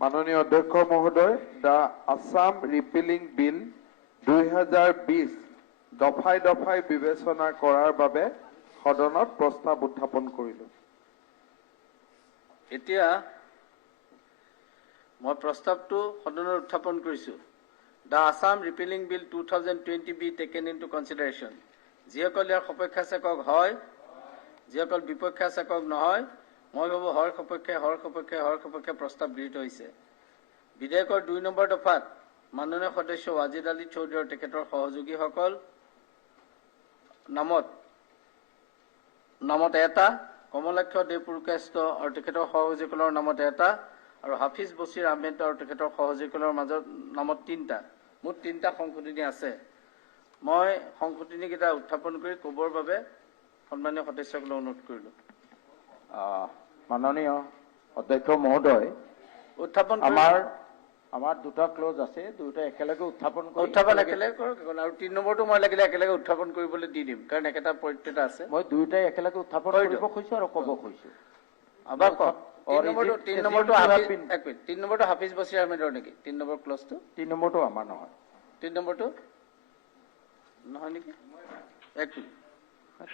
মাননীয় অধ্যক্ষ মহোদয়, দ্য আসাম ৰিপিলিং বিল 2020 দফাই দফাই বিবেচনা কৰাৰ বাবে সদনত প্ৰস্তাৱ উত্থাপন কৰিলো। এতিয়া মই প্ৰস্তাৱটো সদনত উত্থাপন কৰিছো। The Assam repealing bill 2020 be taken into consideration. যিসকল ইয়াৰ সপক্ষে আছে কওক হয়, যিসকল বিপক্ষে আছে কওক নহয়। মই ভাবো হৰ সপক্ষে প্ৰস্তাৱ গৃহীত হৈছে। বিধেয়কৰ 2 নম্বৰ দফাত মাননীয় সদস্য ৱাজিদ আলী চৌধুৰী আৰু তেখেতৰ সহযোগীসকল নামত এটা, কমলাক্ষ দেৱপুৰকাষ্ট আৰু তেখেতৰ সহযোগীসকলৰ নামত এটা, আৰু হাফিজ বছিৰ আহমেদ আৰু তেখেতৰ সহযোগীসকলৰ মাজত নামত 3টা, মুঠ 3টা সংশোধনী আছে। মই সংশোধনীকেইটা উত্থাপন কৰি ক'বৰ বাবে সন্মানীয় সদস্যসকলক অনুৰোধ কৰিলো। মাননীয় অধ্যক্ষ মহোদয়, উত্থাপন আমাৰ দুটা ক্লজ আছে, দুটা একেলগে উত্থাপন একেলগে কৰক, আৰু 3 নম্বৰটো মই লাগিলে একেলগে উত্থাপন কৰিবলৈ দি দিম, কাৰণ একেটা পইণ্ট আছে। মই দুইটাই একেলগে উত্থাপন কৰিব খুজিছো আৰু ক'ব খুজিছো। আবাৰ কওক। 3 নম্বৰটো হাফিজ বছিৰ আহমেদৰ নেকি? 3 নম্বৰ ক্লজটো? 3 নম্বৰটো আমাৰ নহয়। 3 নম্বৰটো নহয় নেকি?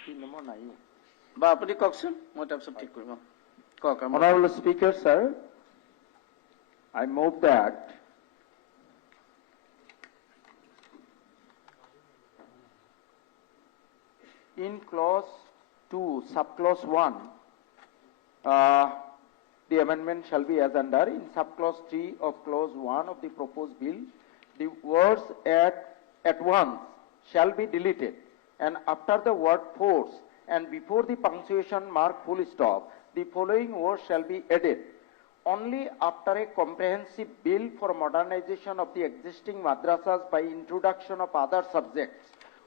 3 নম্বৰ নাই। বা আপুনি কওকচোন, মই তাৰপিছত ঠিক কৰিম। কওক। Honorable Speaker, sir, I move that in clause 2, subclause 1, the amendment shall be as under. In subclause 3 of clause 1 of the proposed bill, the words at once shall be deleted, and after the word force and before the punctuation mark full stop, the following words shall be added. Only after a comprehensive bill for modernization of the existing madrasas by introduction of other subjects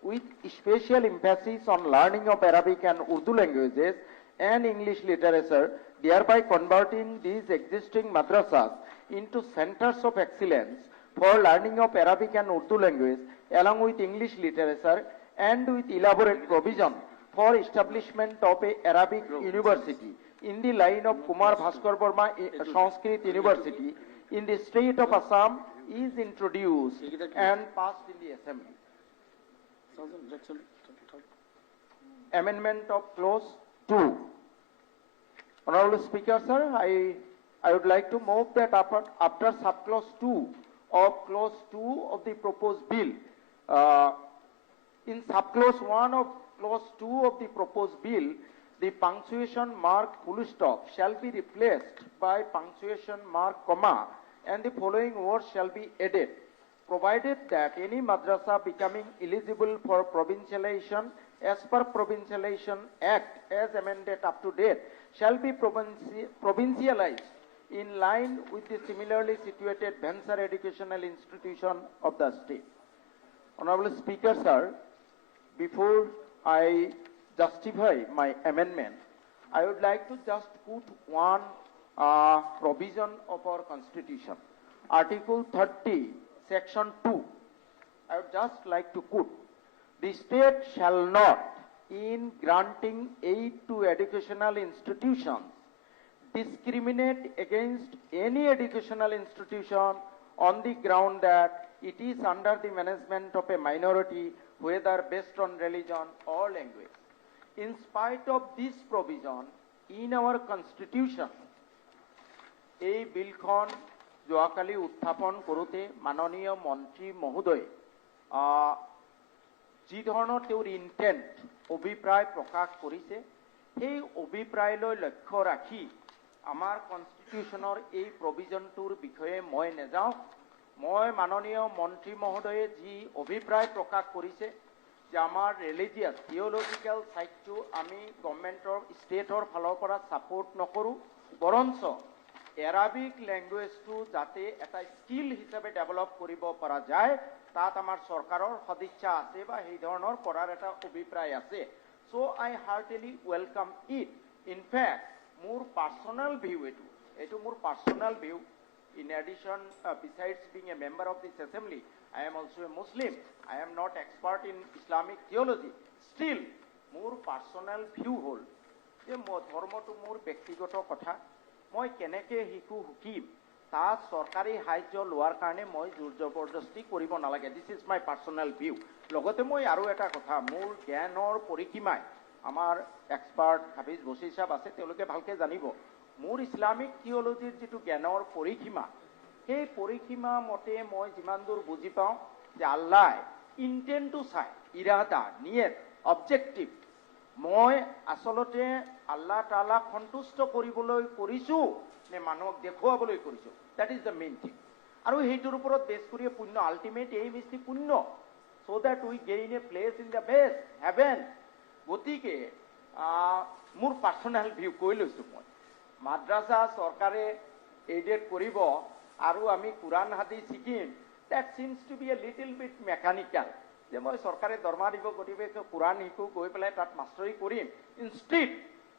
with special emphasis on learning of Arabic and Urdu languages and English literature, thereby converting these existing madrasas into centers of excellence for learning of Arabic and Urdu language along with English literature, and with elaborate provision for establishment of a Arabic university in the line of Kumar Bhaskar Burma Sanskrit University in the state of Assam is introduced and passed in the Assembly. Amendment of clause 2. Honorable Speaker, sir, I would like to move that after subclause 2 of clause 2 of the proposed bill, in subclause 1 of clause 2 of the proposed bill, the punctuation mark full stop shall be replaced by punctuation mark comma, and the following words shall be added. Provided that any madrasa becoming eligible for provincialization as per Provincialization Act as amended up to date shall be provincialized in line with the similarly situated Bhansar Educational Institution of the state. Honorable Speaker, sir, before I justify my amendment, I would like to just put one provision of our Constitution. Article 30, Section 2. I would just like to put, the state shall not, in granting aid to educational institutions, discriminate against any educational institution on the ground that it is under the management of a minority, whether based on religion or language. In spite of this provision in our Constitution, এই বিলখন যোৱাকালি উত্থাপন কৰোঁতে মাননীয় মন্ত্ৰী মহোদয় যি ধৰণৰ তেওঁৰ ইণ্টেণ্ট অভিপ্ৰায় প্ৰকাশ কৰিছে, সেই অভিপ্ৰায়লৈ লক্ষ্য ৰাখি আমাৰ কনষ্টিটিউশ্যনৰ এই প্ৰভিজনটোৰ বিষয়ে মই নেযাওঁ। মই মাননীয় মন্ত্ৰী মহোদয়ে যি অভিপ্ৰায় প্ৰকাশ কৰিছে যে আমাৰ ৰিলিজিয়াছ থিঅলজিকেল ছাইডটো আমি গভৰ্ণমেণ্টৰ ষ্টেটৰ ফালৰ পৰা ছাপোৰ্ট নকৰোঁ, বৰঞ্চ এৰাবিক লেংগুৱেজটো যাতে এটা স্কিল হিচাপে ডেভেলপ কৰিব পৰা যায়, তাত আমাৰ চৰকাৰৰ সদিচ্ছা আছে বা সেই ধৰণৰ কৰাৰ এটা অভিপ্ৰায় আছে। চ' আই হাৰ্টেলি ৱেলকাম ইট। ইনফেক্ট মোৰ পাৰ্চনেল ভিউ, এইটো মোৰ personal view. In addition, besides being a member of this assembly, I am also a Muslim. I am not expert in Islamic theology. Still, মোৰ পাৰ্চনেল ভিউ হ'ল যে ধৰ্মটো মোৰ ব্যক্তিগত কথা, মই কেনেকৈ শিকিম তাত চৰকাৰী সাহায্য লোৱাৰ কাৰণে মই জোৰ জবৰদস্তি কৰিব নালাগে। দিছ ইজ মাই পাৰ্চনেল ভিউ। লগতে মই আৰু এটা কথা, মোৰ জ্ঞানৰ পৰিসীমাই, আমাৰ এক্সপাৰ্ট হাফিজ বছিৰ সাহেব আছে, তেওঁলোকে ভালকে জানিব, মোৰ ইছলামিক থিঅলজিৰ যিটো জ্ঞানৰ পৰিসীমা, সেই পৰিসীমা মতে মই যিমান দূৰ বুজি পাওঁ যে আল্লাহ ইণ্টেণ্টটো চাই, ইৰাদা, নিয়ত, অবজেক্টিভ, মই আচলতে আল্লাহ তাআলাক সন্তুষ্ট কৰিবলৈ কৰিছোঁ নে মানুহক দেখুৱাবলৈ কৰিছোঁ, that is the main thing. আৰু সেইটোৰ ওপৰত বেছ কৰি পুণ্য, আল্টিমেট এইম ইজ দি পুণ্য, so' that we gain a place in the best heaven. গতিকে মোৰ পাৰ্চনেল ভিউ কৈ লৈছোঁ মই, মাদ্ৰাছা চৰকাৰে এইডেড কৰিব আৰু আমি কোৰাণ হাদিছ শিকিম, that seems to be a little bit mechanical, যে মই চৰকাৰে দৰমহা দিব গতিকে কোৰাণ শিকোঁ, গৈ পেলাই তাত মাষ্টৰী কৰিম। ইনষ্টিড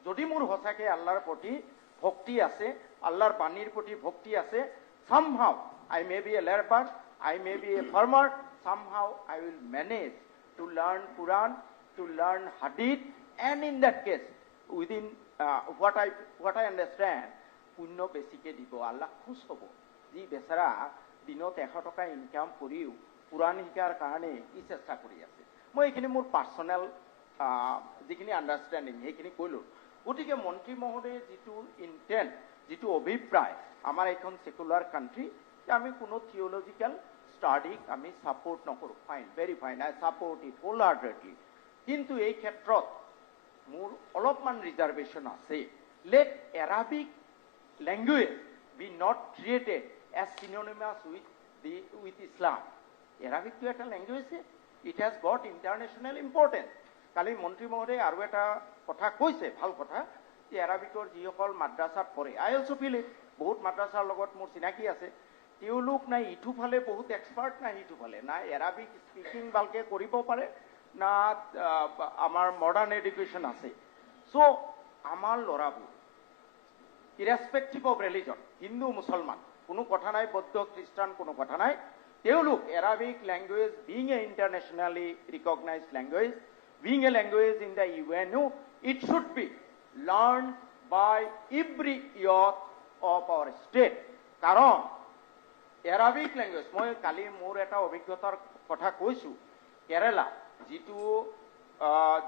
যদি মোৰ সঁচাকৈ আল্লাহৰ প্ৰতি ভক্তি আছে, আল্লাহৰ বাণীৰ প্ৰতি ভক্তি আছে, somehow I may be a leper, I may be a farmer, somehow I will manage to learn Quran, to learn Hadith, and in that case, within what I understand, পুণ্য বেছিকে দিব, আল্লাহ খুশ হ'ব। যি বেচাৰা দিনত 100 টকা ইনকাম কৰিও কোৰাণ শিকাৰ কাৰণে কি চেষ্টা কৰি আছে। মই এইখিনি মোৰ পাৰ্চনেল যিখিনি আণ্ডাৰষ্টেণ্ডিং সেইখিনি কৈলোঁ। গতিকে মন্ত্ৰী মহোদয়ে যিটো ইণ্টেণ্ট, যিটো অভিপ্ৰায়, আমাৰ এইখন ছেকুলাৰ কাণ্ট্ৰি, যে আমি কোনো থিঅলজিকেল ষ্টাডিক আমি ছাপোৰ্ট নকৰোঁ, fine, very fine, I support it wholeheartedly. কিন্তু এই ক্ষেত্ৰত মোৰ অলপমান ৰিজাৰ্ভেশ্যন আছে। Let Arabic language be not treated as synonymous with Islam. এৰাবিকটো এটা লেংগুৱেজে, it has got international importance. কালি মন্ত্ৰী মহোদয়ে আৰু এটা কথা কৈছে, ভাল কথা, যে এৰাবিকৰ যিসকল মাদ্ৰাছাত পঢ়ে, আই অলছ' ফিল ইট, বহুত মাদ্ৰাছাৰ লগত মোৰ চিনাকি আছে, তেওঁলোক নাই ইটোফালে বহুত এক্সপাৰ্ট, নাই সিটোফালে, না এৰাবিক স্পিকিং ভালকৈ কৰিব পাৰে, না আমাৰ মডাৰ্ণ এডুকেশ্যন আছে। চ' আমাৰ ল'ৰাবোৰ ইৰেছপেক্টিভ অফ ৰিলিজন, হিন্দু মুছলমান কোনো কথা নাই, বৌদ্ধ খ্ৰীষ্টান কোনো কথা নাই, তেওঁলোক Arabic language being a internationally recognised language, being a language in the UNO, it should be learned by every youth of our state. কারণ এৰাবিক লেংগুৱেজ, মই কালি মোৰ এটা অভিজ্ঞতাৰ কথা কৈছোঁ, কেৰালা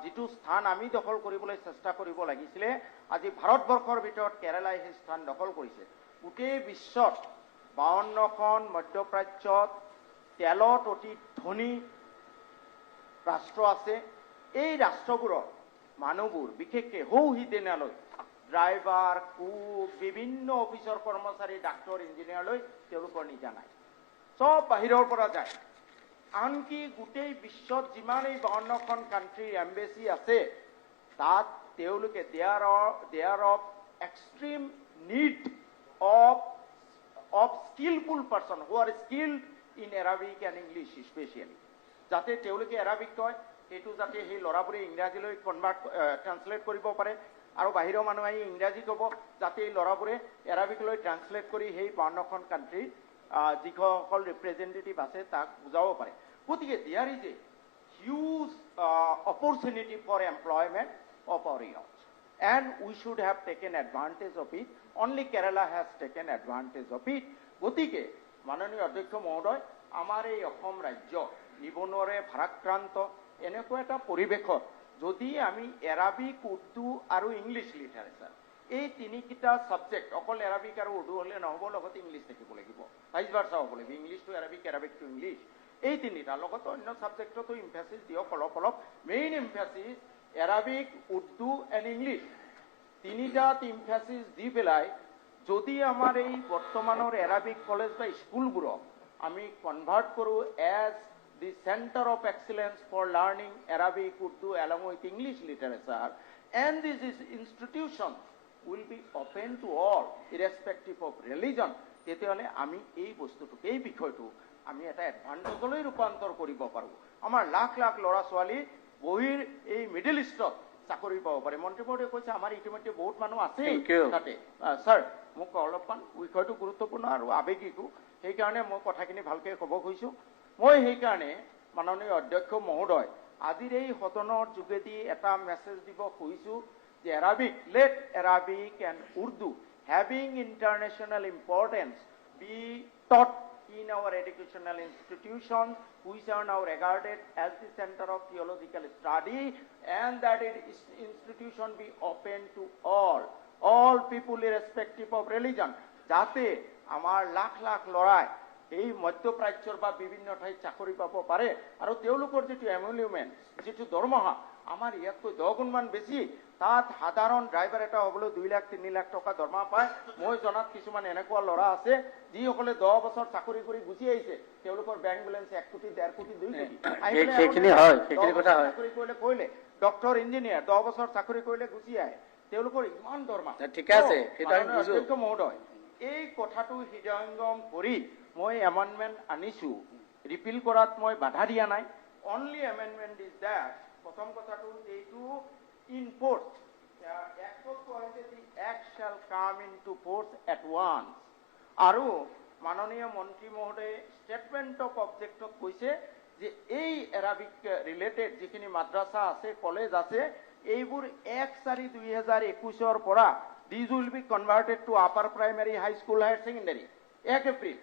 যিটো স্থান আমি দখল কৰিবলৈ চেষ্টা কৰিব লাগিছিলে, আজি ভাৰতবৰ্ষৰ ভিতৰত কেৰালাই সেই স্থান দখল কৰিছে। গোটেই বিশ্বত 52খন মধ্যপ্ৰাচ্যত তেলত অতি ধনী ৰাষ্ট্ৰ আছে। এই ৰাষ্ট্ৰবোৰৰ মানুহবোৰ বিশেষকৈ সৌহিদেনালৈ ড্ৰাইভাৰ, কুক, বিভিন্ন অফিচৰ কৰ্মচাৰী, ডাক্তৰ, ইঞ্জিনিয়াৰলৈ তেওঁলোকৰ নিজা নাই, চব বাহিৰৰ পৰা যায়। আনকি গোটেই বিশ্বত যিমান এই 52খন কাণ্ট্ৰিৰ এম্বেচি আছে, তাত তেওঁলোকে there of extreme need of skillful person who are skilled in Arabic and English specially, যাতে তেওঁলোকে এৰাবিক কয়, সেইটো যাতে সেই ল'ৰাবোৰে ইংৰাজীলৈ ট্ৰান্সলেট কৰিব পাৰে, আৰু বাহিৰৰ মানুহ আহি ইংৰাজী ক'ব, যাতে এই ল'ৰাবোৰে এৰাবিকলৈ ট্ৰান্সলেট কৰি সেই 52খন কাণ্ট্ৰিৰ যিসকল ৰিপ্ৰেজেণ্টেটিভ আছে তাক বুজাব পাৰে। গতিকে there is a huge opportunity for employment of our youth, and we should have taken advantage of it. Only Kerala has taken advantage of it. গতিকে মাননীয় অধ্যক্ষ মহোদয়, আমাৰ এই অসম ৰাজ্য নিবনুৱাৰে ভাৰাক্ৰান্ত এনেকুৱা এটা পৰিৱেশত যদি আমি এৰাবিক, উৰ্দু আৰু ইংলিছ লিটাৰেচাৰ, এই তিনিকেইটা ছাবজেক্ট, অকল এৰাবিক আৰু উৰ্দু হ'লে নহ'ব, লগতে ইংলিছ থাকিব লাগিব, ভাইচ ভাৰ্চা হ'ব লাগিব, English to Arabic, Arabic to English, এই তিনিটা, লগতে অন্য ছাবজেক্টতো ইমফেচিছ দিয়ক অলপ। Main emphasis Arabic, Urdu and English, তিনিটাত ইমফেচিছ দি পেলাই যদি আমাৰ এই বৰ্তমানৰ এৰাবিক কলেজ বা স্কুলবোৰক আমি কনভাৰ্ট কৰোঁ as the center of excellence for learning Arabic, Urdu along with English literature, and this institution will be open to all irrespective of religion, তেতিয়াহ'লে আমি এই বস্তুটোক, এই বিষয়টো আমি এটা এডভান্টেজলৈ ৰূপান্তৰ কৰিব পাৰোঁ। আমাৰ লাখ লাখ ল'ৰা ছোৱালী বহিৰ এই মিডল ইষ্টত চাকৰি পাব পাৰে। মন্ত্ৰী মহোদয়ে কৈছে আমাৰ ইতিমধ্যে বহুত মানুহ আছে তাতে। ছাৰ, মোক অলপমান বিষয়টো গুৰুত্বপূৰ্ণ আৰু আৱেগিকো, সেইকাৰণে মই কথাখিনি ভালকৈ ক'ব খুজিছোঁ। মই সেইকাৰণে মাননীয় অধ্যক্ষ মহোদয়, আজিৰ এই সদনৰ যোগেদি এটা মেছেজ দিব খুজিছোঁ যে Arabic, let Arabic and Urdu having international importance be taught in our educational institutions, which are now regarded as the center of theological study, and that institution be open to all people irrespective of religion. যাতে আমাৰ লাখ লাখ লৰাই এই মধ্যপ্ৰাচ্যৰ বা বিভিন্ন ঠাইত চাকৰি পাব পাৰে আৰু তেওঁলোকৰ যেটো এমুলুমেন্ট যেটো দৰমহা আমাৰ ইয়াতকৈ 10 গুণমান বেছি তাত সাধাৰণ ড্ৰাইভাৰ এটা হ'বলৈ 2 লাখ 3 লাখ টকা দৰমহা পায় মই জনাত কিছুমান এনেকুৱা লৰা আছে যিসকলে 10 বছৰ চাকৰি কৰি গুচি আহিছে তেওঁলোকৰ বেংক বেলেন্স 1 কোটি 1.5 কোটি 2 কোটি সেইখিনি হয় সেইখিনি কথা হয় চাকৰি কৰিলে ডক্টৰ ইঞ্জিনিয়াৰ 10 বছৰ চাকৰি কৰিলে গুচি আহে তেওঁলোকৰ ইমান দৰমহা ঠিক আছে সেটা আমি বুজো মহোদয় এই কথাটো হৃদয়ঙ্গম কৰি মই এমেন্ডমেন্ট আনিছো ৰিপিল কৰাত মই বাধা দিয়া নাই অনলি এমেন্ডমেন্ট ইজ দ্যাট প্ৰথম কথাটো এইটো in force act shall come into force at once আৰু মাননীয় মন্ত্ৰী মহোদয় স্টেটমেন্ট অফ অবজেক্টত কৈছে যে এই এৰাবিক ৰিলেটেড যিখিনি মাদ্ৰাসা আছে কলেজ আছে এইবোৰ 1/4/2021 ৰ পৰা these will be converted to upper primary high school higher secondary 1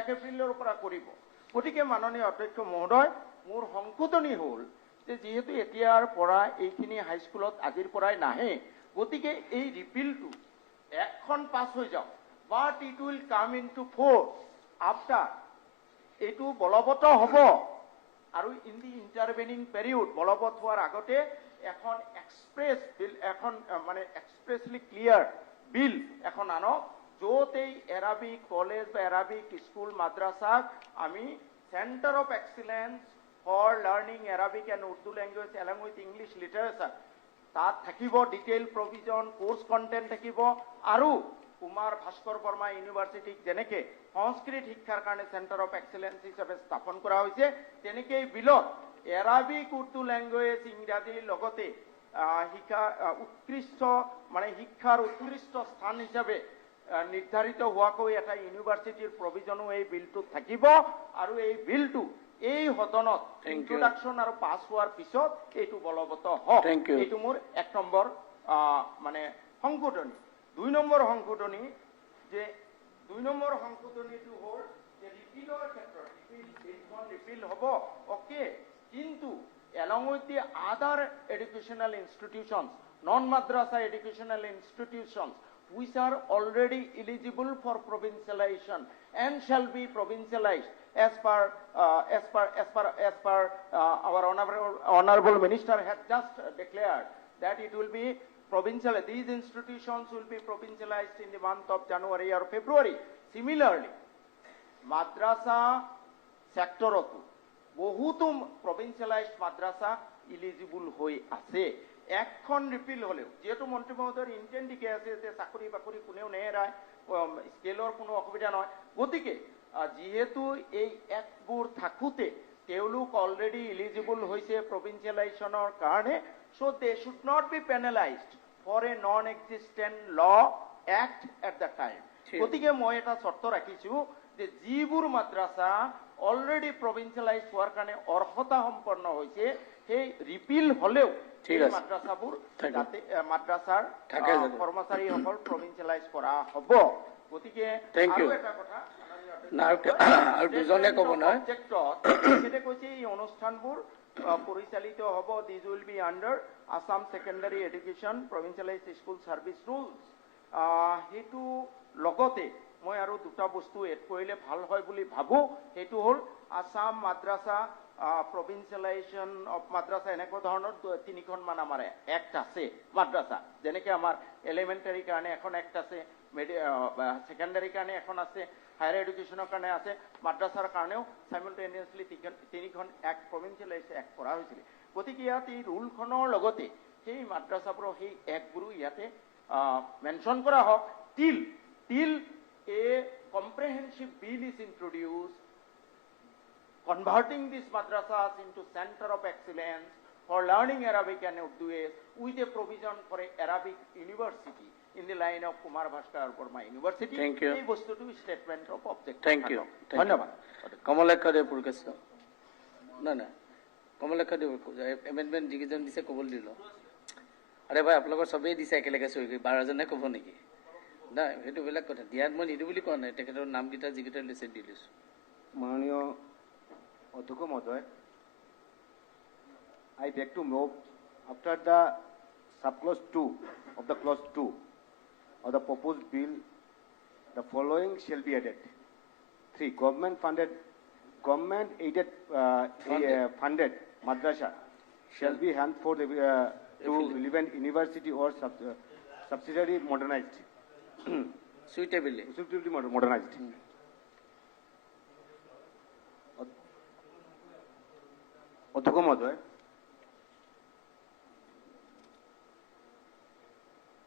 এপ্ৰিলৰ পৰা কৰিব গতিকে মাননীয় অধ্যক্ষ মহোদয় মোৰ সংশোধনী হ'ল যে যেহেতু এতিয়াৰ পৰা এইখিনি হাই স্কুলত আজিৰ পৰাই নাহে গতিকে এই ৰিপিলটো এখন পাস হৈ যাওক but it will come into force after এইটো বলবৎ হ'ব আৰু ইন দি ইন্টাৰভেনিং পিৰিয়ড বলবৎ হোৱাৰ আগতে এখন এক্সপ্ৰেছ বিল এখন মানে এক্সপ্ৰেছলি ক্লিয়াৰ বিল এখন আনক য'ত এই এৰাবিক কলেজ বা এৰাবিক স্কুল মাদ্ৰাসাক আমি centre of excellence for learning Arabic and Urdu language along with English literature তাত থাকিব ডিটেইল প্ৰভিজন কোৰ্স কন্টেন্ট থাকিব আৰু কুমাৰ ভাস্কৰ বৰ্মা ইউনিভাৰ্চিটিক যেনেকে সংস্কৃত শিক্ষাৰ কাৰণে সেন্টাৰ অফ এক্সিলেন্স হিচাপে স্থাপন কৰা হৈছে তেনেকে বিলত এৰাবিক উৰ্দু লেংগুৱেজ ইংৰাজীৰ লগতে শিক্ষা উৎকৃষ্ট মানে শিক্ষাৰ উৎকৃষ্ট স্থান হিচাপে নিৰ্ধাৰিত হোৱাকৈ এটা ইউনিভাৰ্চিটিৰ প্ৰভিজনো এই বিলটোত থাকিব আৰু এই বিলটো এই হদনত ইন্ট্ৰোডাকশন আৰু পাস হোৱাৰ পিছত এইটো বলবৎ হ'ব এইটো মোৰ 1 নম্বৰ মানে সংশোধনী 2 নম্বৰ সংশোধনী যে 2 নম্বৰ সংশোধনীটো হ'ল যে ৰিপিলৰ ক্ষেত্ৰত ৰিপিল হ'ব ওকে কিন্তু along with the other educational institutions non-madrasa educational institutions which are already eligible for provincialization and shall be provincialized as per our honorable minister has just declared that it will be provincial. These institutions will be provincialized in the month of January or February. Similarly, madrasa sector বহুতো provincialized madrasa eligible হৈ আছে এখন repeal হলেও যেহেতু মন্ত্ৰী মহোদয়ৰ intent দিকে আছে যে চাকৰি বাকৰি কোনেও নেহেৰায় স্কেলৰ কোনো অসুবিধা নহয় গতিকে যেহেতু এই একবোৰ থাকুতে তেওঁলোক অলৰেডি এলিজিবল হৈছে প্ৰভিন্সিয়েলাইজেশনৰ কাৰণে so they should not be penalized for a non existent law act at that time গতিকে মই এটা চৰ্ত ৰাখিছো যে যিবোৰ মাদ্ৰাসা অলৰেডি প্ৰভিন্সিয়েলাইজ হোৱাৰ কাৰণে অৰ্হতা সম্পন্ন হৈছে সেই ৰিপিল হলেও ঠিক আছে মাদ্ৰাসাবোৰ যাতে মাদ্ৰাসাৰ কৰ্মচাৰীসকল প্ৰভিন্সিয়েলাইজ কৰা হ'ব গতিকে আৰু এটা কথা আৰু দুজনে ক'ব নহয় যেতে কৈছে এই অনুষ্ঠানবোৰ পৰিচালিত হ'ব this will be under Assam secondary education provincialised school service rules হেতু লগতে মই আৰু দুটা বস্তু এড কৰিলে ভাল হয় বুলি ভাবো হেতু হ'ল আসাম মাদ্ৰাসা provincialization of madrasa এনেকুৱা ধৰণৰ তিনিখন মান আমাৰ এক্ট আছে মাদ্ৰাসা যেনেকে আমাৰ এলিমেন্টাৰী কাৰণে এখন এক্ট আছে সেকেন্ডাৰী কাৰণে এখন আছে হায়াৰ এডুকেশ্যনৰ কাৰণে আছে মাদ্ৰাসাৰ কাৰণেও সাইমultaneously তিনিখন এক্ট provincialized এক্ট কৰা হৈছিল গতিকে ইয়াত এই ৰুলখনৰ লগতে সেই মাদ্ৰাসাবোৰৰ সেই এক্টবোৰো ইয়াতে মেনশন কৰা হওক till a comprehensive bill is introduced converting these madrasas into center of excellence for learning Arabic and Urdu with a provision for a Arabic university in the line of Kumar Bhaskar Burma University. Thank you. এই বস্তুটো statement of object. Thank you. ধন্যবাদ কমলেশ দেৱপুৰ কৈছে না Kamlesh দেৱপুৰ amendment যিকেইজন দিছে ক'বলৈ দিলো আৰে ভাই আপোনালোকৰ চবেই দিছে একেলগে চহী কৰি 12জনে ক'ব নেকি নাই সেইটো বেলেগ কথা দিয়াত মই নিদিওঁ বুলি কোৱা নাই তেখেতৰ নামকেইটা যিকেইটা লৈছে দি লৈছোঁ মাননীয় অধ্যক্ষ মহোদয়, I beg to move after the subclause 2 of the clause 2 of the proposed bill, the following shall be added. 3. Government aided funded madrasa shall be henceforth to relevant university or subsidiary modernized. suitably Suitably modernized. অধ্যক্ষ মহোদয়,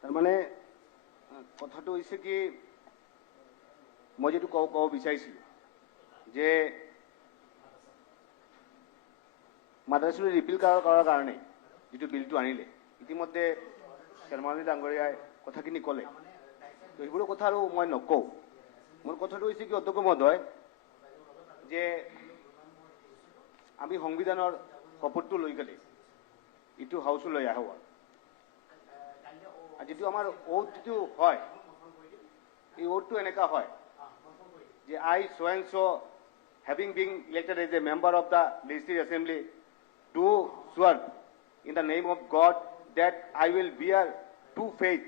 তাৰমানে কথাটো হৈছে কি মই যেটো ক'ব বিচাৰিছিলোঁ যে মাদ্ৰাছাটো ৰিপিল কৰাৰ কাৰণে যিটো বিলটো আনিলে ইতিমধ্যে শৰ্মানী ডাঙৰীয়াই কথাখিনি ক'লে তো এইবোৰৰ কথা আৰু মই নকওঁ মোৰ কথাটো হৈছে কি অধ্যক্ষ মহোদয় যে আমি সংবিধানৰ শপতটো লৈ গ'লে ইটো হাউচো লৈ আহোঁ আৰু যিটো আমাৰ ওথ যিটো হয় এই ওথটো এনেকুৱা হয় যে I so and so having been elected as a member of the Legislative Assembly do swear in the name of God that I will bear true faith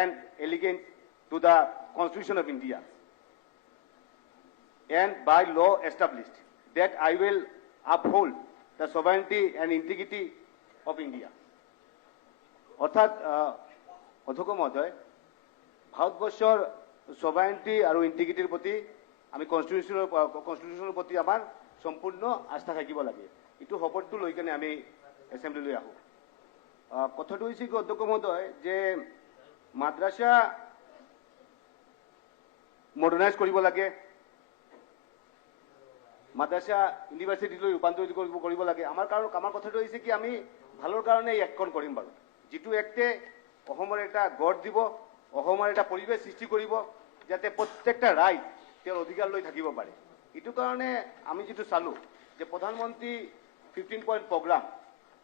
and allegiance to the Constitution of India and by law established that I will uphold the sovereignty and integrity of India. অর্থাৎ অধ্যক্ষ মহোদয় ভাৰতবৰ্ষৰ sovereignty আৰু ইন্টিগ্ৰিটিৰ প্ৰতি আমি কনষ্টিটিউশনৰ প্ৰতি আমাৰ সম্পূৰ্ণ আস্থা থাকিব লাগে ইটো শপতটো লৈ কেনে আমি এছেম্বলিলৈ আহোঁ কথাটো হৈছে কি অধ্যক্ষ মহোদয় যে মাদ্ৰাছা মডাৰ্নাইজ কৰিব লাগে মাদ্ৰাছা ইউনিভাৰ্চিটিলৈ ৰূপান্তৰিত কৰিব লাগে আমাৰ কথাটো হৈছে কি আমি ভালৰ কাৰণে এই একখন কৰিম বাৰু যিটো একতে অসমৰ এটা গঢ় দিব অসমৰ এটা পৰিৱেশ সৃষ্টি কৰিব যাতে প্ৰত্যেকটা ৰাইজ তেওঁৰ অধিকাৰ লৈ থাকিব পাৰে ইটো কাৰণে আমি যেটো চালো যে প্ৰধানমন্ত্ৰী 15 পইণ্ট প্ৰগ্ৰাম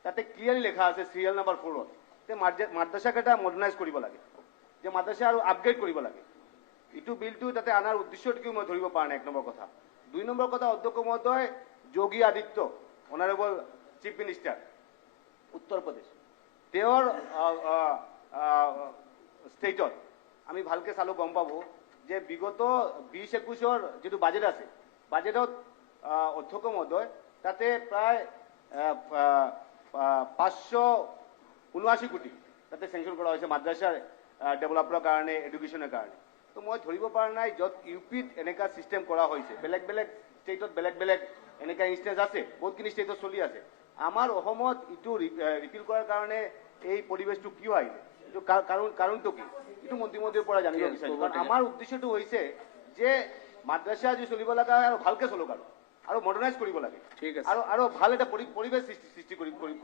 তাতে ক্লিয়াৰলি লেখা আছে সিৰিয়াল নম্বৰ 4 তে মাদ্ৰাছাকেইটা মডাৰ্নাইজ কৰিব লাগে যে মাদ্ৰাছা আৰু আপগ্ৰেড কৰিব লাগে ইটো বিলটো তাতে আনাৰ উদ্দেশ্যটো কি মই ধৰিব পৰা নাই এক নম্বৰ কথা 2 নম্বৰ কথা অধ্যক্ষ মহোদয় Yogi Aditya honourable chief minister Uttar Pradesh তেওঁৰ ষ্টেটত আমি ভালকে চালো গম পাবো যে বিগত 2021ৰ যেটো বাজেট আছে বাজেটত অধ্যক্ষ মহোদয় তাতে প্ৰায় 579 কোটি তাতে সেংশন কৰা হৈছে মাদ্ৰাছাৰ ডেভেলপৰ কাৰণে এডুকেশ্যনৰ কাৰণে তো মই ধৰিব পৰা নাই যত ইউপিত এনেকা সিস্টেম কৰা হৈছে বেলেগ বেলেগ ষ্টেটত বেলেগ বেলেগ এনেকা ইনষ্টেন্স আছে বহুতখিনি ষ্টেটত চলি আছে আমাৰ অসমত ইটো ৰিপিল কৰাৰ কাৰণে এই পৰিবেশটো কিয় আহিলে ইটো কাৰণটো কি ইটো মন্ত্ৰীমণ্ডলীৰ পৰা জানিব বিচাৰিছো কাৰণ আমাৰ উদ্দেশ্যটো হৈছে যে মাদ্ৰাছা যে চলিব লগা হয় আৰু ভালকে চলক আৰু মডাৰ্নাইজ কৰিব লাগে আৰু ভাল এটা পৰিবেশ সৃষ্টি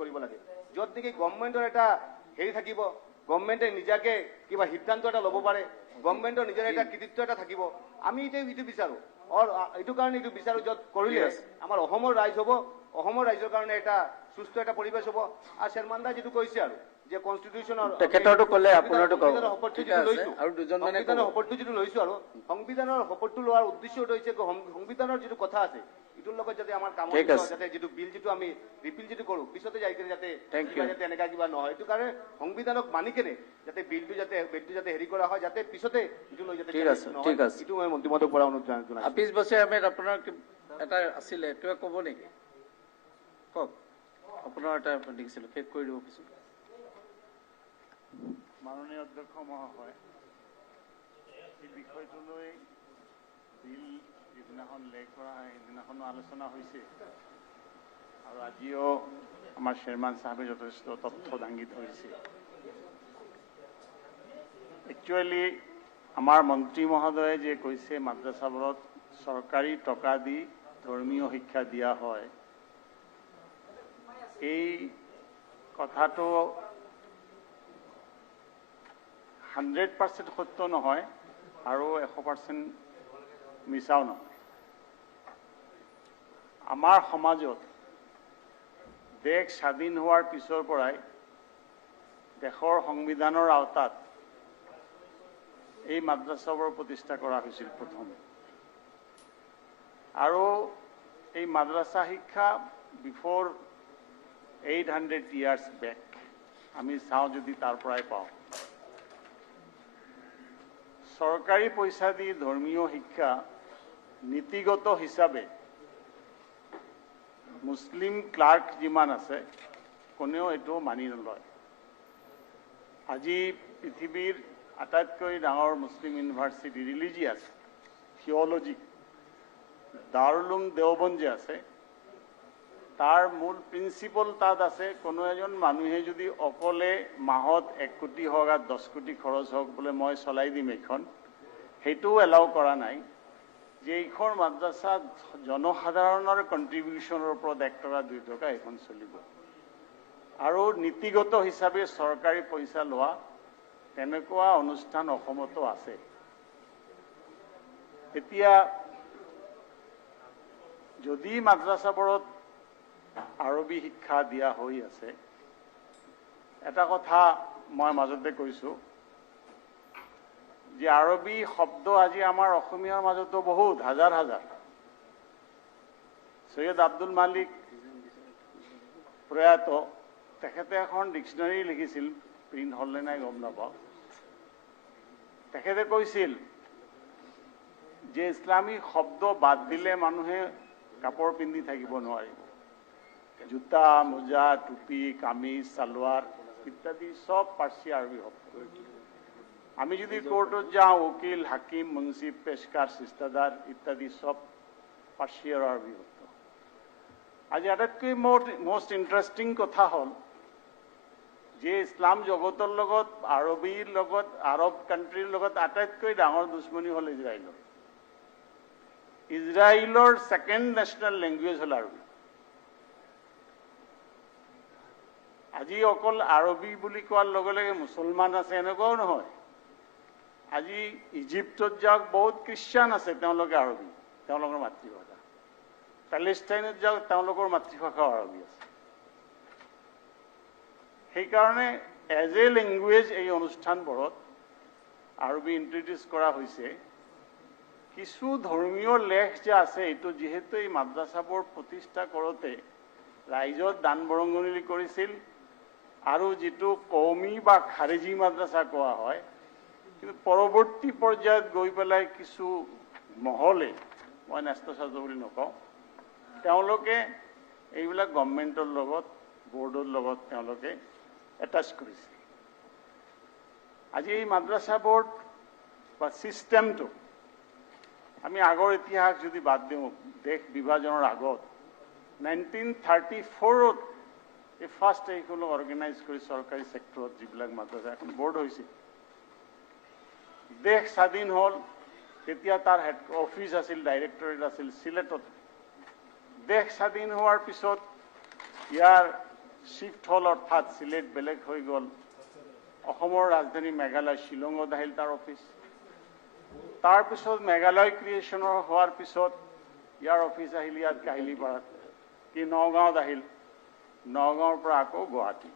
কৰিব লাগে যত নেকি গভৰ্ণমেণ্টৰ এটা হেৰি থাকিব গভৰ্ণমেণ্টে নিজাকে কিবা সিদ্ধান্ত এটা ল'ব পাৰে গভৰ্ণমেণ্টৰ নিজৰ এটা কৃতিত্ব এটা থাকিব আমি ইটো বিচাৰো আৰু এইটো কাৰণে ইটো বিচাৰো যত কৰিলে আমাৰ অসমৰ ৰাইজ হ'ব অসমৰ ৰাইজৰ কাৰণে এটা সুস্থ এটা পৰিবেশ হ'ব আৰু শৰ্মান্দা যেটো কৈছে আৰু যে কনষ্টিটিউশনৰ তেখেতৰটো ক'লে আপোনাৰটো কওক ঠিক আছে আৰু দুজন মানে সংবিধানৰ শপতটো যেটো লৈছো আৰু সংবিধানৰ শপতটো লোৱাৰ উদ্দেশ্যটো হৈছে সংবিধানৰ যেটো কথা আছে ইটোৰ লগত যাতে আমাৰ কাম যাতে যেটো বিল যেটো আমি ৰিপিল যেটো কৰো পিছতে যাই কেনে যাতে এনেকা কিবা নহয় এইটো কাৰণে সংবিধানক মানি কেনে যাতে বিলটো যাতে হেৰি কৰা হয় যাতে পিছতে ইটো লৈ যাতে ঠিক আছে ইটো মই মন্ত্ৰীমণ্ডলৰ পৰা অনুৰোধ জনাইছো আপিছ বছৰ আমি আপোনাৰ এটা আছিলে কিবা ক'ব নেকি কওক আপোনাৰ এটা দেখিছিলো শেষ কৰি দিব পিছত মাননীয় অধ্যক্ষ মহোদয় এই বিষয়টোলৈ বিল যিদিনাখন লেখ কৰা হয় সেইদিনাখনো আলোচনা হৈছে আৰু আজিও আমাৰ চেয়াৰমেন সাহেবে যথেষ্ট তথ্য দাঙি ধৰিছে একচুৱেলি আমাৰ মন্ত্ৰী মহোদয়ে যে কৈছে মাদ্ৰাছাবোৰত চৰকাৰী টকা দি ধৰ্মীয় শিক্ষা দিয়া হয় এই কথাটো 100% সত্য নহয় আৰু 100% মিছাও নহয় আমাৰ সমাজত দেশ স্বাধীন হোৱাৰ পিছৰ পৰাই দেশৰ সংবিধানৰ আওতাত এই মাদ্ৰাছাবোৰ প্ৰতিষ্ঠা কৰা হৈছিল প্ৰথম। আৰু এই মাদ্ৰাছা শিক্ষা বিফোৰ 800 years back আমি চাওঁ যদি তাৰ পৰাই পাওঁ। চৰকাৰী পইচা দি ধৰ্মীয় শিক্ষা নীতিগত হিচাপে মুছলিম ক্লাৰ্ক যিমান আছে কোনেও এইটো মানি নলয়। আজি পৃথিৱীৰ আটাইতকৈ ডাঙৰ মুছলিম ইউনিভাৰ্চিটি ৰিলিজিয়াছ থিঅলজি দাৰুল উলুম দেওবন্দ যে আছে তাৰ মূল প্ৰিন্সিপল তাত আছে, কোনো এজন মানুহে যদি অকলে মাহত 1 কোটি হওক আৰু 10 কোটি খৰচ হওক বোলে মই চলাই দিম এইখন, সেইটোও এলাউ কৰা নাই। যে এইখন মাদ্ৰাছা জনসাধাৰণৰ কণ্ট্ৰিবিউশ্যনৰ ওপৰত 1 টকা 2 টকা এইখন চলিব। আৰু নীতিগত হিচাপে চৰকাৰী পইচা লোৱা তেনেকুৱা অনুষ্ঠান অসমতো আছে। এতিয়া যদি মাদ্ৰাছাবোৰত আৰবী শিক্ষা দিয়া হৈ আছে, এটা কথা মই মাজতে কৈছোঁ যে আৰবী শব্দ আজি আমাৰ অসমীয়াৰ মাজতো বহুত হাজাৰ হাজাৰ। সৈয়দ আব্দুল মালিক প্ৰয়াত, তেখেতে এখন ডিকশ্যনাৰী লিখিছিল, প্ৰিণ্ট হ'লনে নাই গম নাপাওঁ। তেখেতে কৈছিল যে ইছলামী শব্দ বাদ দিলে মানুহে কাপোৰ পিন্ধি থাকিব নোৱাৰিব। জোতা, মোজা, টুপি, কামিজ, সালোৱাৰ ইত্যাদি সব পাৰ্চী আৰবী শব্দ। আমি যদি কোৰ্টত যাওঁ, উকিল, হাকিম, মুন্সিফ, পেশকাৰ, সিস্তাদাৰ ইত্যাদি সব পাৰ্চী আৰু আৰবী শব্দ। আজি আটাইতকৈ মোষ্ট ইণ্টাৰেষ্টিং কথা হ'ল যে ইছলাম জগতৰ লগত আৰবীৰ লগত আৰব কাণ্ট্ৰিৰ লগত আটাইতকৈ ডাঙৰ দুশ্মনী হ'ল ইজৰাইলৰ। ইজৰাইলৰ ছেকেণ্ড নেশ্যনেল লেংগুৱেজ হ'ল আৰবী। আজি অকল আৰবী বুলি কোৱাৰ লগে লগে মুছলমান আছে এনেকুৱাও নহয়। আজি ইজিপ্তত যাওক বহুত খ্ৰীষ্টান আছে, তেওঁলোকে আৰবী, তেওঁলোকৰ মাতৃভাষা। পেলেষ্টাইনত যাওক তেওঁলোকৰ মাতৃভাষা আৰবী আছে। সেইকাৰণে এজ এ লেংগুৱেজ এই অনুষ্ঠানবোৰত আৰবী ইন্ট্ৰডিউচ কৰা হৈছে। কিছু ধৰ্মীয় লেখ যে আছে, এইটো যিহেতু এই মাদ্ৰাছাবোৰ প্ৰতিষ্ঠা কৰোঁতে ৰাইজত দান বৰঙণি কৰিছিল আৰু যিটো কৌমী বা খাৰিজী মাদ্ৰাছা কোৱা হয়, কিন্তু পৰৱৰ্তী পৰ্যায়ত গৈ পেলাই কিছু মহলে, মই ন্যস্ত বুলি নকওঁ, তেওঁলোকে এইবিলাক গভৰ্ণমেণ্টৰ লগত বোৰ্ডৰ লগত তেওঁলোকে এটাচ কৰিছে। আজি এই মাদ্ৰাছা বোৰ্ড বা ছিষ্টেমটো আমি আগৰ ইতিহাস যদি বাদ দিওঁ, দেশ বিভাজনৰ আগত 1934ত এই ফাৰ্ষ্ট এইখনো অৰ্গেনাইজ কৰি চৰকাৰী ছেক্টৰত যিবিলাক মাদ্ৰাছা এখন বোৰ্ড হৈছিল। দেশ স্বাধীন হ'ল, তেতিয়া তাৰ হেড অফিচ আছিল, ডাইৰেক্টৰেট আছিল চিলেটত। দেশ স্বাধীন হোৱাৰ পিছত ইয়াৰ শিফ্ট হ'ল, অৰ্থাৎ চিলেট বেলেগ হৈ গ'ল। অসমৰ ৰাজধানী মেঘালয়, শ্বিলঙত আহিল তাৰ অফিচ। তাৰপিছত মেঘালয় ক্ৰিয়েশ্যনৰ হোৱাৰ পিছত ইয়াৰ অফিচ আহিল ইয়াত কাহিলীপাৰাত, কি নগাঁৱত আহিল, নগাঁৱৰ পৰা আকৌ গুৱাহাটী।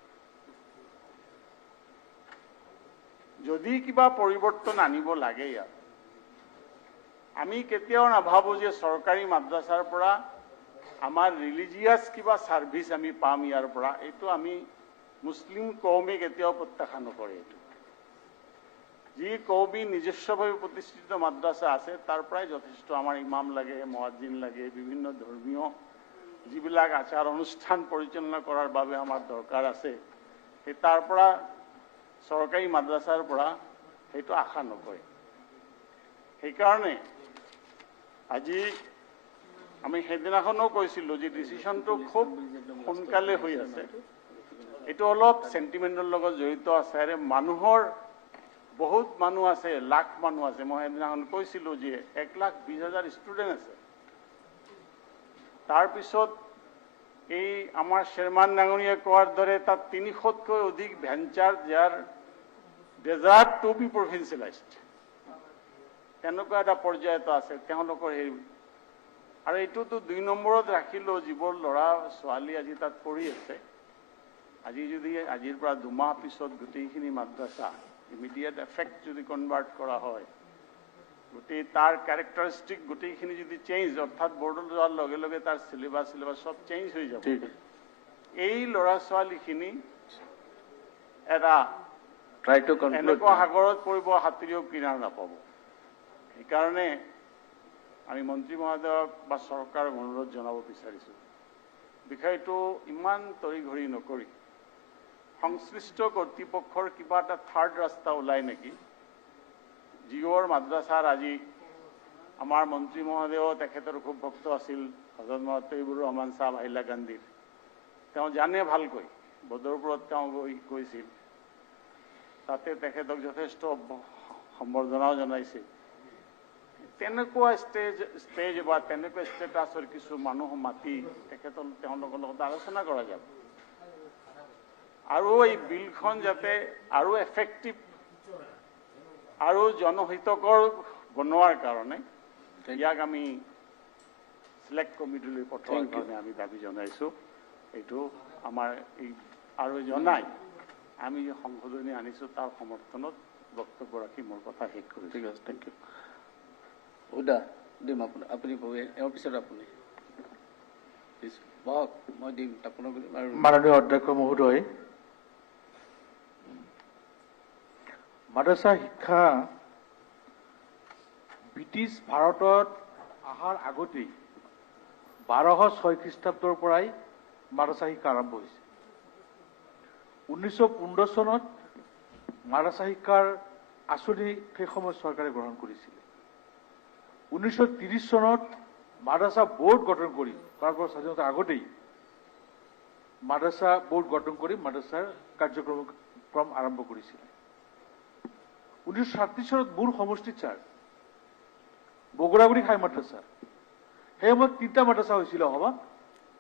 যদি কিবা পৰিৱৰ্তন আনিব লাগে ইয়াত, আমি কেতিয়াও নাভাবোঁ যে চৰকাৰী মাদ্ৰাছাৰ পৰা আমাৰ ৰিলিজিয়াছ কিবা ছাৰ্ভিচ আমি পাম ইয়াৰ পৰা। এইটো আমি মুছলিম কৌমে কেতিয়াও প্ৰত্যাশা নকৰে। এইটো যি কৌমী নিজস্বভাৱে প্ৰতিষ্ঠিত মাদ্ৰাছা আছে তাৰ পৰাই যথেষ্ট আমাৰ ইমাম লাগে, মুয়াজ্জিন লাগে, বিভিন্ন ধৰ্মীয় যিবিলাক আচাৰ অনুষ্ঠান পৰিচালনা কৰাৰ বাবে আমাৰ দৰকাৰ আছে, সেই তাৰ পৰা চৰকাৰী মাদ্ৰাছাৰ পৰা সেইটো আশা নকৰে। সেইকাৰণে আজি আমি সেইদিনাখনো কৈছিলোঁ যে ডিচিশ্যনটো খুব সোনকালে হৈ আছে। এইটো অলপ চেণ্টিমেণ্টৰ লগত জড়িত আছে। আৰু মানুহৰ বহুত মানুহ আছে, লাখ মানুহ আছে। মই সেইদিনাখন কৈছিলোঁ যে 1,20,000 ষ্টুডেণ্ট আছে। তাৰপিছত এই আমাৰ শ্বেৰমান ডাঙৰীয়াই কোৱাৰ দৰে তাত 300তকৈ অধিক ভেঞ্চাৰ যাৰ ডেজাৰ্ট টু বি প্ৰভিন্সিয়েলাইজড, তেনেকুৱা এটা পৰ্যায়ত আছে তেওঁলোকৰ। সেই আৰু এইটোতো 2 নম্বৰত ৰাখিলেও যিবোৰ ল'ৰা ছোৱালী আজি তাত পঢ়ি আছে, আজি যদি আজিৰ পৰা 2 মাহ পিছত গোটেইখিনি মাদ্ৰাছা ইমিডিয়েট এফেক্ট যদি কনভাৰ্ট কৰা হয়, গোটেই তাৰ কেৰেক্টাৰিষ্টিক গোটেইখিনি যদি চেঞ্জ, অৰ্থাৎ বৰ্ডলৈ যোৱাৰ লগে লগে তাৰ চিলেবাছ চব চেঞ্জ হৈ যাব। এই ল'ৰা ছোৱালীখিনি এটা Try to conclude. এনেকুৱা সাগৰত পৰিব, সাঁতুৰিও কিনাৰ নাপাব। সেইকাৰণে আমি মন্ত্ৰী মহোদয়ক বা চৰকাৰক অনুৰোধ জনাব বিচাৰিছোঁ, বিষয়টো ইমান তড়িঘড়ি নকৰি সংশ্লিষ্ট কৰ্তৃপক্ষৰ কিবা এটা থাৰ্ড ৰাস্তা ওলাই নেকি। জিঅ'ৰ মাদ্ৰাছাৰ আজি আমাৰ মন্ত্ৰী মহোদয়ও তেখেতৰ খুব ভক্ত আছিল, হজৰত মহতইবুৰ ৰহমান চাহাব হাইলাকান্দিৰ। তেওঁ জানে ভালকৈ, বদৰপুৰত তেওঁ গৈছিল, তাতে তেখেতক যথেষ্ট সম্বৰ্ধনাও জনাইছে। তেনেকুৱা ষ্টেজ বা তেনেকুৱা ষ্টেটাছৰ কিছু মানুহ মাতি তেওঁলোকৰ লগত আলোচনা কৰা যাব, আৰু এই বিলখন যাতে আৰু এফেক্টিভ আৰু জনহিতকৰ বনোৱাৰ কাৰণে ইয়াক আমি সিলেক্ট কমিটিলৈ পঠোৱাৰ কাৰণে আমি দাবী জনাইছোঁ। এইটো আমাৰ এই আৰু জনাই আমি সংশোধনী আনিছোঁ, তাৰ সমৰ্থনত বক্তব্য ৰাখি মোৰ কথা শেষ কৰিছোঁ। ঠিক আছে, থেংক ইউ। উদা দিম আপোনাক, আপুনি ইয়াৰ পিছত আপুনি বহক, মই দিম আপোনাক। মাননীয় অধ্যক্ষ মহোদয়, মাদ্ৰাছা শিক্ষা ব্ৰিটিছ ভাৰতত অহাৰ আগতেই 1206 খ্ৰীষ্টাব্দৰ পৰাই মাদ্ৰাছা শিক্ষা আৰম্ভ হৈছে। 1915 চনত মাদ্ৰাছা শিক্ষাৰ আঁচনি সেই সময়ত চৰকাৰে গ্ৰহণ কৰিছিলে। 1930 চনত মাদ্ৰাছা বোৰ্ড গঠন কৰি, ভাৰতবৰ্ষৰ স্বাধীনতাৰ আগতেই মাদ্ৰাছা বোৰ্ড গঠন কৰি মাদ্ৰাছাৰ কাৰ্যক্ৰম আৰম্ভ কৰিছিলে। 1937 চনত মোৰ সমষ্টিত ছাৰ বগুড়াগুৰি খাই মাদ্ৰাছা, সেই সময়ত 3টা মাদ্ৰাছা হৈছিলে অসমত,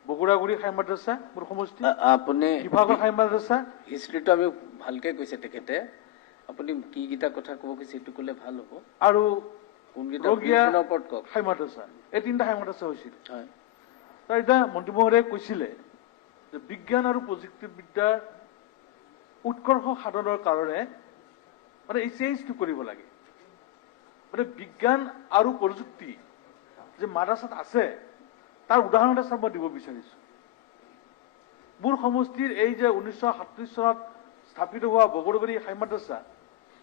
বগুড়াগুৰি খাই মাদ্ৰাছা মোৰ সমষ্টি, আপুনি শিৱসাগৰ খাই মাদ্ৰাছা। হিষ্ট্ৰীটো আমি ভালকে কৈছে তেখেতে, আপুনি কি কেইটা কথা ক'ব কৈছে সেইটো ক'লে ভাল হ'ব। আৰু কোনকেইটা ৰঙিয়া ওপৰত কওক। খাই মাদ্ৰাছা, এই 3টা খাই মাদ্ৰাছা হৈছিল। হয়, তাৰ এতিয়া মন্ত্ৰী মহোদয়ে কৈছিলে যে বিজ্ঞান আৰু প্ৰযুক্তিবিদ্যাৰ উৎকৰ্ষ সাধনৰ কাৰণে মানে এই চেঞ্জটো কৰিব লাগে। মানে বিজ্ঞান আৰু প্ৰযুক্তি যে মাদ্ৰাছাত আছে তাৰ উদাহৰণ এটা মই দিব বিচাৰিছোঁ। মোৰ সমষ্টিৰ এই যে 1937 চনত স্থাপিত হোৱা বগুড়াগুৰি হাই মাদ্ৰাছা,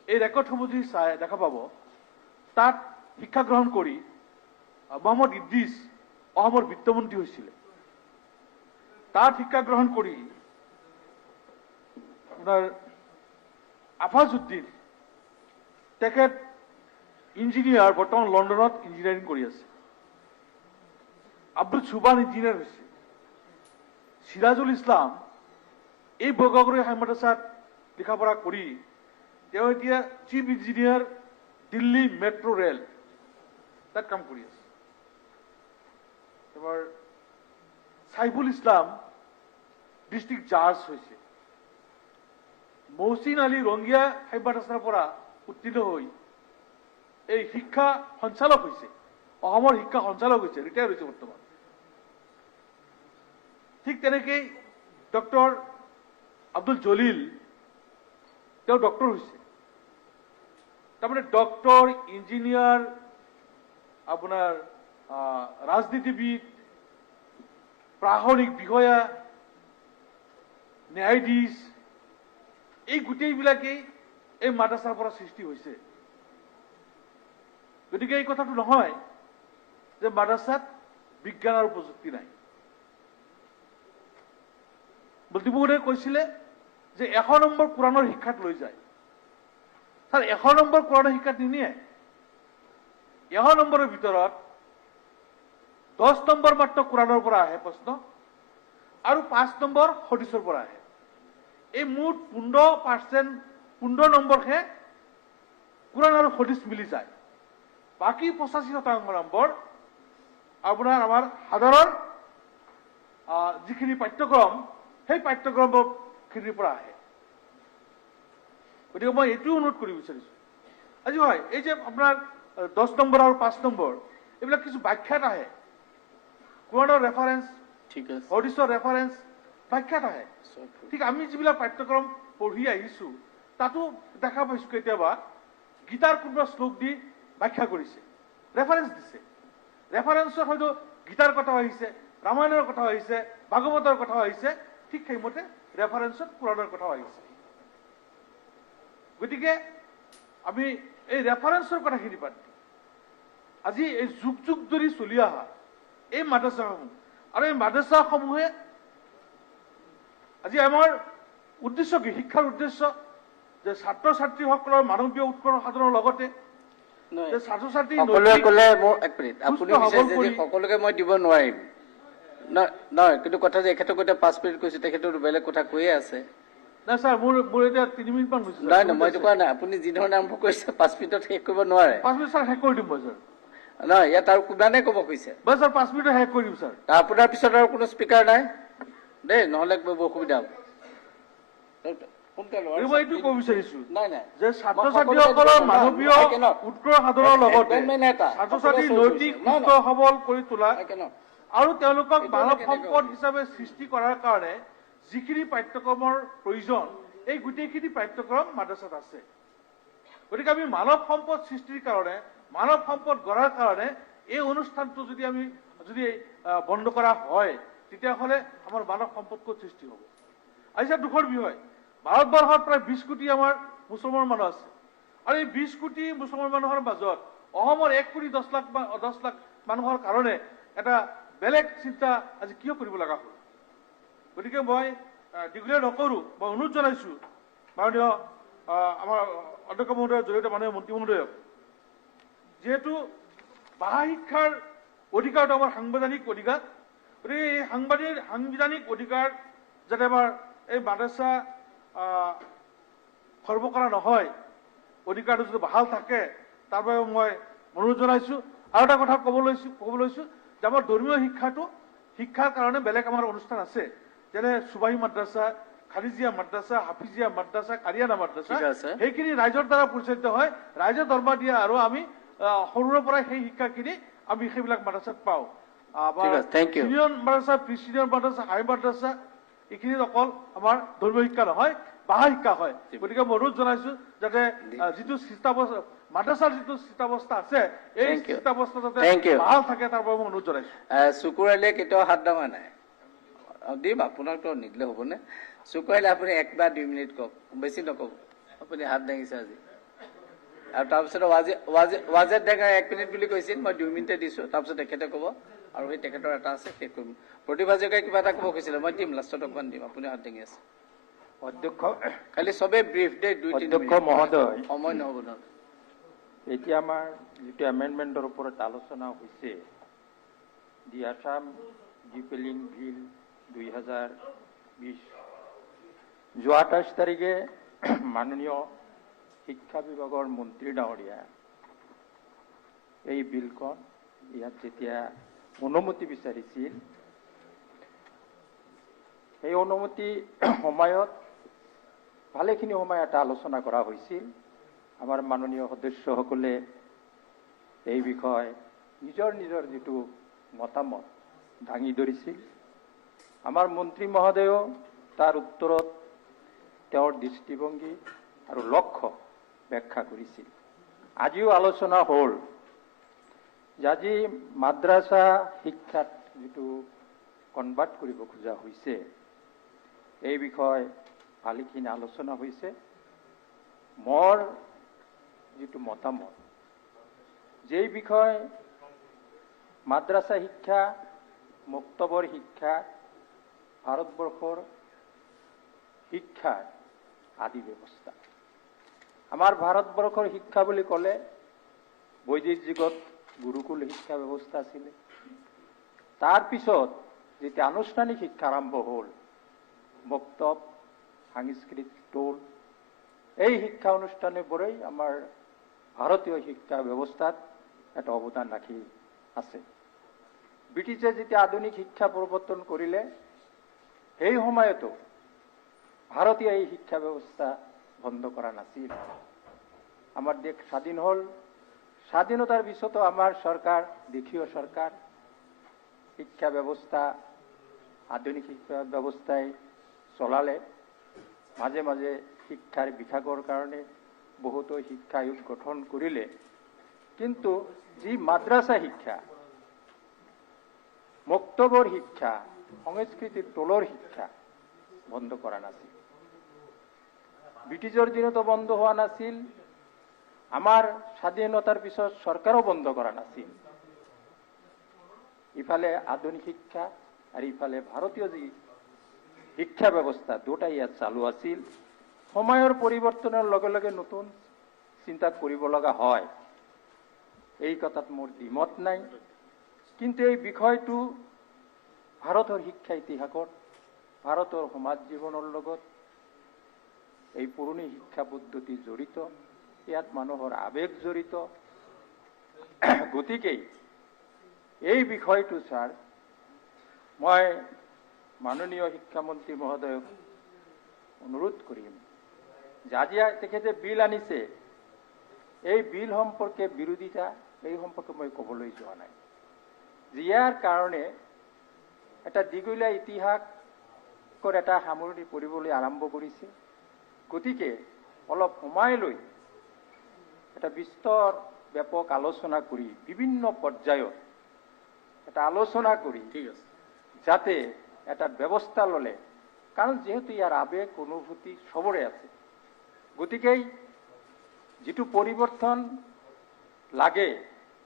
এই ৰেকৰ্ডসমূহ যদি চাই দেখা পাব, তাত শিক্ষা গ্ৰহণ কৰি মহম্মদ ইদ্ৰিছ অসমৰ বিত্তমন্ত্ৰী হৈছিলে। তাত শিক্ষা গ্ৰহণ কৰি আপোনাৰ আফাজউদ্দিন, তেখেত ইঞ্জিনিয়াৰ, বৰ্তমান লণ্ডনত ইঞ্জিনিয়াৰিং কৰি আছে। আব্দুল সুবান ইঞ্জিনিয়াৰ হৈছে। সিৰাজুল ইছলাম এই বগুড়াগুৰি হাই মাদ্ৰাছাত লিখা পঢ়া কৰি তেওঁ এতিয়া chief engineer Delhi metro' rail তাত কাম কৰি আছে। এবাৰ সাইফুল ইছলাম ডিষ্ট্ৰিক্ট জাজ হৈছে। মহচিন আলী ৰঙিয়া হাই মাদ্ৰাছাৰ পৰা উত্তীৰ্ণ হৈ এই শিক্ষা সঞ্চালক হৈছে, অসমৰ শিক্ষা সঞ্চালক হৈছে, ৰিটায়াৰ হৈছে বৰ্তমান। ঠিক তেনেকেই ডক্টৰ আব্দুল জলিল, তেওঁ ডক্টৰ হৈছে। তাৰমানে ডক্টৰ, ইঞ্জিনিয়াৰ, আপোনাৰ ৰাজনীতিবিদ, প্ৰশাসনিক বিষয়া, ন্যায়াধীশ, এই গোটেইবিলাকেই এই মাদ্ৰাছাৰ পৰা সৃষ্টি হৈছে। গতিকে এই কথাটো নহয় যে মাদ্ৰাছাত বিজ্ঞান আৰু প্ৰযুক্তি নাই। মন্ত্ৰীমহোদয়ে কৈছিলে যে 100 নম্বৰ কোৰাণৰ শিক্ষাত লৈ যায়। ছাৰ 100 নম্বৰ কোৰাণৰ শিক্ষাত নিনিয়ে। 100 নম্বৰৰ ভিতৰত 10 নম্বৰ মাত্ৰ কোৰাণৰ পৰা আহে প্ৰশ্ন, আৰু 5 নম্বৰ হদিছৰ পৰা আহে। এই মুঠ 15% নম্বৰহে কোৰাণ আৰু হদিছ মিলি যায়। বাকী 85% নম্বৰ আপোনাৰ আমাৰ সাধাৰণ যিখিনি পাঠ্যক্ৰম, সেই পাঠ্যক্ৰমখিনিৰ পৰা আহে। গতিকে মই এইটোও অনুৰোধ কৰিব বিচাৰিছোঁ, আজি হয় এই যে আপোনাৰ 10 নম্বৰ আৰু 5 নম্বৰ এইবিলাক কিছু ব্যাখ্যাত আহে, কোৰাণৰ ৰেফাৰেন্স, ঠিক আছে, হদিছৰ ৰেফাৰেন্স ব্যাখ্যাত আহে। ঠিক আমি যিবিলাক পাঠ্যক্ৰম পঢ়ি আহিছোঁ তাতো দেখা পাইছো কেতিয়াবা গীতাৰ কোনোবা শ্লোক দি ব্যাখ্যা কৰিছে, ৰেফাৰেন্স দিছে। ৰেফাৰেন্সত হয়তো গীতাৰ কথা আহিছে, ৰামায়ণৰ কথা আহিছে, ভাগৱতৰ কথা আহিছে, ঠিক সেইমতে ৰেফাৰেন্সত পুৰাণৰ কথা আহিছে। গতিকে আমি এই ৰেফাৰেন্সৰ কথাখিনি বাদ দিম। আজি এই যুগ যুগ ধৰি চলি অহা এই মাদ্ৰাসাসমূহ আৰু এই মাদ্ৰাসাসমূহে আজি আমাৰ উদ্দেশ্য কি? শিক্ষাৰ উদ্দেশ্য যে ছাত্ৰ ছাত্ৰীসকলৰ মানৱীয় উৎকৰ্ষ সাধনৰ লগতে যে ছাত্ৰ ছাত্ৰী সকলোৱে ক'লে মোৰ এক মিনিট, আপুনি বিচাৰিছে যে সকলোকে মই দিব নোৱাৰিম। নহয়, কিন্তু কথা যে এখেতক এতিয়া 5 মিনিট কৈছে, তেখেতৰ বেলেগ কথা কৈয়ে আছে। নাই ছাৰ, মোৰ এতিয়া 3 মিনিটমান হৈছে। নহয় মই এইটো কোৱা নাই, আপুনি যি ধৰণে আৰম্ভ কৰিছে 5 মিনিটত শেষ কৰিব নোৱাৰে। 5 মিনিট ছাৰ শেষ কৰি দিম মই ছাৰ। নহয়, ইয়াত আৰু কিমানে ক'ব খুজিছে? মই ছাৰ 5 মিনিটত শেষ কৰি দিম ছাৰ। আপোনাৰ পিছত আৰু কোনো স্পীকাৰ নাই দেই, নহ'লে অসুবিধা হ'ব। মই এইটো ক'ব বিচাৰিছো নাই নাই যে ছাত্ৰ ছাত্ৰীসকলৰ মানৱীয় উৎকৰ্ষ সাধনৰ লগতে ছাত্ৰ ছাত্ৰীৰ নৈতিক সুস্থ সবল কৰি তোলা আৰু তেওঁলোকক মানৱ সম্পদ হিচাপে সৃষ্টি কৰাৰ কাৰণে যিখিনি পাঠ্যক্ৰমৰ প্ৰয়োজন, এই গোটেইখিনি পাঠ্যক্ৰম মাদ্ৰাসাত আছে। গতিকে আমি মানৱ সম্পদ সৃষ্টিৰ কাৰণে, মানৱ সম্পদ গঢ়াৰ কাৰণে এই অনুষ্ঠানটো যদি বন্ধ কৰা হয়, তেতিয়াহ'লে আমাৰ মানৱ সম্পদ ক'ত সৃষ্টি হ'ব? আজি দুখৰ বিষয়, ভাৰতবৰ্ষত প্ৰায় 20 কোটি আমাৰ মুছলমান মানুহ আছে আৰু এই 20 কোটি মুছলমান মানুহৰ মাজত অসমৰ 1 কোটি 10 লাখ মানুহৰ কাৰণে এটা বেলেগ চিন্তা আজি কিয় কৰিব লগা হ'ল? গতিকে মই দীঘলীয়া নকৰোঁ, মই অনুৰোধ জনাইছোঁ মাননীয় আমাৰ অধ্যক্ষ মহোদয়ৰ জৰিয়তে মাননীয় মন্ত্ৰী মহোদয়ক, যিহেতু ভাষা শিক্ষাৰ অধিকাৰটো আমাৰ সাংবিধানিক অধিকাৰ, গতিকে এই সাংবিধানিক অধিকাৰ যাতে আমাৰ এই মাদ্ৰাসা খৰ্ব কৰা নহয়, অধিকাৰটো যদি ভাল থাকে, তাৰ বাবে মই অনুৰোধ জনাইছোঁ। আৰু এটা কথা ক'ব লৈছোঁ যে আমাৰ ধৰ্মীয় শিক্ষাৰ কাৰণে বেলেগ আমাৰ অনুষ্ঠান আছে, যেনে সুবাহী মাদ্ৰাসা, খালিজিয়া মাদ্ৰাসা, হাফিজিয়া মাদ্ৰাসা, কাৰিয়ানা মাদ্ৰাসা, সেইখিনি ৰাইজৰ দ্বাৰা পৰিচালিত হয়। ৰাইজে দৰমহা দিয়ে আৰু আমি সৰুৰে পৰাই সেই শিক্ষাখিনি আমি সেইবিলাক মাদ্ৰাসাত পাওঁ। চিনিয়ৰ মাদ্ৰাসা, প্ৰি চিনিয়ৰ মাদ্ৰাসা, হাই মাদ্ৰাসা, এইখিনিত অকল আমাৰ ধৰ্মীয় শিক্ষা নহয়, ভাষা শিক্ষা হয়। গতিকে মই অনুৰোধ জনাইছোঁ যাতে যিটো মাদ্ৰাছাৰ যিটো স্থিতাৱস্থা আছে, এই স্থিতাৱস্থা যাতে ভাল থাকে, তাৰ বাবে মই অনুৰোধ জনাইছোঁ। চকুৰ আলিয়ে কেতিয়াও হাত দাঙা নাই, দিম আপোনাকতো নিদিলে হ'বনে? চকুৰ আলিয়ে আপুনি 1 বা 2 মিনিট কওক, বেছি নক'ব। আপুনি হাত দাঙিছে আজি। আৰু তাৰপিছত ৱাজেদ ডেঙাই 1 মিনিট বুলি কৈছিল, মই 2 মিনিটে দিছোঁ, তাৰপিছত তেখেতে ক'ব আৰু সেই তেখেতৰ এটা আছে, শেষ কৰিম। প্ৰতিভা হাজৰিকাই কিবা এটা ক'ব খুজিছিলে, মই দিম, লাষ্টত অকণমান দিম। আপুনি হাত দাঙি আছে। অধ্যক্ষ খালি চবেই ব্ৰিফ দেই, 2-3 মিনিট মহোদয়, সময় নহ'ব নহয়। এতিয়া আমাৰ যিটো এমেণ্ডমেণ্টৰ ওপৰত আলোচনা হৈছে, দি আছাম ৰিপিলিং বিল 2020, যোৱা 28 তাৰিখে মাননীয় শিক্ষা বিভাগৰ মন্ত্ৰী ডাঙৰীয়া এই বিলখন ইয়াত যেতিয়া অনুমতি বিচাৰিছিল, সেই অনুমতি সময়ত ভালেখিনি সময় এটা আলোচনা কৰা হৈছিল। আমাৰ মাননীয় সদস্যসকলে এই বিষয়ে নিজৰ যিটো মতামত দাঙি ধৰিছিল। আমাৰ মন্ত্ৰী মহোদয়েও তাৰ উত্তৰত তেওঁৰ দৃষ্টিভংগী আৰু লক্ষ্য ব্যাখ্যা কৰিছিল। আজিও আলোচনা হ'ল যে আজি মাদ্ৰাসা শিক্ষাত যিটো কনভাৰ্ট কৰিব খোজা হৈছে, এই বিষয়ে ভালেখিনি আলোচনা হৈছে। মোৰ যিটো মতামত, যেই বিষয় মাদ্ৰাসা শিক্ষা, মুক্তবৰ শিক্ষা ভাৰতবৰ্ষৰ শিক্ষাৰ আদি ব্যৱস্থা। আমাৰ ভাৰতবৰ্ষৰ শিক্ষা বুলি ক'লে বৈদিক যুগত গুৰুকুল শিক্ষা ব্যৱস্থা আছিলে। তাৰপিছত যেতিয়া আনুষ্ঠানিক শিক্ষা আৰম্ভ হ'ল, বক্তব্য, সাংস্কৃতিক টোল, এই শিক্ষা অনুষ্ঠানবোৰেই আমাৰ ভাৰতীয় শিক্ষা ব্যৱস্থাত এটা অৱদান ৰাখি আছে। ব্ৰিটিছে যেতিয়া আধুনিক শিক্ষা প্ৰৱৰ্তন কৰিলে, সেই সময়তো ভাৰতীয় এই শিক্ষা ব্যৱস্থা বন্ধ কৰা নাছিল। আমাৰ দেশ স্বাধীন হ'ল, স্বাধীনতাৰ পিছতো আমাৰ চৰকাৰ, দেশীয় চৰকাৰ, শিক্ষা ব্যৱস্থা, আধুনিক শিক্ষা ব্যৱস্থাই চলালে। মাজে মাজে শিক্ষাৰ বিভাগৰ কাৰণে বহুতো শিক্ষা আয়োগ গঠন কৰিলে, কিন্তু যি মাদ্ৰাছা শিক্ষা, মক্তবৰ শিক্ষা, সংস্কৃতিৰ তলৰ শিক্ষা বন্ধ কৰা নাছিল। ব্ৰিটিছৰ দিনতো বন্ধ হোৱা নাছিল, আমাৰ স্বাধীনতাৰ পিছত চৰকাৰো বন্ধ কৰা নাছিল। ইফালে আধুনিক শিক্ষা আৰু ইফালে ভাৰতীয় যি শিক্ষা ব্যৱস্থা দুটাই ইয়াত চালু আছিল। সময়ৰ পৰিৱৰ্তনৰ লগে লগে নতুন চিন্তা কৰিব লগা হয়, এই কথাত মোৰ দ্বিমত নাই। কিন্তু এই বিষয়টো ভাৰতৰ শিক্ষা ইতিহাসত, ভাৰতৰ সমাজ জীৱনৰ লগত এই পুৰণি শিক্ষা পদ্ধতি জড়িত, ইয়াত মানুহৰ আৱেগ জড়িত। গতিকে এই বিষয়টো ছাৰ, মই মাননীয় শিক্ষামন্ত্ৰী মহোদয়ক অনুৰোধ কৰিম যে আজি তেখেতে বিল আনিছে, এই বিল সম্পৰ্কে বিৰোধিতা এই সম্পৰ্কে মই ক'বলৈ যোৱা নাই। ইয়াৰ কাৰণে এটা দীঘলীয়া ইতিহাসৰ এটা সামৰণি পৰিবলৈ আৰম্ভ কৰিছে। গতিকে অলপ সময় লৈ এটা বিস্তৰ ব্যাপক আলোচনা কৰি বিভিন্ন পৰ্যায়ত এটা আলোচনা কৰি যাতে এটা ব্যৱস্থা ল'লে, কাৰণ যিহেতু ইয়াৰ আৱেগ অনুভূতি সবৰে আছে, গতিকে যিটো পৰিৱৰ্তন লাগে,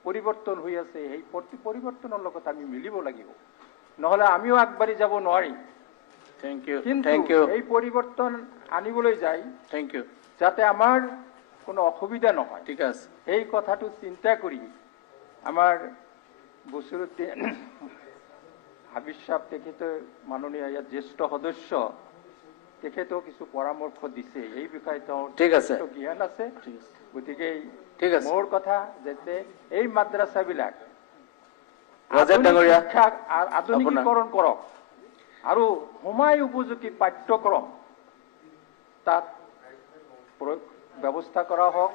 পৰিৱৰ্তন হৈ আছে, সেই পৰিৱৰ্তনৰ লগত আমি মিলিব লাগিব, নহলে আমিও আগবাঢ়ি যাব নোৱাৰিম। কিন্তু এই পৰিৱৰ্তন আনিবলৈ যাই যাতে আমাৰ কোনো অসুবিধা নহয়, ঠিক আছে, এই কথাটো চিন্তা কৰি আমাৰ বছিৰুদ্দিন হাবিজ সাহেব তেখেতে মাননীয় ইয়াত জ্যেষ্ঠ সদস্য, তেখেতেও কিছু পৰামৰ্শ দিছে, এই বিষয়ে তেওঁৰ জ্ঞান আছে। গতিকে মোৰ কথা যাতে এই মাদ্ৰাছাবিলাক আধুনিকীকৰণ কৰক আৰু সময় উপযোগী পাঠ্যক্ৰম তাত ব্যৱস্থা কৰা হওক,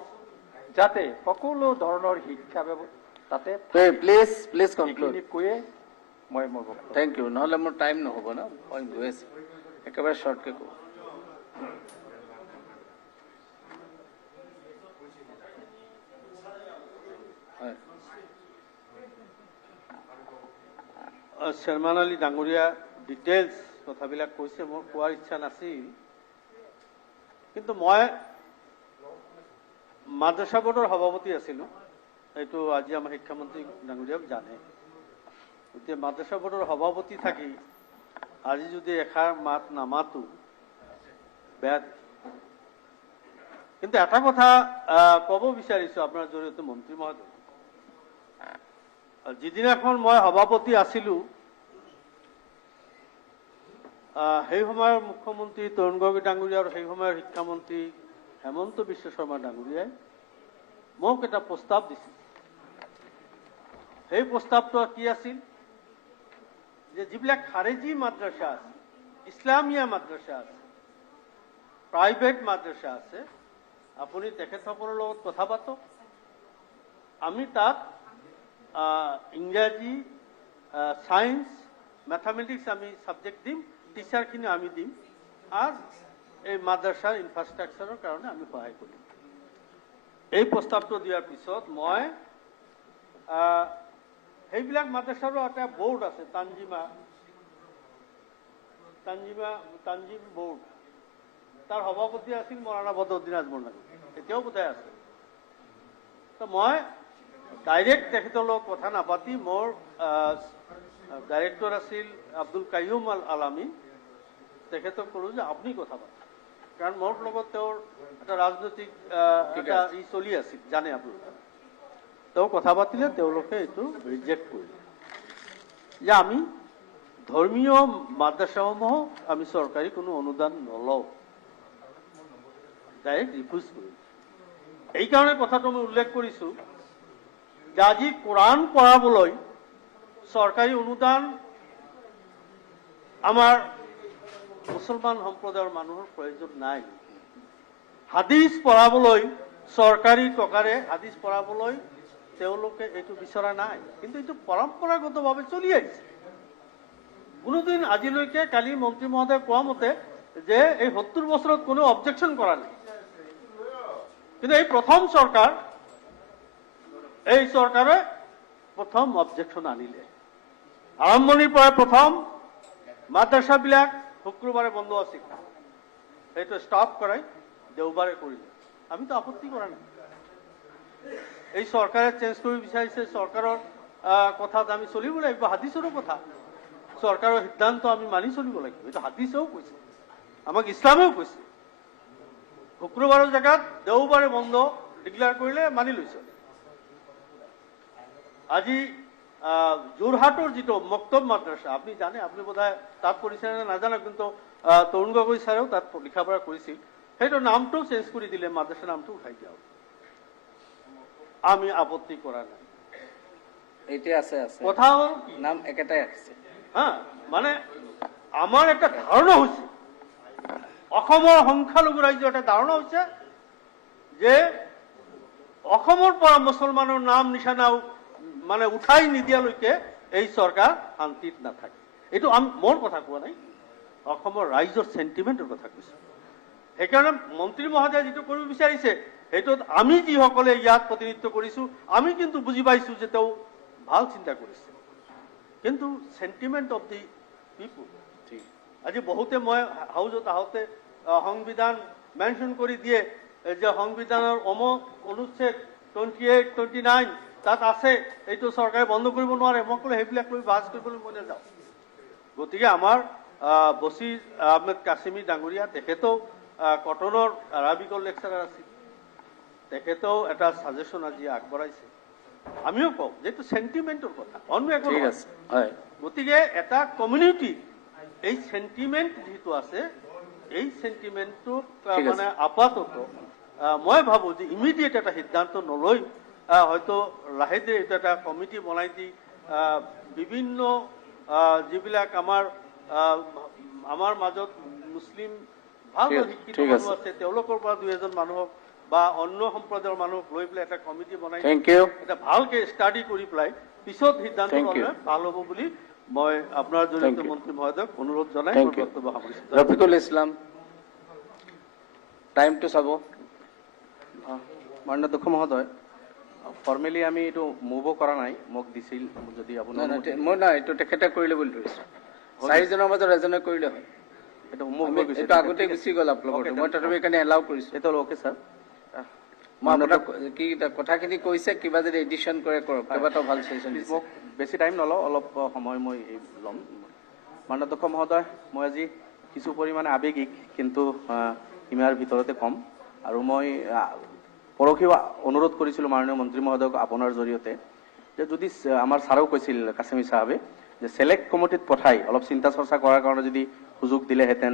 যাতে সকলো ধৰণৰ শিক্ষা তাতে কৈয়ে মই মোৰ থেংক ইউ। নহ'লে মোৰ টাইম নহ'ব ন, মই গৈ আছোঁ, একেবাৰে শ্বৰ্টকৈ কওঁ। শ্বেৰমান আলী ডাঙৰীয়া ডিটেইলছ কথাবিলাক কৈছে, মোৰ কোৱাৰ ইচ্ছা নাছিল, কিন্তু মই মাদ্ৰাছা বোৰ্ডৰ সভাপতি আছিলোঁ, এইটো আজি আমাৰ শিক্ষামন্ত্ৰী ডাঙৰীয়াও জানে। গতিকে মাদ্ৰাছা বোৰ্ডৰ সভাপতি থাকি আজি যদি এষাৰ মাত নামাতো বেয়া। কিন্তু এটা কথা ক'ব বিচাৰিছোঁ আপোনাৰ জৰিয়তে মন্ত্ৰী মহোদয়, যিদিনাখন মই সভাপতি আছিলোঁ সেই সময়ৰ মুখ্যমন্ত্ৰী তৰুণ গগৈ ডাঙৰীয়া আৰু সেই সময়ৰ শিক্ষামন্ত্ৰী হেমন্ত বিশ্ব শৰ্মা ডাঙৰীয়াই মোক এটা প্ৰস্তাৱ দিছিল। সেই প্ৰস্তাৱটো কি আছিল যে যিবিলাক খাৰেজী মাদ্ৰাছা আছে, ইছলামীয়া মাদ্ৰাছা আছে, প্ৰাইভেট মাদ্ৰাছা আছে, আপুনি তেখেতসকলৰ লগত কথা পাতক, আমি তাত ইংৰাজী, ছায়েন্স, মেথামেটিক্স আমি ছাবজেক্ট দিম, টিচাৰখিনি আমি দিম, আৰু এই মাদ্ৰাছাৰ ইনফ্ৰাষ্ট্ৰাকচাৰৰ কাৰণে আমি সহায় কৰিম। এই প্ৰস্তাৱটো দিয়াৰ পিছত মই সেইবিলাক মাদ্ৰাছাৰো এটা বোৰ্ড আছে, তানজিম বোৰ্ড, তাৰ সভাপতি আছিল মৌলানা বদৰুদ্দিন আজমল নগৰ, এতিয়াও বোধহয় আছে। তো মই ডাইৰেক্ট তেখেতৰ লগত কথা নাপাতি মোৰ ডাইৰেক্টৰ আছিল আব্দুল কাইয়ুম আলামী, তেখেতক ক'লো যে আপুনি কথা পাতক, কাৰণ মোৰ লগত তেওঁৰ এটা ৰাজনৈতিক এটা চলি আছিল, জানে আপোনালোকে। তেওঁ কথা পাতিলে, তেওঁলোকে এইটো ৰিজেক্ট কৰিলে যে আমি ধৰ্মীয় মাদ্ৰাছাসমূহ আমি চৰকাৰী কোনো অনুদান নলওঁ, ডাইৰেক্ট ৰিফিউজ কৰিলে। এইকাৰণে কথাটো মই উল্লেখ কৰিছোঁ যে আজি কোৰাণ পঢ়াবলৈ চৰকাৰী অনুদান আমাৰ মুছলমান সম্প্ৰদায়ৰ মানুহৰ প্ৰয়োজন নাই। হাদিছ পঢ়াবলৈ চৰকাৰী টকাৰে হাদিছ পঢ়াবলৈ তেওঁলোকে এইটো বিচৰা নাই, কিন্তু এইটো পৰম্পৰাগতভাৱে চলি আহিছে। কোনোদিন আজিলৈকে, কালি মন্ত্ৰী মহোদয়ে কোৱা মতে যে এই 70 বছৰত কোনো অবজেকশন কৰা নাই, কিন্তু এই প্ৰথম চৰকাৰ, এই চৰকাৰে প্ৰথম অবজেকশন আনিলে। আৰম্ভণিৰ পৰা প্ৰথম মাদ্ৰাসাবিলাক শুক্ৰবাৰে বন্ধ আছিল, সেইটো ষ্টপ কৰাই দেওবাৰে কৰিলে। আমিতো আপত্তি কৰা নাই। এই চৰকাৰে চেঞ্জ কৰিব বিচাৰিছে, চৰকাৰৰ কথাত আমি চলিব লাগিব, হাদিছৰো কথা। চৰকাৰৰ সিদ্ধান্ত আমি মানি চলিব লাগিব, এইটো হাদিছেও কৈছে, আমাক ইছলামেও কৈছে। শুক্ৰবাৰৰ জেগাত দেওবাৰে বন্ধ ডিক্লেয়াৰ কৰিলে, মানি লৈছে। আজি যোৰহাটৰ যিটো মক্তব মাদ্ৰাসা, আপুনি জানে, আপুনি বোধহয় তাত পঢ়িছে নে নাজানে, কিন্তু তৰুণ গগৈ ছাৰেও তাত লিখা পঢ়া কৰিছিল। সেইটো নামটো চেঞ্জ কৰি দিলে, মাদ্ৰাসা নামটো উঠাই দিয়া হ'ল। আমি আপত্তি কৰা নাই। এতিয়া আছে কথা হ'ল নাম একেটাই আছে। হা, মানে আমাৰ এটা ধাৰণা হৈছে, অসমৰ সংখ্যালঘু ৰাজ্যৰ এটা ধাৰণা হৈছে যে অসমৰ পৰা মুছলমানৰ নাম নিশানা মানে উঠাই নিদিয়ালৈকে এই চৰকাৰ শান্তিত নাথাকে। এইটো মোৰ কথা কোৱা নাই, অসমৰ ৰাইজৰ চেণ্টিমেণ্টৰ কথা কৈছে। সেইকাৰণে মন্ত্ৰী মহোদয়ে যিটো কৰিব বিচাৰিছে, সেইটোত আমি যিসকলে ইয়াত প্ৰতিনিধিত্ব কৰিছোঁ, আমি কিন্তু বুজি পাইছোঁ যে তেওঁ ভাল চিন্তা কৰিছে, কিন্তু চেণ্টিমেণ্ট অফ দি পিপুল। আজি বহুতে মই হাউজত আহোঁতে সংবিধান মেনশ্যন কৰি দিয়ে যে সংবিধানৰ অনুচ্ছেদ 28, 29 তাত আছে, এইটো চৰকাৰে বন্ধ কৰিব নোৱাৰে। মই ক'লো সেইবিলাক লৈ বাছ কৰিবলৈ মই নাযাওঁ। গতিকে আমাৰ বছিৰ আহমেদ কাছিমি ডাঙৰীয়া, তেখেতেও কটনৰ আৰবিকৰ লেকচাৰাৰ আছিল, তেখেতেও এটা ছাজেশ্যন আজি আগবঢ়াইছে। আমিও কওঁ যে এইটো চেণ্টিমেণ্টৰ কথা, অন্য একো নহয়। গতিকে এটা কমিউনিটি এই চেণ্টিমেণ্ট যিটো আছে, এই চেণ্টিমেণ্টটো মানে আপাতত মই ভাবোঁ যে ইমিডিয়েট এটা সিদ্ধান্ত নলৈ হয়তো লাহে ধীৰে এইটো এটা কমিটি বনাই দি বিভিন্ন যিবিলাক আমাৰ মাজত মুছলিম ভাল শিক্ষিত মানুহ আছে, তেওঁলোকৰ পৰা 2-এজন মানুহক বা অন্য সম্প্ৰদায়ৰ মানুহক লৈ পেলাই এটা কমিটি বনাই এটা ভালকে ষ্টাডি কৰি পেলাই পিছত সিদ্ধান্ত ল'লে ভাল হ'ব বুলি মই আপোনাৰ জৰিয়তে মন্ত্ৰী মহোদয়ক অনুৰোধ জনাই বক্তব্য সামৰিছোঁ। ৰফিকুল ইছলাম, টাইমটো চাব। মাননীয় অধ্যক্ষ মহোদয়, ফৰ্মেলি আমি এইটো মুভো কৰা নাই, মোক দিছিল যদি আপোনাৰ মই নাই, এইটো তেখেতে কৰিলে বুলি ধৰিছোঁ। 4জনৰ মাজত এজনে কৰিলে হয়, এইটো মুভ হৈ গৈছে, এইটো আগতে গুচি গ'ল আপোনালোকৰ। মই তথাপি সেইকাৰণে এলাউ কৰিছোঁ। এইটো অ'কে ছাৰ। মই আপোনাক কি কথাখিনি কৈছে, কিবা যদি এডিশ্যন কৰে কৰক, কেইবাটাও ভাল চেশ্যন দিছে। মোক বেছি টাইম নলওঁ, অলপ সময় মই ল'ম। মাননীয় অধ্যক্ষ মহোদয়, মই আজি কিছু পৰিমাণে আৱেগিক, কিন্তু সীমাৰ ভিতৰতে কম। আৰু মই পৰহিও অনুৰোধ কৰিছিলোঁ মাননীয় মন্ত্ৰী মহোদয়ক আপোনাৰ জৰিয়তে, যে যদি আমাৰ ছাৰেও কৈছিল কাছিমি চাহাবে যে ছেলেক্ট কমিটিত পঠাই অলপ চিন্তা চৰ্চা কৰাৰ কাৰণে যদি সুযোগ দিলেহেঁতেন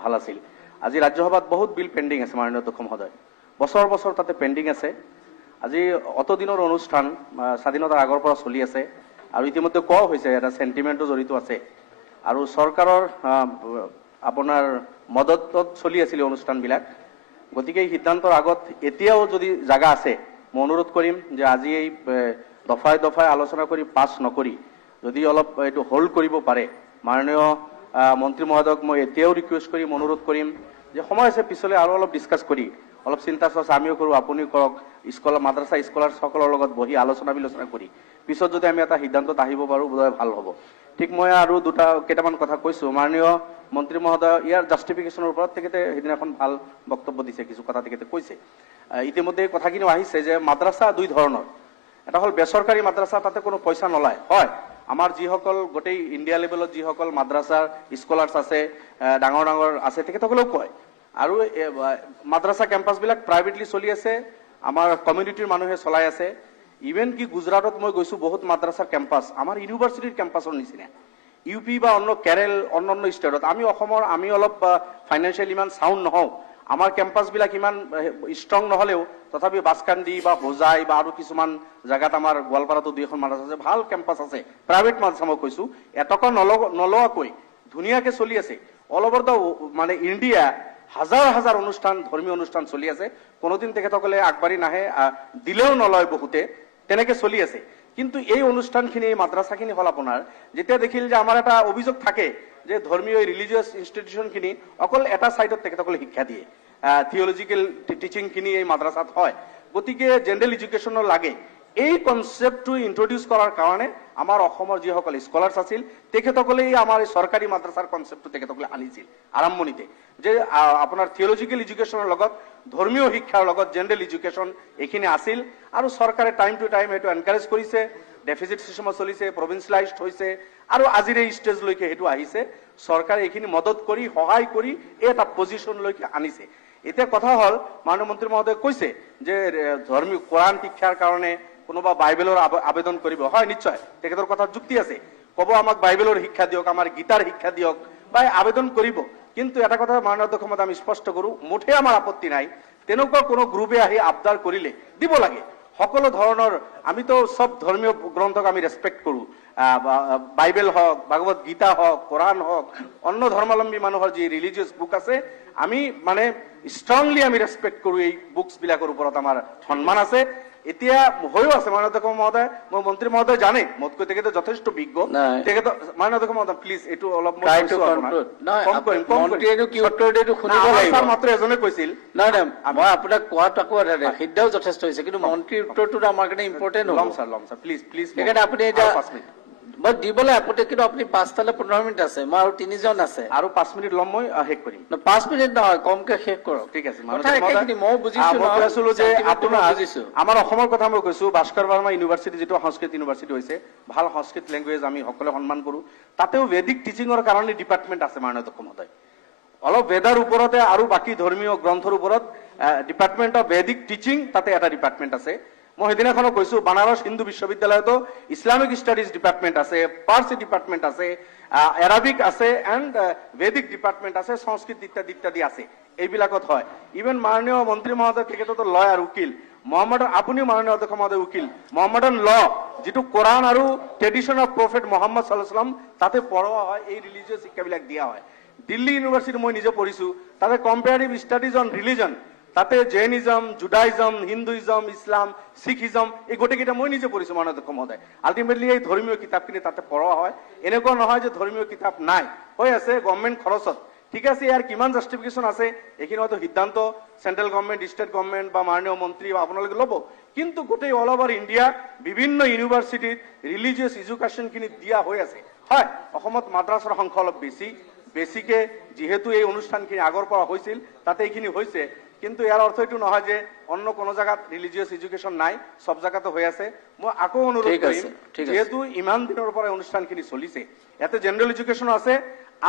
ভাল আছিল। আজি ৰাজ্যসভাত বহুত বিল পেণ্ডিং আছে মাননীয় অধ্যক্ষ মহোদয়, বছৰ বছৰ তাতে পেণ্ডিং আছে। আজি অতদিনৰ অনুষ্ঠান স্বাধীনতাৰ আগৰ পৰা চলি আছে, আৰু ইতিমধ্যে কোৱা হৈছে এটা চেণ্টিমেণ্টো জড়িত আছে। আৰু চৰকাৰৰ আপোনাৰ মদতত চলি আছিলে অনুষ্ঠানবিলাক। গতিকে এই সিদ্ধান্তৰ আগত এতিয়াও যদি জাগা আছে, মই অনুৰোধ কৰিম যে আজি এই দফাই দফাই আলোচনা কৰি পাছ নকৰি যদি অলপ এইটো হোল্ড কৰিব পাৰে, মাননীয় মন্ত্ৰী মহোদয়ক মই এতিয়াও ৰিকুৱেষ্ট কৰিম, অনুৰোধ কৰিম যে সময় আছে পিছলৈ আৰু অলপ ডিছকাছ কৰি অলপ চিন্তা চৰ্চা আমিও কৰোঁ, আপুনিও কৰক, মাদ্ৰাছা স্কলাৰসকলৰ লগত বহি আলোচনা বিলোচনা কৰি পিছত যদি আমি এটা সিদ্ধান্তত আহিব পাৰোঁ বোধহয় ভাল হ'ব। ঠিক মই আৰু কেইটামান কথা কৈছোঁ। মাননীয় মন্ত্ৰী মহোদয় ইয়াৰ জাষ্টিফিকেশ্যনৰ ওপৰত তেখেতে সেইদিনাখন ভাল বক্তব্য দিছে, কিছু কথা তেখেতে কৈছে। ইতিমধ্যে কথাখিনিও আহিছে যে মাদ্ৰাছা দুই ধৰণৰ, এটা হ'ল বেচৰকাৰী মাদ্ৰাছা, তাতে কোনো পইচা নলয়। হয়, আমাৰ যিসকল গোটেই ইণ্ডিয়া লেভেলত যিসকল মাদ্ৰাছাৰ স্কলাৰ্ছ আছে, ডাঙৰ ডাঙৰ আছে, তেখেতসকলেও কয়। আৰু মাদ্ৰাছা কেম্পাছবিলাক প্ৰাইভেটলি চলি আছে, আমাৰ কমিউনিটিৰ মানুহে চলাই আছে। ইভেন কি গুজৰাটত মই গৈছোঁ, বহুত মাদ্ৰাছাৰ কেম্পাছ আমাৰ ইউনিভাৰ্চিটিৰ কেম্পাছৰ নিচিনা। ইউ পি বা অন্য কেৰেল অন্যান্য ষ্টেটত আমি অলপ ফাইনেন্সিয়েলি ইমান চাউণ্ড নহওঁ, আমাৰ কেম্পাছবিলাক ইমান ষ্ট্ৰং নহ'লেও তথাপি বাছকান্দি বা হোজাই বা আৰু কিছুমান জেগাত আমাৰ গোৱালপাৰাতো 2এখন মাদ্ৰাছা আছে, ভাল কেম্পাছ আছে, প্ৰাইভেট মাদ্ৰাছা মই কৈছোঁ, এটকা নলোৱাকৈ ধুনীয়াকৈ চলি আছে। অল অভাৰ দ্য মানে ইণ্ডিয়া হাজাৰ হাজাৰ অনুষ্ঠান, ধৰ্মীয় অনুষ্ঠান চলি আছে। কোনোদিন তেখেতসকলে আগবাঢ়ি নাহে, দিলেও নলয় বহুতে, তেনেকৈ চলি আছে। কিন্তু এই অনুষ্ঠানখিনি এই মাদ্ৰাছাখিনি হ'ল আপোনাৰ যেতিয়া দেখিল যে আমাৰ এটা অভিযোগ থাকে যে ধৰ্মীয় ৰিলিজিয়াছ ইনষ্টিটিউশ্যনখিনি অকল এটা সাইডত তেখেতসকলে শিক্ষা দিয়ে থিওলজিক্যাল টিচিংখিনি এই মাদ্ৰাছাত হয় গতিকে জেনাৰেল এডুকেশ্যনৰ লাগে এই কনসেপ্টটো ইন্ট্ৰোডিউস কৰাৰ কাৰণে আমাৰ অসমৰ যিসকল স্কলাৰ্স আছিল তেখেতসকলেই আমাৰ এই চৰকাৰী মাদ্ৰাছাৰ কনসেপ্টটো তেখেতসকলে আনিছিল আৰম্ভণিতে যে আপোনাৰ থিওলজিক্যাল এডুকেশ্যনৰ লগত ধৰ্মীয় শিক্ষাৰ লগত জেনাৰেল এডুকেশ্যন এইখিনি আছিল আৰু চৰকাৰে টাইম টু টাইম এইটো এনকাৰেজ কৰিছে ডেফিসিট সিস্টেমত চলিছে প্ৰভিন্সিয়েলাইজড হৈছে আৰু আজিৰ এই ষ্টেজলৈকে সেইটো আহিছে চৰকাৰে এইখিনি মদত কৰি সহায় কৰি এটা পজিশনলৈকে আনিছে এতিয়া কথা হ'ল মাননীয় মন্ত্ৰী মহোদয় কৈছে যে ধৰ্মীয় কোৰআন শিক্ষাৰ কাৰণে কোনোবা বাইবেলৰ আবেদন কৰিব হয় নিশ্চয় তেখেতৰ কথা যুক্তি আছে কব আমাক বাইবেলৰ শিক্ষা দিয়ক আমাৰ গীতাৰ শিক্ষা দিয়ক বা আবেদন কৰিব কিন্তু এটা কথা মাননীয় অধ্যক্ষ মহোদয় আমি স্পষ্ট কৰো মুঠে আমাৰ আপত্তি নাই তেনেকুৱা কোনো গ্ৰুপে আহি আবদাৰ কৰিলে দিব লাগে সকলো ধৰণৰ আমি তো সব ধৰ্মীয় গ্ৰন্থক আমি ৰেসপেক্ট কৰো বাইবেল হওক ভাগৱত গীতা হওক কোৰআন হওক অন্য ধৰ্মাৱলম্বী মানুহৰ যি ৰিলিজিয়াছ বুক আছে আমি মানে স্ট্ৰংলি আমি ৰেসপেক্ট কৰো এই বুকস বিলাকৰ ওপৰত আমাৰ সন্মান আছে এতিয়া হয়ও আছে মাননীয় অধ্যক্ষ মহোদয় মই মন্ত্ৰী মহোদয় জানে মোতকৈ তেখেতে যথেষ্ট বিজ্ঞ তেখেতে মাননীয় অধ্যক্ষ মহোদয় প্লিজ এইটো অলপ মাত্ৰ এজনে কৈছিল নাই নাই মই আপোনাক কোৱাটো আকৌ সিদ্ধাও যথেষ্ট হৈছে কিন্তু মন্ত্ৰীৰ উত্তৰটো আমাৰ কাৰণে ইম্পৰ্টেণ্ট লম ছাৰ প্লিজ প্লিজ সেইকাৰণে আপুনি এতিয়া মই দিবলৈ আপত্তি কিন্তু আপুনি 5টালৈ 15 মিনিট আছে মই আৰু 3জন আছে আৰু 5 মিনিট লম মই শেষ কৰিম 5 মিনিট নহয় কমকে শেষ কৰক ঠিক আছে মই বুজিছো যে আপোনাৰ আমাৰ অসমৰ কথা মই কৈছো ভাস্কৰ বৰ্মা ইউনিভাৰ্চিটি যেটো সংস্কৃত ইউনিভাৰ্চিটি হৈছে ভাল সংস্কৃত ল্যাঙ্গুৱেজ আমি সকলে সন্মান কৰো তাতেও বেদিক টিচিংৰ কাৰণে ডিপাৰ্টমেন্ট আছে মাননীয় অধ্যক্ষ মহোদয় অলপ বেদাৰ ওপৰতে আৰু বাকি ধৰ্মীয় গ্ৰন্থৰ ওপৰত ডিপাৰ্টমেন্ট অফ বেদিক টিচিং তাতে এটা ডিপাৰ্টমেন্ট আছে মই সেইদিনাখনো কৈছো বানাৰস হিন্দু বিশ্ববিদ্যালয়তো ইসলামিক স্টাডিজ ডিপাৰ্টমেন্ট আছে পাৰ্চি ডিপাৰ্টমেন্ট আছে এৰাবিক আছে এণ্ড বেদিক ডিপাৰ্টমেন্ট আছে সংস্কৃত ইত্যাদি আছে এইবিলাকত হয় ইভেন মাননীয় মন্ত্ৰী মহোদয় তেখেততো লয়াৰ উকিল মোহাম্মদন আপুনি মাননীয় অধ্যক্ষ মহোদয় উকিল মোহাম্মদন ল যেটো কোরআন আৰু ট্ৰেডিশন অফ প্ৰফেট মোহাম্মদ সাল্লাল্লাহু আলাইহি ওয়াসাল্লাম তাতে পঢ়োৱা হয় এই ৰিলিজিয়াছ শিক্ষাবিলাক দিয়া হয় দিল্লী ইউনিভাৰ্চিটি মই নিজে পঢ়িছো তাতে কম্পাৰেটিভ ষ্টাডিজ অন ৰিলিজন তাতে জৈনিজম জুডাইজম হিন্দুইজম ইসলাম শিখিজম এই গোটেইকেইটা মই নিজে পঢ়িছো মাননীয় অধ্যক্ষ মহোদয় আলটিমেটলি এই ধৰ্মীয় কিতাপখিনি তাতে পঢ়োৱা হয় এনেকুৱা নহয় যে ধৰ্মীয় কিতাপ নাই হৈ আছে গভৰ্ণমেণ্ট খৰচত ঠিক আছে ইয়াৰ কিমান জাস্টিফিকেশন আছে এইখিনি হয়তো সিদ্ধান্ত সেন্ট্রাল গভর্নমেন্ট স্টেট গভর্নমেন্ট বা মাননীয় মন্ত্রী বা আপোনালোকে ল'ব কিন্তু গোটেই অল ওভার ইন্ডিয়া বিভিন্ন ইউনিভার্সিটিত রিলিজিয়াস এডুকেশনখিনি দিয়া হৈ আছে হয় অসমত মাদ্ৰাছাৰ সংখ্যা অলপ বেছিকে যেহেতু এই অনুষ্ঠানখিনি আগৰ পৰা হৈছিল তাতে এইখিনি হৈছে কিন্তু ইয়াৰ অৰ্থ এইটো নহয় যে অন্য কোনো জায়গাত ৰিলিজিয়াস এডুকেশন নাই সব জায়গাতে হৈ আছে মই আকৌ অনুৰোধ কৰিম যেহেতু ইমান দিনৰ পৰা অনুষ্ঠানখিনি চলিছে ইয়াতে জেনাৰেল এডুকেশন আছে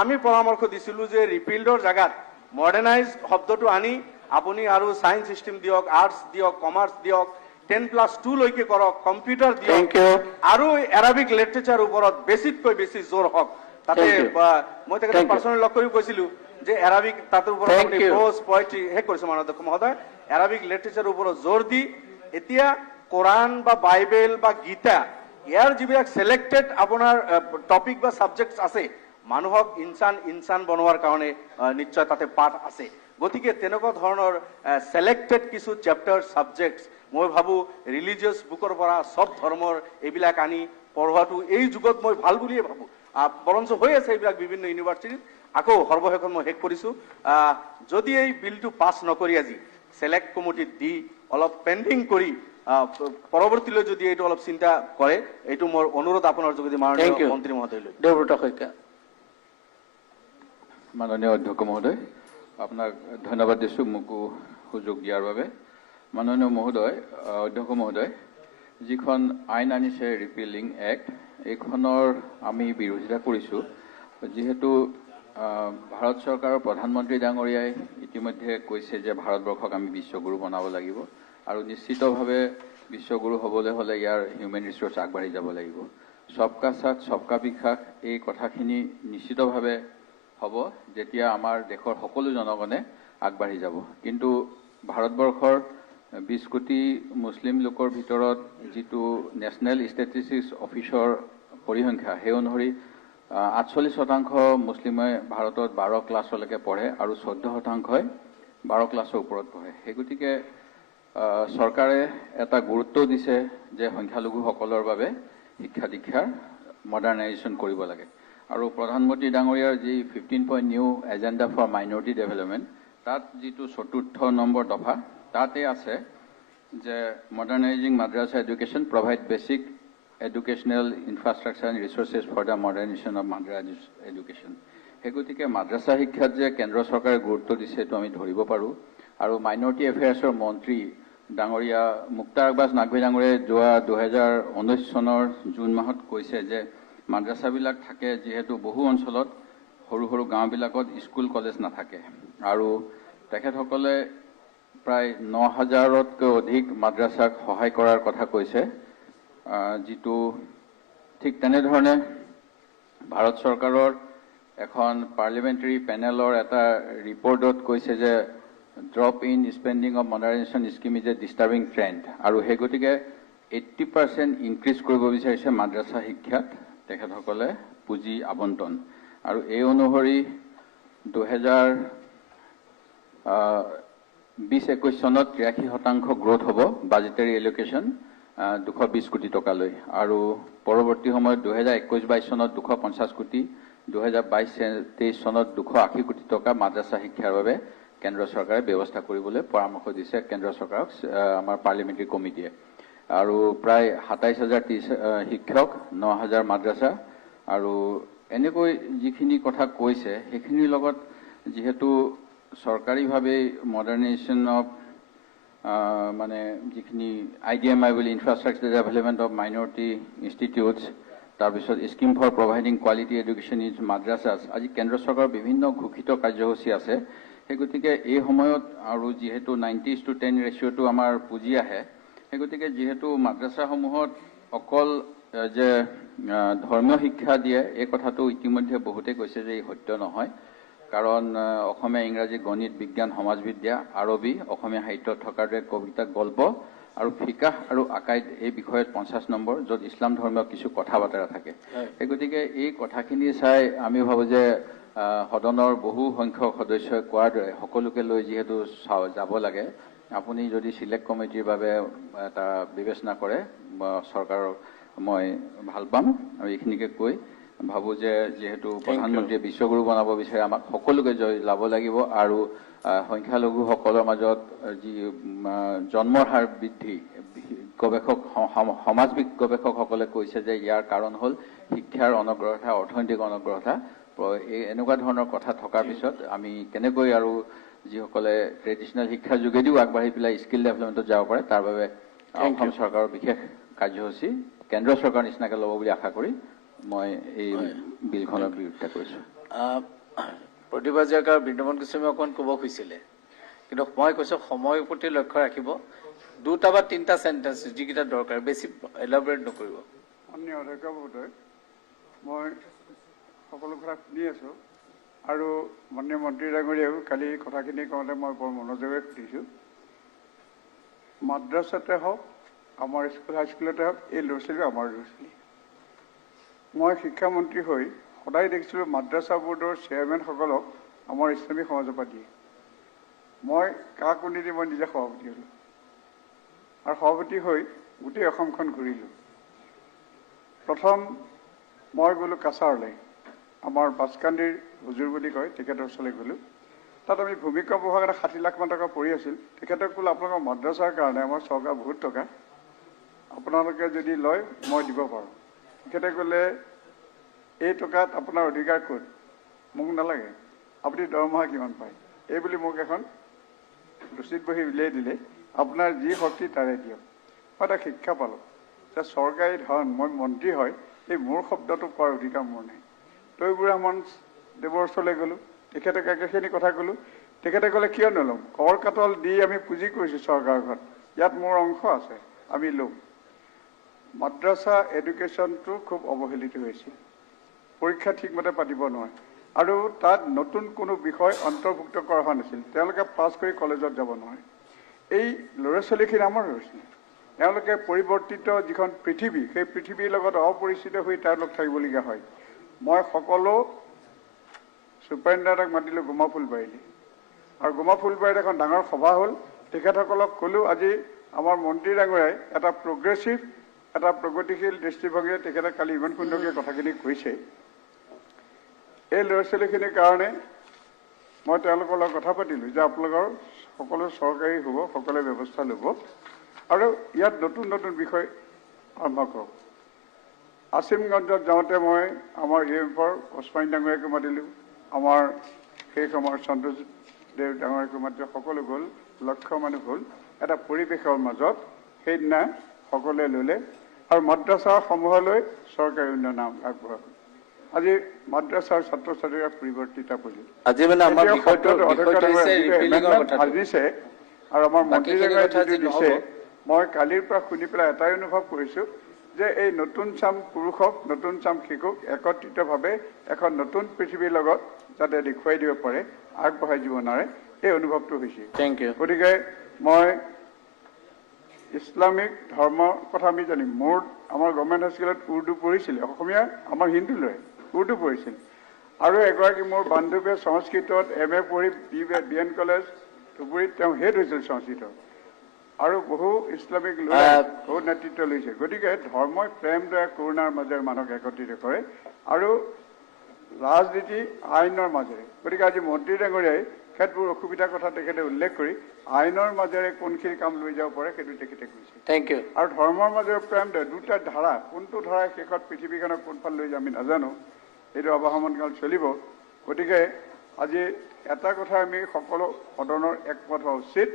আমি পৰামৰ্শ দিছিলো যে ৰিপিল্ডৰ জায়গাত মডাৰ্নাইজ শব্দটো আনি আপুনি আৰু সায়েন্স সিস্টেম দিয়ক আৰ্টস দিয়ক কমাৰ্স দিয়ক 10+2 লৈকে কৰক কম্পিউটাৰ দিয়ক আৰু এৰাবিক লিটাৰেচাৰ ওপৰত বেছিতকৈ বেছি জোৰ হওক তাতে মই তেখেতক পাৰ্সোনালি লগ কৰি কৈছিলো যে এৰাবিক তাতৰ ওপৰত আপুনি প্ৰজ পোয়েট্ৰি হে কৰিছে মাননীয় অধ্যক্ষ মহোদয় এৰাবিক লিটাৰেচাৰ ওপৰত জোৰ দি এতিয়া কোৰআন বা বাইবেল বা গীতা ইয়াৰ যিবিলাক সিলেক্টেড আপোনাৰ টপিক বা সাবজেক্টস আছে মানুহক ইনসান বনোৱাৰ কাৰণে নিশ্চয় তাতে পাঠ আছে গতিকে তেনেকুৱা ধৰণৰ সিলেক্টেড কিছু চ্যাপ্টাৰ সাবজেক্টস মই ভাবো ৰিলিজিয়াছ বুকৰ পৰা সব ধৰ্মৰ এইবিলাক আনি পঢ়োৱাটো এই যুগত মই ভাল বুলিয়ে ভাবো বৰঞ্চ হৈ আছে এইবিলাক বিভিন্ন ইউনিভাৰ্চিটিত আকৌ সৰ্বশেষত মই শেষ কৰিছো যদি এই বিলটো পাছ নকৰি আজি সিলেক্ট কমিটিত দি অলপ পেন্ডিং কৰি পৰৱৰ্তীলৈ যদি এইটো অলপ চিন্তা কৰে এইটো মোৰ অনুৰোধ আপোনাৰ যোগেদি মাননীয় মন্ত্ৰী মহোদয়লৈ দেৱব্ৰত শইকীয়া মাননীয় অধ্যক্ষ মহোদয় আপোনাক ধন্যবাদ দিছোঁ মোকো সুযোগ দিয়াৰ বাবে মাননীয় মহোদয় অধ্যক্ষ মহোদয় যিখন আইন আনিছে ৰিপিলিং এক্ট এইখনৰ আমি বিৰোধিতা কৰিছোঁ যিহেতু ভাৰত চৰকাৰৰ প্ৰধানমন্ত্ৰী ডাঙৰীয়াই ইতিমধ্যে কৈছে যে ভাৰতবৰ্ষক আমি বিশ্বগুৰু বনাব লাগিব আৰু নিশ্চিতভাৱে বিশ্বগুৰু হ'বলৈ হ'লে ইয়াৰ হিউমেন ৰিচোৰ্চ আগবাঢ়ি যাব লাগিব সবকা সাথ সবকা বিকাশ এই কথাখিনি নিশ্চিতভাৱে হ'ব যেতিয়া আমাৰ দেশৰ সকলো জনগণে আগবাঢ়ি যাব কিন্তু ভাৰতবৰ্ষৰ 20 কোটি মুছলিম লোকৰ ভিতৰত যিটো নেশ্যনেল ষ্টেটিষ্টিক্স অফিচৰ পৰিসংখ্যা সেই অনুসৰি 48% মুছলিমে ভাৰতত 12 ক্লাছলৈকে পঢ়ে আৰু 14% 12 ক্লাছৰ ওপৰত পঢ়ে সেই গতিকে চৰকাৰে এটা গুৰুত্ব দিছে যে সংখ্যালঘুসকলৰ বাবে শিক্ষা দীক্ষাৰ মডাৰ্ণাইজেশ্যন কৰিব লাগে আৰু প্ৰধানমন্ত্ৰী ডাঙৰীয়াৰ যি 15-point new agenda for minority development তাত যিটো 4ৰ্থ নম্বৰ দফা তাতে আছে যে modernising madrasa education provide basic educational infrastructure and resources for the modernisation of madrasa education. সেই গতিকে মাদ্ৰাছা শিক্ষাত যে কেন্দ্ৰ চৰকাৰে গুৰুত্ব দিছে এইটো আমি ধৰিব পাৰোঁ আৰু মাইনৰিটি এফেয়াৰ্ছৰ মন্ত্ৰী ডাঙৰীয়া মুক্তাৰ আব্বাছ নাকভি ডাঙৰীয়াই যোৱা 2019 চনৰ জুন মাহত কৈছে যে মাদ্ৰাছাবিলাক থাকে যিহেতু বহু অঞ্চলত সৰু সৰু গাঁওবিলাকত স্কুল কলেজ নাথাকে আৰু তেখেতসকলে প্ৰায় 9,000তকৈ অধিক মাদ্ৰাছাক সহায় কৰাৰ কথা কৈছে, যিটো ঠিক তেনেধৰণে ভাৰত চৰকাৰৰ এখন পাৰ্লিমেণ্টাৰী পেনেলৰ এটা ৰিপৰ্টত কৈছে যে drop in spending of modernisation scheme is a disturbing trend আৰু সেই গতিকে 80% ইনক্ৰিজ কৰিব বিচাৰিছে মাদ্ৰাছা শিক্ষাত তেখেতসকলে পুঁজি আবণ্টন আৰু এই অনুসৰি 2020-21 চনত 83% গ্ৰোথ হ'ব বাজেটাৰী এলোকেশ্যন 220 কোটি টকালৈ আৰু পৰৱৰ্তী সময়ত 2021-22 চনত 250 কোটি 2022-23 চনত 280 কোটি টকা মাদ্ৰাছা শিক্ষাৰ বাবে কেন্দ্ৰ চৰকাৰে ব্যৱস্থা কৰিবলৈ পৰামৰ্শ দিছে কেন্দ্ৰ চৰকাৰক আমাৰ পাৰ্লিমেণ্টাৰী কমিটিয়ে আৰু প্ৰায় 27,030 শিক্ষক 9,000 মাদ্ৰাছা আৰু এনেকৈ যিখিনি কথা কৈছে সেইখিনিৰ লগত যিহেতু চৰকাৰীভাৱে মডাৰ্ণাইজেশ্যন অফ মানে যিখিনি IDMI বুলি infrastructure development of minority institutes তাৰপিছত scheme for providing quality education in madrasas আজি কেন্দ্ৰ চৰকাৰৰ বিভিন্ন ঘোষিত কাৰ্যসূচী আছে। সেই গতিকে এই সময়ত আৰু যিহেতু 90:10 ৰেচিঅ'টো আমাৰ পুঁজি আহে সেই গতিকে যিহেতু মাদ্ৰাছাসমূহত অকল যে ধৰ্মীয় শিক্ষা দিয়ে এই কথাটো ইতিমধ্যে বহুতে কৈছে যে এই সত্য নহয় কাৰণ অসমীয়া ইংৰাজী গণিত বিজ্ঞান সমাজবিদ্যা আৰবী অসমীয়া সাহিত্যত থকাৰ দৰে কবিতা গল্প আৰু ফিকাহ আৰু আকাইদ এই বিষয়ত 50 নম্বৰ য'ত ইছলাম ধৰ্মীয় কিছু কথা বতৰা থাকে। সেই গতিকে এই কথাখিনি চাই আমি ভাবোঁ যে সদনৰ বহু সংখ্যক সদস্যই কোৱাৰ দৰে সকলোকে লৈ যিহেতু যাব লাগে আপুনি যদি চিলেক্ট কমিটিৰ বাবে এটা বিবেচনা কৰে চৰকাৰৰ মই ভাল পাম আৰু এইখিনিকে কৈ ভাবোঁ যে যিহেতু প্ৰধানমন্ত্ৰীয়ে বিশ্বগুৰু বনাব বিচাৰে আমাক সকলোকে যাব লাগিব আৰু সংখ্যালঘুসকলৰ মাজত যি জন্মৰ হাৰ বৃদ্ধি গৱেষক সমাজ গৱেষকসকলে কৈছে যে ইয়াৰ কাৰণ হ'ল শিক্ষাৰ অনগ্ৰহতা অৰ্থনৈতিক অনগ্ৰহতা এনেকুৱা ধৰণৰ কথা থকাৰ পিছত আমি কেনেকৈ আৰু যিসকলে ট্ৰেডিশ্যনেল শিক্ষাৰ যোগেদিও আগবাঢ়ি পেলাই স্কিল ডেভেলপমেণ্টত যাব পাৰে তাৰ বাবে অসম চৰকাৰৰ বিশেষ কাৰ্যসূচী কেন্দ্ৰ চৰকাৰৰ নিচিনাকৈ ল'ব বুলি আশা কৰি মই এই বিলখনৰ বিৰোধিতা কৰিছোঁ। প্ৰতিভা হাজৰিকা বৃন্দাবন গোস্বামী অকণমান ক'ব খুজিছিলে কিন্তু মই কৈছোঁ সময়ৰ প্ৰতি লক্ষ্য ৰাখিব 2টা বা 3টা চেণ্টেন্স যিকেইটা দৰকাৰ বেছি এলাবৰেট নকৰিব। মাননীয় অধ্যক্ষ মহোদয় মই সকলো কথা শুনি আছোঁ আৰু মাননীয় মন্ত্ৰী ডাঙৰীয়াও কালি কথাখিনি কওঁতে মই বৰ মনোযোগেৰে শুনিছোঁ। মাদ্ৰাছাতে হওক আমাৰ স্কুল হাইস্কুলতে হওক এই ল'ৰা ছোৱালী আমাৰ ল'ৰা ছোৱালী। মই শিক্ষামন্ত্ৰী হৈ সদায় দেখিছিলোঁ মাদ্ৰাছা বোৰ্ডৰ চেয়াৰমেনসকলক আমাৰ ইছলামী সমাজৰ পৰা দিয়ে। মই কাকো নিদি মই নিজে সভাপতি হ'লোঁ আৰু সভাপতি হৈ গোটেই অসমখন ঘূৰিলোঁ। প্ৰথম মই গ'লোঁ কাছাৰলৈ আমাৰ বাছকান্দিৰ হুজুৰ বুলি কয় তেখেতৰ ওচৰলৈ গ'লোঁ। তাত আমি ভূমিকম্প হোৱাৰ কাৰণে 60 লাখমান টকা পৰি আছিল। তেখেতক ক'লোঁ আপোনালোকৰ মাদ্ৰাছাৰ কাৰণে আমাৰ চৰকাৰ বহুত টকা আপোনালোকে যদি লয় মই দিব পাৰোঁ। তেখেতে ক'লে এই টকাত আপোনাৰ অধিকাৰ ক'ত মোক নালাগে আপুনি দৰমহা কিমান পায় এই বুলি মোক এখন ৰচিদ বহি উলিয়াই দিলে আপোনাৰ যি শক্তি তাৰে দিয়ক। মই এটা শিক্ষা পালোঁ যে চৰকাৰী ধন মই মন্ত্ৰী হয় এই মোৰ শব্দটো কোৱাৰ অধিকাৰ মোৰ নাই। তৈবুৰ ৰহমান দেৱৰ ওচৰলৈ গ'লোঁ তেখেতক একেখিনি কথা ক'লোঁ। তেখেতে ক'লে কিয় নল'ম কৰ কাটল দি আমি পুঁজি কৰিছোঁ চৰকাৰখন ইয়াত মোৰ অংশ আছে আমি ল'ম। মাদ্ৰাছা এডুকেশ্যনটো খুব অৱহেলিত হৈছিল। পৰীক্ষা ঠিকমতে পাতিব নোৱাৰে আৰু তাত নতুন কোনো বিষয় অন্তৰ্ভুক্ত কৰা হোৱা নাছিল। তেওঁলোকে পাছ কৰি কলেজত যাব নোৱাৰে। এই ল'ৰা ছোৱালীখিনি আমাৰ ল'ৰা ছোৱালী তেওঁলোকে পৰিৱৰ্তিত যিখন পৃথিৱী সেই পৃথিৱীৰ লগত অপৰিচিত হৈ তেওঁলোক থাকিবলগীয়া হয়। মই সকলো ছুপাৰিণ্টেণ্ডেণ্টক মাতিলোঁ গোমা ফুলবাৰীলৈ আৰু গোমা ফুলবাৰীত এখন ডাঙৰ সভা হ'ল। তেখেতসকলক ক'লো আজি আমাৰ মন্ত্ৰী ডাঙৰীয়াই এটা প্ৰগ্ৰেছিভ এটা প্ৰগতিশীল দৃষ্টিভংগীৰে তেখেতে কালি ইমান সুন্দৰকৈ কথাখিনি কৈছে। এই ল'ৰা ছোৱালীখিনিৰ কাৰণে মই তেওঁলোকৰ লগত কথা পাতিলোঁ যে আপোনালোকৰ সকলো চৰকাৰী হ'ব, সকলোৱে ব্যৱস্থা ল'ব আৰু ইয়াত নতুন নতুন বিষয় আৰম্ভ কৰক। আছিমগঞ্জত যাওঁতে মই আমাৰ ইউএফৰ ওচমানী ডাঙৰীয়াকো মাতিলোঁ, আমাৰ সেই সময়ৰ চন্দ্ৰজিৎ ডাঙৰীয়াকো মাতিলোঁ, সকলো গ'ল, লক্ষ মানুহ হ'ল। এটা পৰিৱেশৰ মাজত সেইদিনা সকলোৱে ল'লে আৰু মাদ্ৰাছাসমূহলৈ চৰকাৰী উন্নয়ন আগবঢ়াব। আজি মাদ্ৰাছাৰ ছাত্ৰ ছাত্ৰীৰা পৰিৱৰ্তিত পৰিল। আজি মানে আমাৰ বিষয়টো দিছে আৰু আমাৰ মন্ত্ৰীজনে যিটো দিছে মই কালিৰ পৰা শুনি পেলাই এটাই অনুভৱ কৰিছোঁ যে এই নতুন চাম পুৰুষক নতুন চাম শিশুক একত্ৰিতভাৱে এখন নতুন পৃথিৱীৰ লগত যাতে দেখুৱাই দিব পাৰে, আগবঢ়াই দিব নোৱাৰে, এই অনুভৱটো হৈছে। গতিকে মই ইছলামিক ধৰ্মৰ কথা আমি জানিম। মোৰ আমাৰ গভৰ্ণমেণ্ট হাইস্কুলত উৰ্দু পঢ়িছিলে, অসমীয়া আমাৰ হিন্দু ল'ৰাই উৰ্দু পঢ়িছিল আৰু এগৰাকী মোৰ বান্ধৱীয়ে সংস্কৃতত MA পঢ়ি BN কলেজ ধুবুৰীত তেওঁ হেড হৈছিল সংস্কৃতত আৰু বহু ইছলামিক ল'ৰাই বহু নেতৃত্ব লৈছে। গতিকে ধৰ্মই প্ৰেম দয়া কৰোণাৰ মাজেৰে মানুহক একত্ৰিত কৰে আৰু ৰাজনীতি আইনৰ মাজেৰে। গতিকে আজি মন্ত্ৰী ডাঙৰীয়াই সেইবোৰ অসুবিধাৰ কথা তেখেতে উল্লেখ কৰি আইনৰ মাজেৰে কোনখিনি কাম লৈ যাব পাৰে সেইটো তেখেতে কৈছে। আৰু ধৰ্মৰ মাজেৰে প্ৰেম দয়া দুটা ধাৰা, কোনটো ধাৰাই শেষত পৃথিৱীখনক কোনফাল লৈ যায় আমি নাজানো, এইটো অৱসামনকাল চলিব। গতিকে আজি এটা কথা আমি সকলো সদনৰ একমত হোৱা উচিত,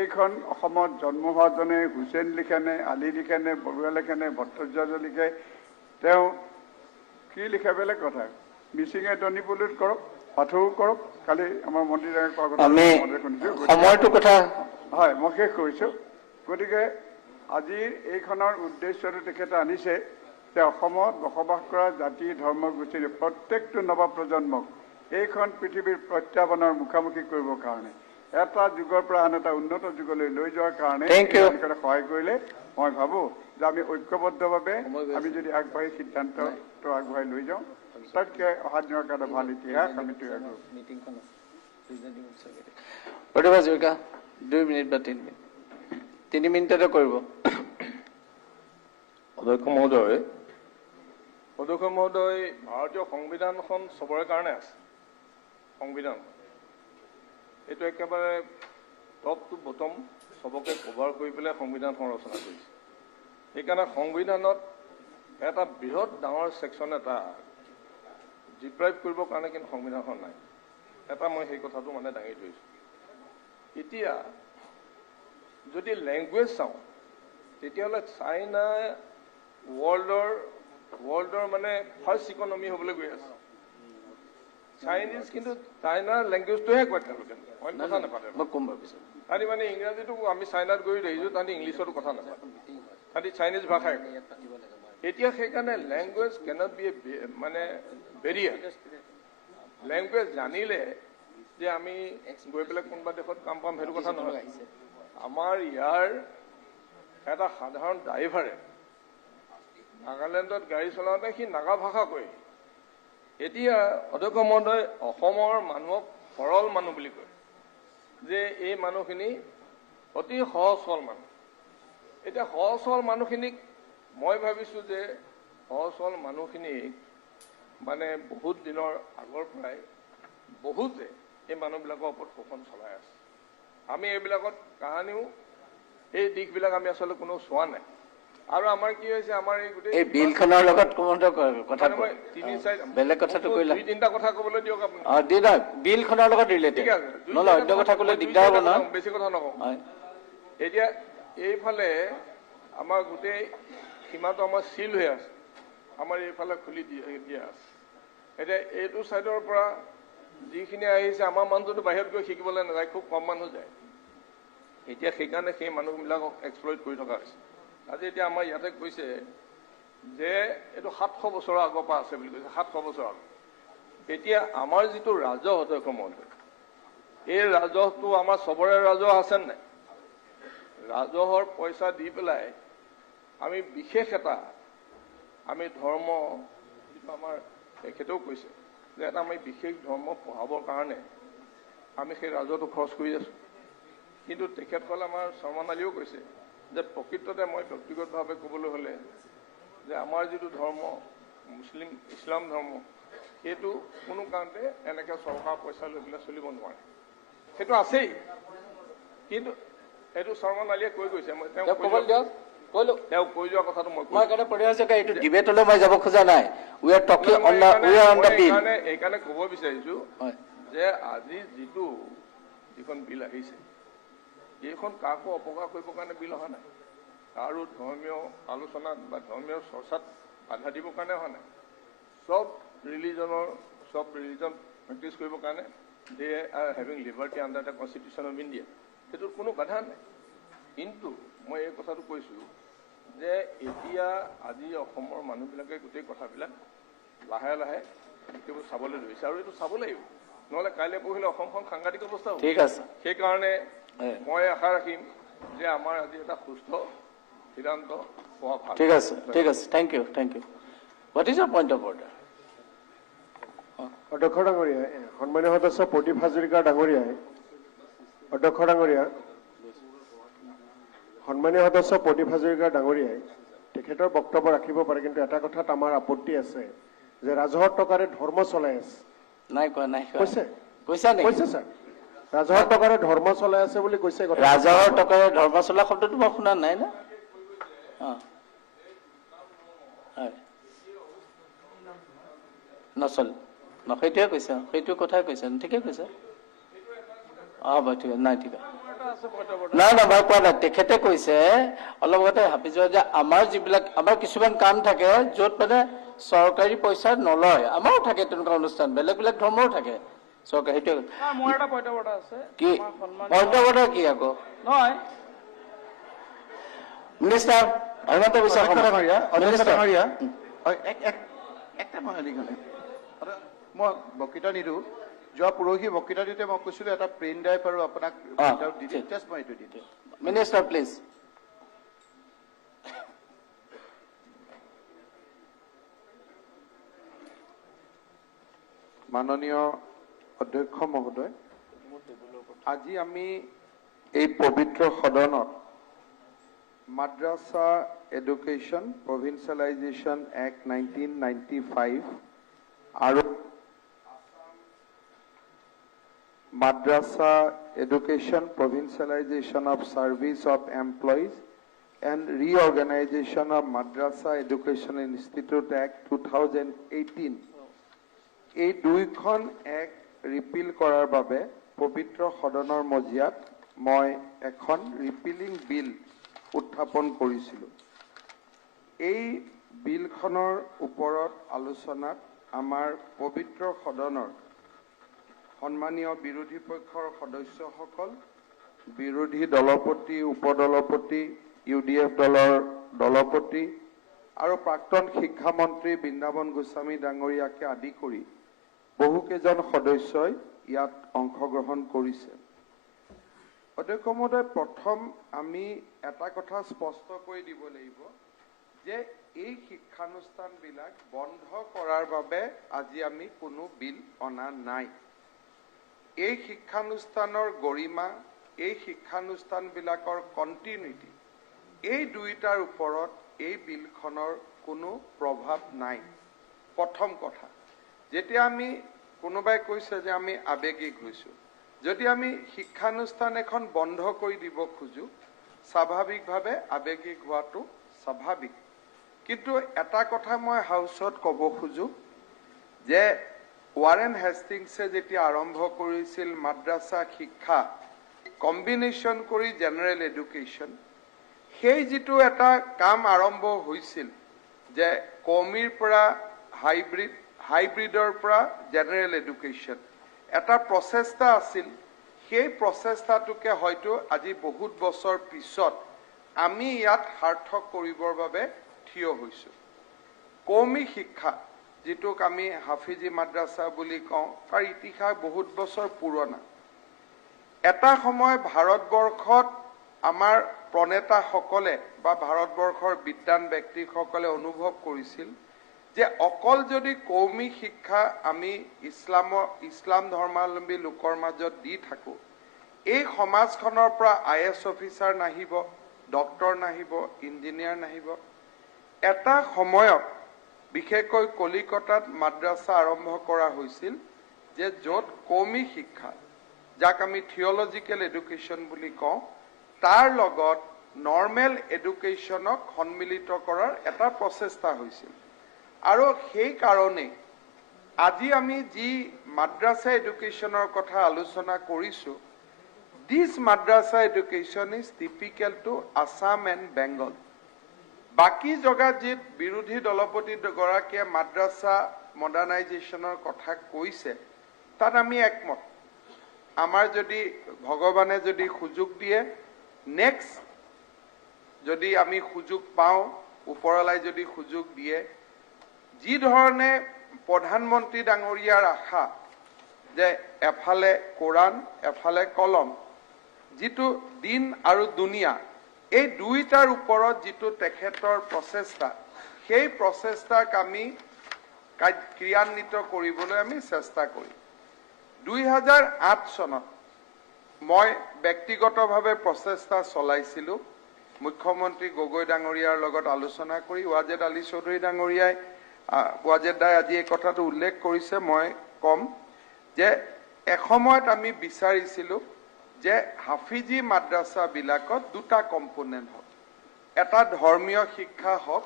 এইখন অসমত জন্ম হোৱাজনে হুছেইন লিখেনে, আলী লিখেনে, বৰুৱা লিখেনে, ভট্টাচাৰ্য লিখে, তেওঁ কি লিখে বেলেগ কথা, মিচিঙে দনিপলুত কৰক, পাথৰো কৰক। কালি আমাৰ মন্ত্ৰীজনে কোৱা কথা শুনিছোঁ, হয় মই শেষ কৰিছোঁ। গতিকে আজিৰ এইখনৰ উদ্দেশ্যটো তেখেতে আনিছে যে অসমত বসবাস কৰা জাতি ধৰ্ম গোষ্ঠীৰ প্ৰত্যেকটো নৱপ্ৰজন্মক এইখন পৃথিৱীৰ প্ৰত্যাহ্বানৰ মুখামুখি কৰিবৰ কাৰণে এটা যুগৰ পৰা আন এটা উন্নত যুগলৈ লৈ যোৱাৰ কাৰণে সহায় কৰিলে মই ভাবোঁ যে আমি ঐক্যবদ্ধভাৱে আমি যদি আগবাঢ়ি সিদ্ধান্তটো আগবঢ়াই লৈ যাওঁ, তাতকৈ অহা দিনৰ কাৰণে ভাল ইতিহাস আমি তৈয়াৰ কৰোঁ। প্ৰতিভা হাজৰিকা 2 মিনিট বা 3 মিনিট, 3 মিনিটতে কৰিব। অধ্যক্ষ মহোদয়, ভাৰতীয় সংবিধানখন চবৰে কাৰণে আছে। সংবিধান এইটো একেবাৰে টপ টু বটম চবকে কভাৰ কৰি পেলাই সংবিধানখন ৰচনা কৰিছে। সেইকাৰণে সংবিধানত এটা বৃহৎ ডাঙৰ ছেকশ্যন এটা ডিপ্ৰাইভ কৰিবৰ কাৰণে কিন্তু সংবিধানখন নাই। এটা মই সেই কথাটো মানে দাঙি ধৰিছোঁ। এতিয়া যদি লেংগুৱেজ চাওঁ তেতিয়াহ'লে চাইনা ৱৰ্ল্ডৰ মানে ফাৰ্ষ্ট ইকনমি হ'বলৈ গৈ আছে। চাইনিজ কিন্তু চাইনাৰ লেংগুৱেজটোহে কয়, তেওঁলোকে অইন কথা নাপাতে। তাহাঁতি মানে ইংৰাজীটো আমি চাইনাত গৈ দেখিছোঁ, তাহাঁতি ইংলিছতো কথা নাপাতে, তাহাঁতি চাইনিজ ভাষাই। এতিয়া সেইকাৰণে লেংগুৱেজ কেনট বি মানে বেৰিয়াৰ। লেংগুৱেজ জানিলে যে আমি গৈ পেলাই কোনোবা দেশত কাম পাম সেইটো কথা নহয়। আমাৰ ইয়াৰ এটা সাধাৰণ ড্ৰাইভাৰে নাগালেণ্ডত গাড়ী চলাওঁতে সি নাগা ভাষা কয়। এতিয়া অধ্যক্ষ মহোদয় অসমৰ মানুহক সৰল মানুহ বুলি কয় যে এই মানুহখিনি অতি সহজ সৰল মানুহ। এতিয়া সহজ সৰল মানুহখিনিক মই ভাবিছোঁ যে সহজ সৰল মানুহখিনিক মানে বহুত দিনৰ আগৰ পৰাই বহুতে এই মানুহবিলাকৰ ওপৰত শোষণ চলাই আছে। আমি এইবিলাকত কাহানিও এই দিশবিলাক আমি আচলতে কোনো চোৱা নাই। আৰু আমাৰ কি হৈছে, আমাৰ এই গোটেই বিলখনৰ লগত বেলেগ কথাটো কৈলা, 2-3টা কথা ক'বলৈ দিয়ক আপুনি। বিলখনৰ লগত ৰিলেটেড অন্য কথা ক'লে দিগদাৰ হ'ব ন, বেছি কথা নকওঁ। এতিয়া এইফালে আমাৰ গোটেই সীমাটো আমাৰ চিল হৈ আছে, আমাৰ এইফালে খুলি দিয়া আছে। এতিয়া এইটো চাইডৰ পৰা যিখিনি আহিছে, আমাৰ মানুহটোতো বাহিৰত গৈ শিকিবলৈ নাযায়, খুব কম মানুহ যায়। এতিয়া সেইকাৰণে সেই মানুহবিলাকক এক্সপ্লইট কৰি থকা হৈছে। আজি এতিয়া আমাৰ ইয়াতে কৈছে যে এইটো 700 বছৰৰ আগৰ পৰা আছে বুলি কৈছে, 700 বছৰ আগত। এতিয়া আমাৰ যিটো ৰাজহ অধ্যক্ষ মহোদয়, এই ৰাজহটো আমাৰ চবৰে ৰাজহ আছে নাই? ৰাজহৰ পইচা দি পেলাই আমি বিশেষ এটা আমি ধৰ্ম, যিটো আমাৰ তেখেতেও কৈছে যে এটা আমি বিশেষ ধৰ্ম পঢ়াবৰ কাৰণে আমি সেই ৰাজহটো খৰচ কৰি আছোঁ। কিন্তু তেখেতসকলে আমাৰ শৰ্মা আলীয়েও কৈছে যে প্ৰকৃততে মই ব্যক্তিগতভাৱে ক'বলৈ হ'লে যে আমাৰ যিটো ধৰ্ম মুছলিম ইছলাম ধৰ্ম সেইটো কোনো কাৰণতে এনেকৈ চৰকাৰ পইচা লৈ পেলাই চলিব নোৱাৰে সেইটো আছেই কিন্তু এইটো শৰ্মা আলীয়ে কৈ গৈছে মই তেওঁ কৈ যোৱা কথাটো মই এইটো ডিবেটলৈ মই যাব খোজা নাই এইকাৰণে ক'ব বিচাৰিছো যে আজি যিখন বিল আহিছে এইখন কাকো অপকাৰ কৰিবৰ কাৰণে বিল অহা নাই কাৰো ধৰ্মীয় আলোচনাত বা ধৰ্মীয় চৰ্চাত বাধা দিবৰ কাৰণে অহা নাই চব ৰিলিজন প্ৰেক্টিছ কৰিবৰ কাৰণে they are having liberty under the constitution of India সেইটোত কোনো বাধা নাই কিন্তু মই এই কথাটো কৈছোঁ যে এতিয়া আজি অসমৰ মানুহবিলাকে গোটেই কথাবিলাক লাহে লাহে কেৱল চাবলৈ ধৰিছে আৰু এইটো চাব লাগিব নহ'লে কাইলৈ পৰহিলে অসমখন সাংঘাতিক অৱস্থা হ'ব ঠিক আছে সেইকাৰণে মই আশা ৰাখিম যে আমাৰ আজি এটা সুস্থ সিদ্ধান্ত হোৱা ভাল ঠিক আছে thank you what is your point of order অধ্যক্ষ ডাঙৰীয়া সন্মানীয় সদস্য প্ৰদীপ হাজৰিকা ডাঙৰীয়াই অধ্যক্ষ ডাঙৰীয়া সন্মানীয় সদস্য প্ৰদীপ হাজৰিকা ডাঙৰীয়াই তেখেতৰ বক্তব্য ৰাখিব পাৰে কিন্তু এটা কথাত আমাৰ আপত্তি আছে যে ৰাজহৰ টকাৰে ধৰ্ম চলাই আছে নাই কৈছে ছাৰ ৰাজহৰ টকাৰে ধৰ্ম চলাই আছে বুলি কৈছে ৰাজহৰ টকাৰে ধৰ্ম চলা শব্দটো মই শুনা নাই না নচল সেইটোৱে কৈছে সেইটো কথাই কৈছে ঠিকে কৈছে ঠিক নাই ঠিক আছে নাই মই কোৱা নাই তেখেতে কৈছে অলপ আগতে হাফিজৰ যে আমাৰ যিবিলাক আমাৰ কিছুমান কাম থাকে য'ত মানে চৰকাৰী পইচা নলয় আমাৰো থাকে তেনেকুৱা অনুষ্ঠান বেলেগ ধৰ্মৰো থাকে চৰকাৰ সেইটোৱে মোৰ এটা পইণ্ট অফ অৰ্ডাৰ আছে কি পইণ্ট অফ অৰ্ডাৰ কি আকৌ নহয় মিনিষ্টাৰ হিমন্ত বিশ্ব শৰ্মা মই বক্তৃতা নিদিওঁ যোৱা পৰহি বক্তৃতা দিওঁতে মই কৈছিলো এটা পেন ড্ৰাইভ আৰু আপোনাক মই এইটো দিম মিনিষ্টাৰ প্লিজ মাননীয় অধ্যক্ষ মহোদয় আজি আমি এই পবিত্ৰ সদনত মাদ্ৰাছা এডুকেশ্যন প্ৰভিন্সিয়েলাইজেশ্যন এক্ট 1995 আৰু Madrasa Education Provincialization of Service of Employees and Reorganization of Madrasa Education Institute Act 2018 এই দুইখন এক ৰিপিল কৰাৰ বাবে পবিত্ৰ সদনৰ মজিয়াত মই এখন ৰিপিলিং বিল উত্থাপন কৰিছিলোঁ এই বিলখনৰ ওপৰত আলোচনাত আমাৰ পবিত্ৰ সদনৰ সন্মানীয় বিৰোধী পক্ষৰ সদস্যসকল বিৰোধী দলপতি উপদলপতি ইউডিএফ দলৰ দলপতি আৰু প্ৰাক্তন শিক্ষামন্ত্ৰী বৃন্দাবন গোস্বামী ডাঙৰীয়াকে আদি কৰি বহুকেইজন সদস্যই ইয়াত অংশগ্ৰহণ কৰিছে অধ্যক্ষ মহোদয় প্ৰথম আমি এটা কথা স্পষ্ট কৰি দিব লাগিব যে এই শিক্ষানুষ্ঠানবিলাক বন্ধ কৰাৰ বাবে আজি আমি কোনো বিল অনা নাই এই শিক্ষানুষ্ঠানৰ গৰিমা এই শিক্ষানুষ্ঠানবিলাকৰ কণ্টিনিউটি এই দুইটাৰ ওপৰত এই বিলখনৰ কোনো প্ৰভাৱ নাই প্ৰথম কথা যেতিয়া আমি কোনোবাই কৈছে যে আমি আবেগিক হৈছোঁ যদি আমি শিক্ষানুষ্ঠান এখন বন্ধ কৰি দিব খোজো স্বাভাৱিকভাৱে আবেগিক হোৱাটো স্বাভাৱিক কিন্তু এটা কথা মই হাউচত ক'ব খোজো যে ৱাৰেন হেষ্টিংছে যেতিয়া আৰম্ভ কৰিছিল মাদ্ৰাছা শিক্ষা কম্বিনেশ্যন কৰি জেনেৰেল এডুকেশ্যন সেই যিটো এটা কাম আৰম্ভ হৈছিল যে কমিৰ পৰা হাইব্ৰিডৰ পৰা জেনেৰেল এডুকেশ্যন এটা প্ৰচেষ্টা আছিল সেই প্ৰচেষ্টাটোকে হয়তো আজি বহুত বছৰ পিছত আমি ইয়াত সাৰ্থক কৰিবৰ বাবে থিয় হৈছোঁ কমি শিক্ষা যিটোক আমি হাফিজি মাদ্ৰাছা বুলি কওঁ তাৰ ইতিহাস বহুত বছৰ পুৰণা এটা সময় ভাৰতবৰ্ষত আমাৰ প্ৰণেতাসকলে বা ভাৰতবৰ্ষৰ বিদ্বান ব্যক্তিসকলে অনুভৱ কৰিছিল যে অকল যদি কৌমি শিক্ষা আমি ইছলাম ধৰ্মাৱলম্বী লোকৰ মাজত দি থাকোঁ এই সমাজখনৰ পৰা IAS অফিচাৰ নাহিব, ডক্টৰ নাহিব, ইঞ্জিনিয়াৰ নাহিব। এটা সময়ত বিশেষকৈ কলিকতাত মাদ্ৰাছা আৰম্ভ কৰা হৈছিল যে য'ত কৌমি শিক্ষা, যাক আমি থিঅলজিকেল এডুকেশ্যন বুলি কওঁ, তাৰ লগত নৰ্মেল এডুকেশ্যনক সন্মিলিত কৰাৰ এটা প্ৰচেষ্টা হৈছিল। আৰু সেই কাৰণেই আজি আমি যি মাদ্ৰাছা এডুকেশ্যনৰ কথা আলোচনা কৰিছোঁ, this madrasa education is typical to Assam and Bengal. বাকি জগা জিত বিৰোধী দলপতি গৰাকীয়ে মাদ্ৰাছা মডাৰ্নাইজেশ্যনৰ কথা কৈছে, তাত আমি একমত। আমাৰ যদি ভগৱানে যদি সুযোগ দিয়ে, নেক্সট যদি আমি সুযোগ পাওঁ, ওপৰলাই যদি সুযোগ দিয়ে, যি ধৰণে প্ৰধানমন্ত্ৰী ডাঙৰীয়াৰ আশা যে এফালে কোৰাণ এফালে কলম, যিটো দিন আৰু দুনিয়া, এই দুইটাৰ ওপৰত যিটো তেখেতৰ প্ৰচেষ্টা, সেই প্ৰচেষ্টাক আমি ক্ৰিয়ান্বিত কৰিবলৈ আমি চেষ্টা কৰিম। 2008 চনত মই ব্যক্তিগতভাৱে প্ৰচেষ্টা চলাইছিলোঁ, মুখ্যমন্ত্ৰী গগৈ ডাঙৰীয়াৰ লগত আলোচনা কৰি। ৱাজেদ আলী চৌধুৰী ডাঙৰীয়াই, ৱাজেদ দাই আজি এই কথাটো উল্লেখ কৰিছে, মই কম যে এসময়ত আমি বিচাৰিছিলোঁ যে হাফিজি মাদ্ৰাছাবিলাকত দুটা কম্পোনেণ্ট হওক, এটা ধৰ্মীয় শিক্ষা হওক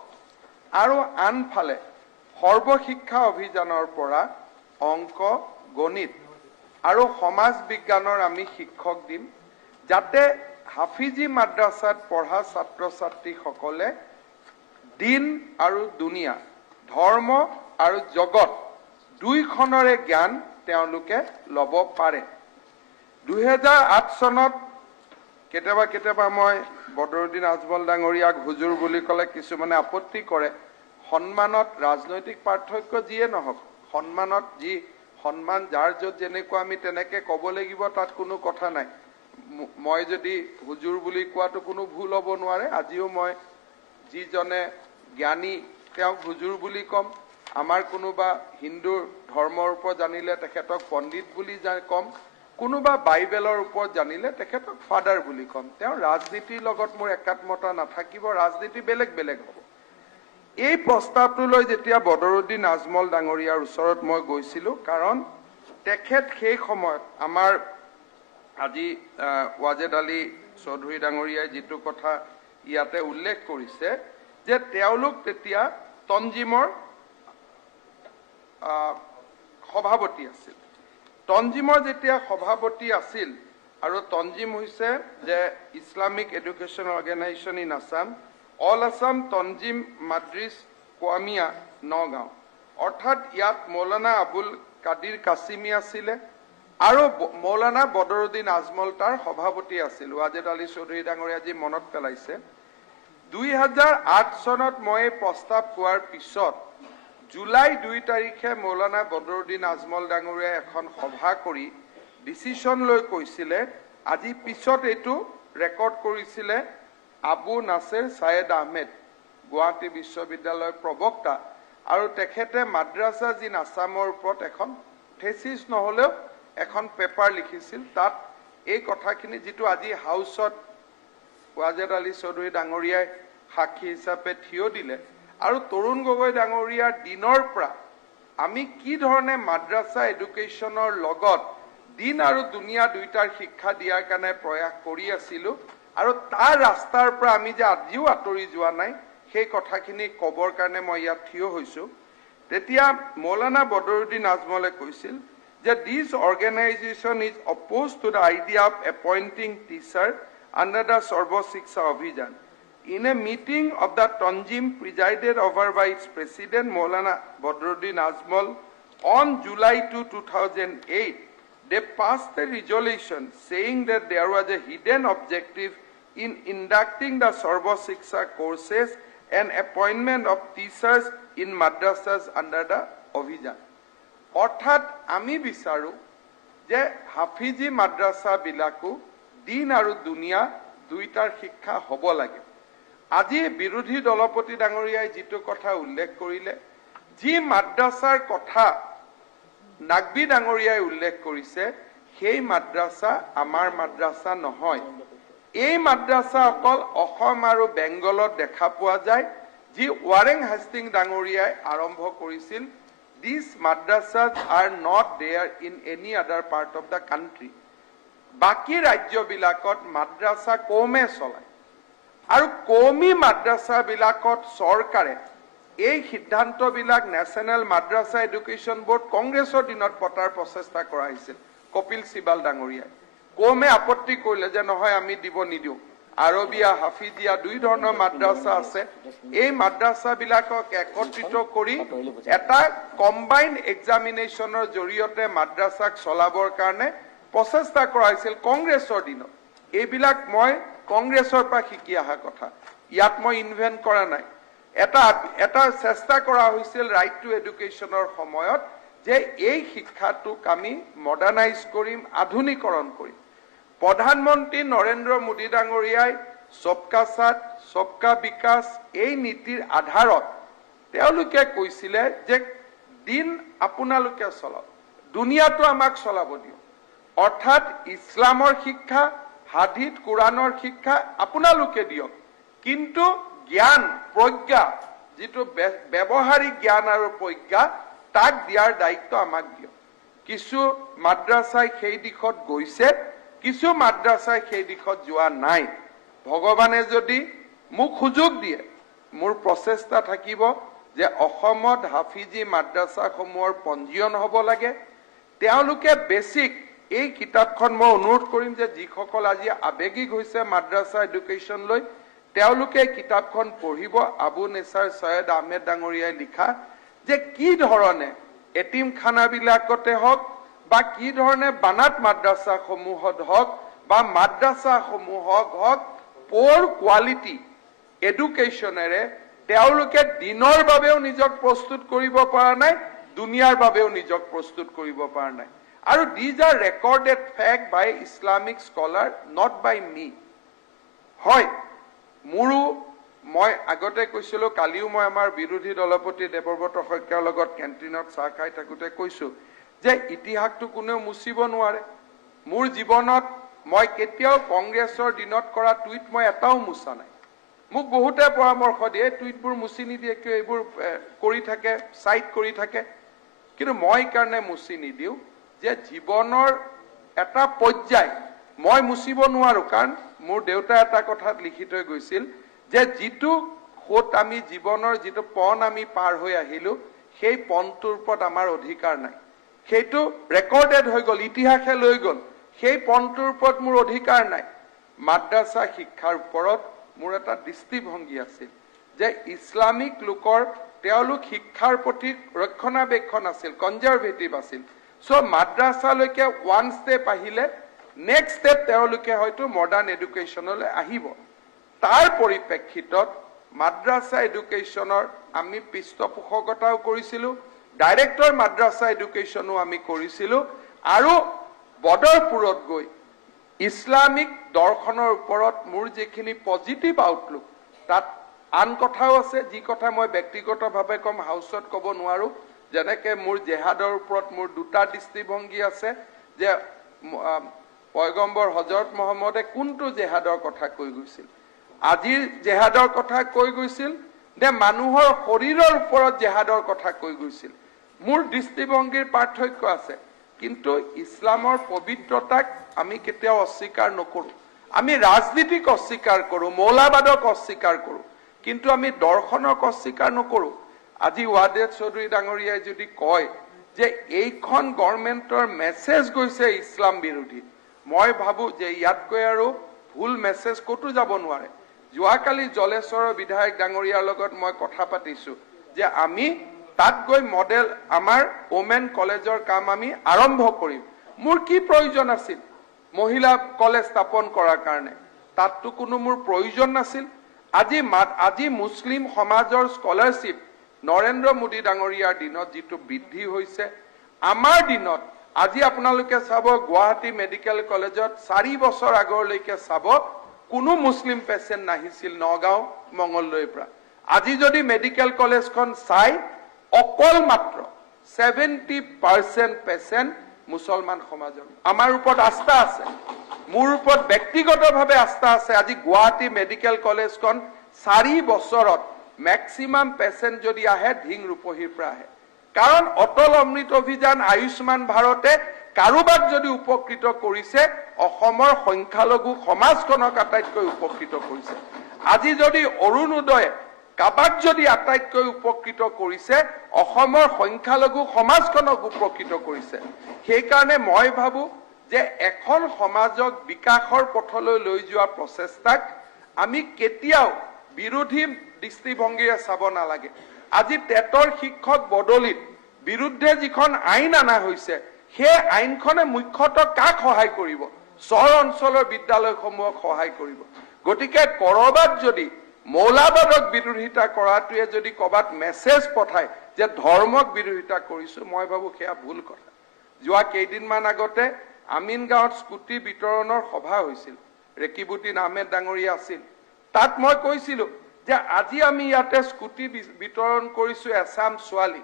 আৰু আনফালে সৰ্বশিক্ষা অভিযানৰ পৰা অংক, গণিত আৰু সমাজ বিজ্ঞানৰ আমি শিক্ষক দিম, যাতে হাফিজি মাদ্ৰাছাত পঢ়া ছাত্ৰ ছাত্ৰীসকলে দিন আৰু দুনিয়া, ধৰ্ম আৰু জগত দুইখনৰে জ্ঞান তেওঁলোকে ল'ব পাৰে। 2008 চনত কেতিয়াবা মই বদৰুদ্দিন আজমল ডাঙৰীয়াক হুজুৰ বুলি ক'লে কিছুমানে আপত্তি কৰে। সন্মানত ৰাজনৈতিক পাৰ্থক্য যিয়ে নহওক, সন্মানত যি সন্মান যাৰ য'ত যেনেকুৱা আমি তেনেকে ক'ব লাগিব, তাত কোনো কথা নাই। মই যদি হুজুৰ বুলি কোৱাটো কোনো ভুল হ'ব নোৱাৰে। আজিও মই যিজনে জ্ঞানী তেওঁক হুজুৰ বুলি ক'ম। আমাৰ কোনোবা হিন্দু ধৰ্মৰ ওপৰত জানিলে তেখেতক পণ্ডিত বুলি ক'ম, কোনোবা বাইবেলৰ ওপৰত জানিলে তেখেতক ফাদাৰ বুলি ক'ম। তেওঁ ৰাজনীতিৰ লগত মোৰ একাত্মতা নাথাকিব, ৰাজনীতি বেলেগ বেলেগ হ'ব। এই প্ৰস্তাৱটোলৈ যেতিয়া বদৰুদ্দিন আজমল ডাঙৰীয়াৰ ওচৰত মই গৈছিলোঁ, কাৰণ তেখেত সেই সময়ত আমাৰ আজি ৱাজেদ আলী চৌধুৰী ডাঙৰীয়াই যিটো কথা ইয়াতে উল্লেখ কৰিছে যে তেওঁলোক তেতিয়া তঞ্জিমৰ সভাপতি আছিল। তঞ্জিমৰ যেতিয়া সভাপতি আছিল, আৰু তঞ্জিম হৈছে যে Islamic education organisation in Assam, all Assam Tanzeem Madaris Qawmiya Nagaon, অৰ্থাৎ ইয়াত মৌলানা আবুল কাদিৰ কাছিমি আছিলে আৰু মৌলানা বদৰুদ্দিন আজমল তাৰ সভাপতি আছিল। ৱাজেদ আলী চৌধুৰী ডাঙৰীয়া যি মনত পেলাইছে, 2008 চনত মই এই প্ৰস্তাৱ পোৱাৰ পিছত জুলাই 2 তাৰিখে মৌলানা বদৰুদ্দিন আজমল ডাঙৰীয়াই এখন সভা কৰি ডিচিশ্যন লৈ কৈছিলে, আজি পিছত এইটো ৰেকৰ্ড কৰিছিলে আবু নাছেৰ ছায়েদ আহমেদ, গুৱাহাটী বিশ্ববিদ্যালয়ৰ প্ৰবক্তা, আৰু তেখেতে মাদ্ৰাছা জিন আছামৰ ওপৰত এখন থেচিছ নহ'লেও এখন পেপাৰ লিখিছিল। তাত এই কথাখিনি যিটো আজি হাউচত ৱাজেদ আলী চৌধুৰী ডাঙৰীয়াই সাক্ষী হিচাপে থিয় দিলে, আৰু তৰুণ গগৈ ডাঙৰীয়াৰ দিনৰ পৰা আমি কি ধৰণে মাদ্ৰাছা এডুকেশ্যনৰ লগত দিন আৰু দুনিয়া দুইটাৰ শিক্ষা দিয়াৰ কাৰণে প্ৰয়াস কৰি আছিলোঁ, আৰু তাৰ ৰাস্তাৰ পৰা আমি যে আজিও আঁতৰি যোৱা নাই, সেই কথাখিনি ক'বৰ কাৰণে মই ইয়াত থিয় হৈছোঁ। তেতিয়া মৌলানা বদৰুদ্দিন আজমলে কৈছিল যে this organisation is opposed to the idea of appointing teacher under the Sarva Shiksha অভিযান। In a meeting of the Tanjim presided over by its president Maulana Badruddin Ajmal on July 2, 2008, they passed a resolution saying that there was a hidden objective in inducting the Sarva Shiksha courses and appointment of teachers in madrasas under the Abhijan. অৰ্থাৎ আমি বিচাৰো যে হাফিজি মাদ্ৰাছা বিলাকো দিন আৰু দুনিয়া দুইটাৰ শিক্ষা হ'ব লাগে। আজি বিৰোধী দলপতি ডাঙৰীয়াই যিটো কথা উল্লেখ কৰিলে, যি মাদ্ৰাছাৰ কথা নাগবী ডাঙৰীয়াই উল্লেখ কৰিছে, সেই মাদ্ৰাছা আমাৰ মাদ্ৰাছা নহয়। এই মাদ্ৰাছা অকল অসম আৰু বেংগলত দেখা পোৱা যায়, যি ৱাৰেং হাষ্টিং ডাঙৰীয়াই আৰম্ভ কৰিছিল। These madrasas are not there in any other part of the country. বাকী ৰাজ্যবিলাকত মাদ্ৰাছা কমে চলায় আৰু কমি মাদ্ৰাছাবিলাকত চৰকাৰে এই সিদ্ধান্তবিলাক নেশ্যনেল মাদ্ৰাছা এডুকেশ্যন বোৰ্ড কংগ্ৰেছৰ দিনত পতাৰ প্ৰচেষ্টা কৰা হৈছিল। কপিল সিবাল ডাঙৰীয়াই কমে আপত্তি কৰিলে যে নহয় আমি দিব নিদিওঁ। আৰবিয়া হাফিজিয়া দুই ধৰণৰ মাদ্ৰাছা আছে। এই মাদ্ৰাছাবিলাকক একত্ৰিত কৰি এটা কম্বাইণ্ড এক্সামিনেশ্যনৰ জৰিয়তে মাদ্ৰাছাক চলাবৰ কাৰণে প্ৰচেষ্টা কৰা হৈছিল কংগ্ৰেছৰ দিনত। এইবিলাক মই কংগ্ৰেছৰ পৰা শিকি অহা কথা, ইয়াত মই ইনভেন্ট কৰা নাই। এটা চেষ্টা কৰা হৈছিল ৰাইট টু এডুকেশ্যনৰ সময়ত যে এই শিক্ষাটোক আমি মডাৰ্ণাইজ কৰিম, আধুনিকৰণ কৰিম। প্ৰধানমন্ত্ৰী নৰেন্দ্ৰ মোদী ডাঙৰীয়াই সবকা সাথ সবকা বিকাশ এই নীতিৰ আধাৰত তেওঁলোকে কৈছিলে যে দিন আপোনালোকে চলাওক, দুনিয়াটো আমাক চলাব দিয়ক। অৰ্থাৎ ইছলামৰ শিক্ষা, হাদিছ কোৰাণৰ শিক্ষা আপোনালোকে দিয়ক, কিন্তু জ্ঞান প্ৰজ্ঞা যিটো ব্যৱহাৰিক জ্ঞান আৰু প্ৰজ্ঞা তাক দিয়াৰ দায়িত্ব আমাক দিয়ক। কিছু মাদ্ৰাছাই সেই দিশত গৈছে, কিছু মাদ্ৰাছাই সেই দিশত যোৱা নাই। ভগৱানে যদি মোক সুযোগ দিয়ে, মোৰ প্ৰচেষ্টা থাকিব যে অসমত হাফিজি মাদ্ৰাছাসমূহৰ পঞ্জীয়ন হ'ব লাগে। তেওঁলোকে বেছিক এই কিতাপখন মই অনুৰোধ কৰিম যে যিসকল আজি আৱেগিক হৈছে মাদ্ৰাছা এডুকেশ্যন লৈ, তেওঁলোকে কিতাপখন পঢ়িব। আবু নেছাৰ ছৈয়দ আহমেদ ডাঙৰীয়াই লিখা যে কি ধৰণে এটিমখানাবিলাকতে হওক বা কি ধৰণে বানাত মাদ্ৰাছাসমূহত হওক বা মাদ্ৰাছাসমূহক হওক প'ৰ কোৱালিটি এডুকেশ্যনেৰে তেওঁলোকে দিনৰ বাবেও নিজক প্ৰস্তুত কৰিব পৰা নাই, দুনিয়াৰ বাবেও নিজক প্ৰস্তুত কৰিব পৰা নাই। আৰু these are recorded fact by Islamic scholar, not by me. হয়, মোৰো মই আগতে কৈছিলো, কালিও মই আমাৰ বিৰোধী দলপতি দেৱব্ৰত শইকীয়াৰ লগত কেণ্টিনত চাহ খাই থাকোঁতে কৈছো যে ইতিহাসটো কোনেও মুচিব নোৱাৰে। মোৰ জীৱনত মই কেতিয়াও কংগ্ৰেছৰ দিনত কৰা টুইট মই এটাও মুচা নাই। মোক বহুতে পৰামৰ্শ দিয়ে টুইটবোৰ মুচি নিদিয়ে কিয়, এইবোৰ কৰি থাকে, চাইট কৰি থাকে। কিন্তু মই কাৰণে মুচি নিদিওঁ যে জীৱনৰ এটা পৰ্যায় মই মুচিব নোৱাৰো, কাৰণ মোৰ দেউতাই এটা কথাত লিখি থৈ গৈছিল যে যিটো সোঁত আমি জীৱনৰ যিটো পণ আমি পাৰ হৈ আহিলো, সেই পণটোৰ ওপৰত আমাৰ অধিকাৰ নাই। সেইটো ৰেকৰ্ডেড হৈ গ'ল, ইতিহাসে লৈ গ'ল। সেই পণটোৰ ওপৰত মোৰ অধিকাৰ নাই। মাদ্ৰাছা শিক্ষাৰ ওপৰত মোৰ এটা দৃষ্টিভংগী আছিল যে ইছলামিক লোকৰ তেওঁলোক শিক্ষাৰ প্ৰতি ৰক্ষণাবেক্ষণ আছিল, কনজাৰভেটিভ আছিল। চ' মাদ্ৰাছালৈকে ওৱান ষ্টেপ আহিলে নেক্সট ষ্টেপ তেওঁলোকে হয়তো মডাৰ্ণ এডুকেশ্যনলৈ আহিব। তাৰ পৰিপ্ৰেক্ষিতত মাদ্ৰাছা এডুকেশ্যনৰ আমি পৃষ্ঠপোষকতাও কৰিছিলোঁ, ডাইৰেক্টৰ মাদ্ৰাছা এডুকেশ্যনো আমি কৰিছিলোঁ। আৰু বদৰপুৰত গৈ ইছলামিক দৰ্শনৰ ওপৰত মোৰ যিখিনি পজিটিভ আউটলুক, তাত আন কথাও আছে যি কথা মই ব্যক্তিগতভাৱে কম, হাউচত ক'ব নোৱাৰো। যেনেকে মোৰ জেহাদৰ ওপৰত মোৰ দুটা দৃষ্টিভংগী আছে যে পয়গম্বৰ হজৰত মহম্মদে কোনটো জেহাদৰ কথা কৈ গৈছিল, আজিৰ জেহাদৰ কথা কৈ গৈছিল নে মানুহৰ শৰীৰৰ ওপৰত জেহাদৰ কথা কৈ গৈছিল। মোৰ দৃষ্টিভংগীৰ পাৰ্থক্য আছে, কিন্তু ইছলামৰ পবিত্ৰতাক আমি কেতিয়াও অস্বীকাৰ নকৰো। আমি ৰাজনীতিক অস্বীকাৰ কৰো, মৌলাবাদক অস্বীকাৰ কৰো, কিন্তু আমি দৰ্শনক অস্বীকাৰ নকৰো। আজি ৱাদেদ চৌধুৰী ডাঙৰীয়াই যদি কয় যে এইখন গভৰ্ণমেণ্টৰ মেছেজ গৈছে ইছলাম বিৰোধী, মই ভাবো যে ইয়াতকৈ আৰু ভুল মেছেজ ক'তো যাব নোৱাৰে। যোৱাকালি জলেশ্বৰৰ বিধায়ক ডাঙৰীয়াৰ লগত মই কথা পাতিছো যে আমি তাত গৈ মডেল আমাৰ ওমেন কলেজৰ কাম আমি আৰম্ভ কৰিম। মোৰ কি প্ৰয়োজন আছিল মহিলা কলেজ স্থাপন কৰাৰ কাৰণে? তাততো কোনো মোৰ প্ৰয়োজন নাছিল। আজি মুছলিম সমাজৰ স্কলাৰশ্বিপ নৰেন্দ্ৰ মোদী ডাঙৰীয়াৰ দিনত যিটো বৃদ্ধি হৈছে, আমাৰ দিনত আজি আপোনালোকে চাব গুৱাহাটী মেডিকেল কলেজত 4 বছৰ আগলৈকে চাব কোনো মুছলিম পেচেণ্ট নাহিছিল নগাঁও মঙলদৈৰ পৰা। আজি যদি মেডিকেল কলেজখন চাই, অকল মাত্ৰ 70% পেচেণ্ট মুছলমান সমাজৰ আমাৰ ওপৰত আস্থা আছে মোৰ ওপৰত ব্যক্তিগতভাৱে আস্থা আছে আজি গুৱাহাটী মেডিকেল কলেজখন 4 বছৰত ম্যাক্সিমাম পেশেন্ট যদি আহে ধিং ৰূপহীৰ পৰা আহে কাৰণ অটল অমৃত অভিযান আয়ুষ্মান ভাৰতে কাৰোবাক যদি উপকৃত কৰিছে অসমৰ সংখ্যালঘু সমাজখনক আটাইতকৈ উপকৃত কৰিছে আজি যদি অৰুণোদয় কাবাক যদি আটাইতকৈ উপকৃত কৰিছে অসমৰ সংখ্যালঘু সমাজখনক উপকৃত কৰিছে সেই কাৰণে মই ভাবো যে এখন সমাজক বিকাশৰ পথলৈ লৈ যোৱা প্ৰচেষ্টাক আমি কেতিয়াও বিৰোধী দৃষ্টিভংগীৰে চাব নালাগে আজি টেটৰ শিক্ষক বদলিত বিৰুদ্ধে যিখন আইন আনা হৈছে সেই আইনখনে মুখ্যতঃ কাক সহায় কৰিব চহৰ অঞ্চলৰ বিদ্যালয়সমূহক সহায় কৰিব গতিকে কৰবাত যদি মৌলবাদক বিৰোধিতা কৰাটোৱে যদি কবাত মেছেজ পঠায় যে ধৰ্মক বিৰোধিতা কৰিছো মই ভাবো সেয়া ভুল কথা যোৱা কেইদিনমান আগতে আমিনগাঁৱত স্কুটি বিতৰণৰ সভা হৈছিল ৰেকিবুদ্দিন আহমেদ ডাঙৰীয়া আছিল তাত মই কৈছিলো যে আজি আমি ইয়াতে স্কুটি বিতৰণ কৰিছো এছাম ছোৱালী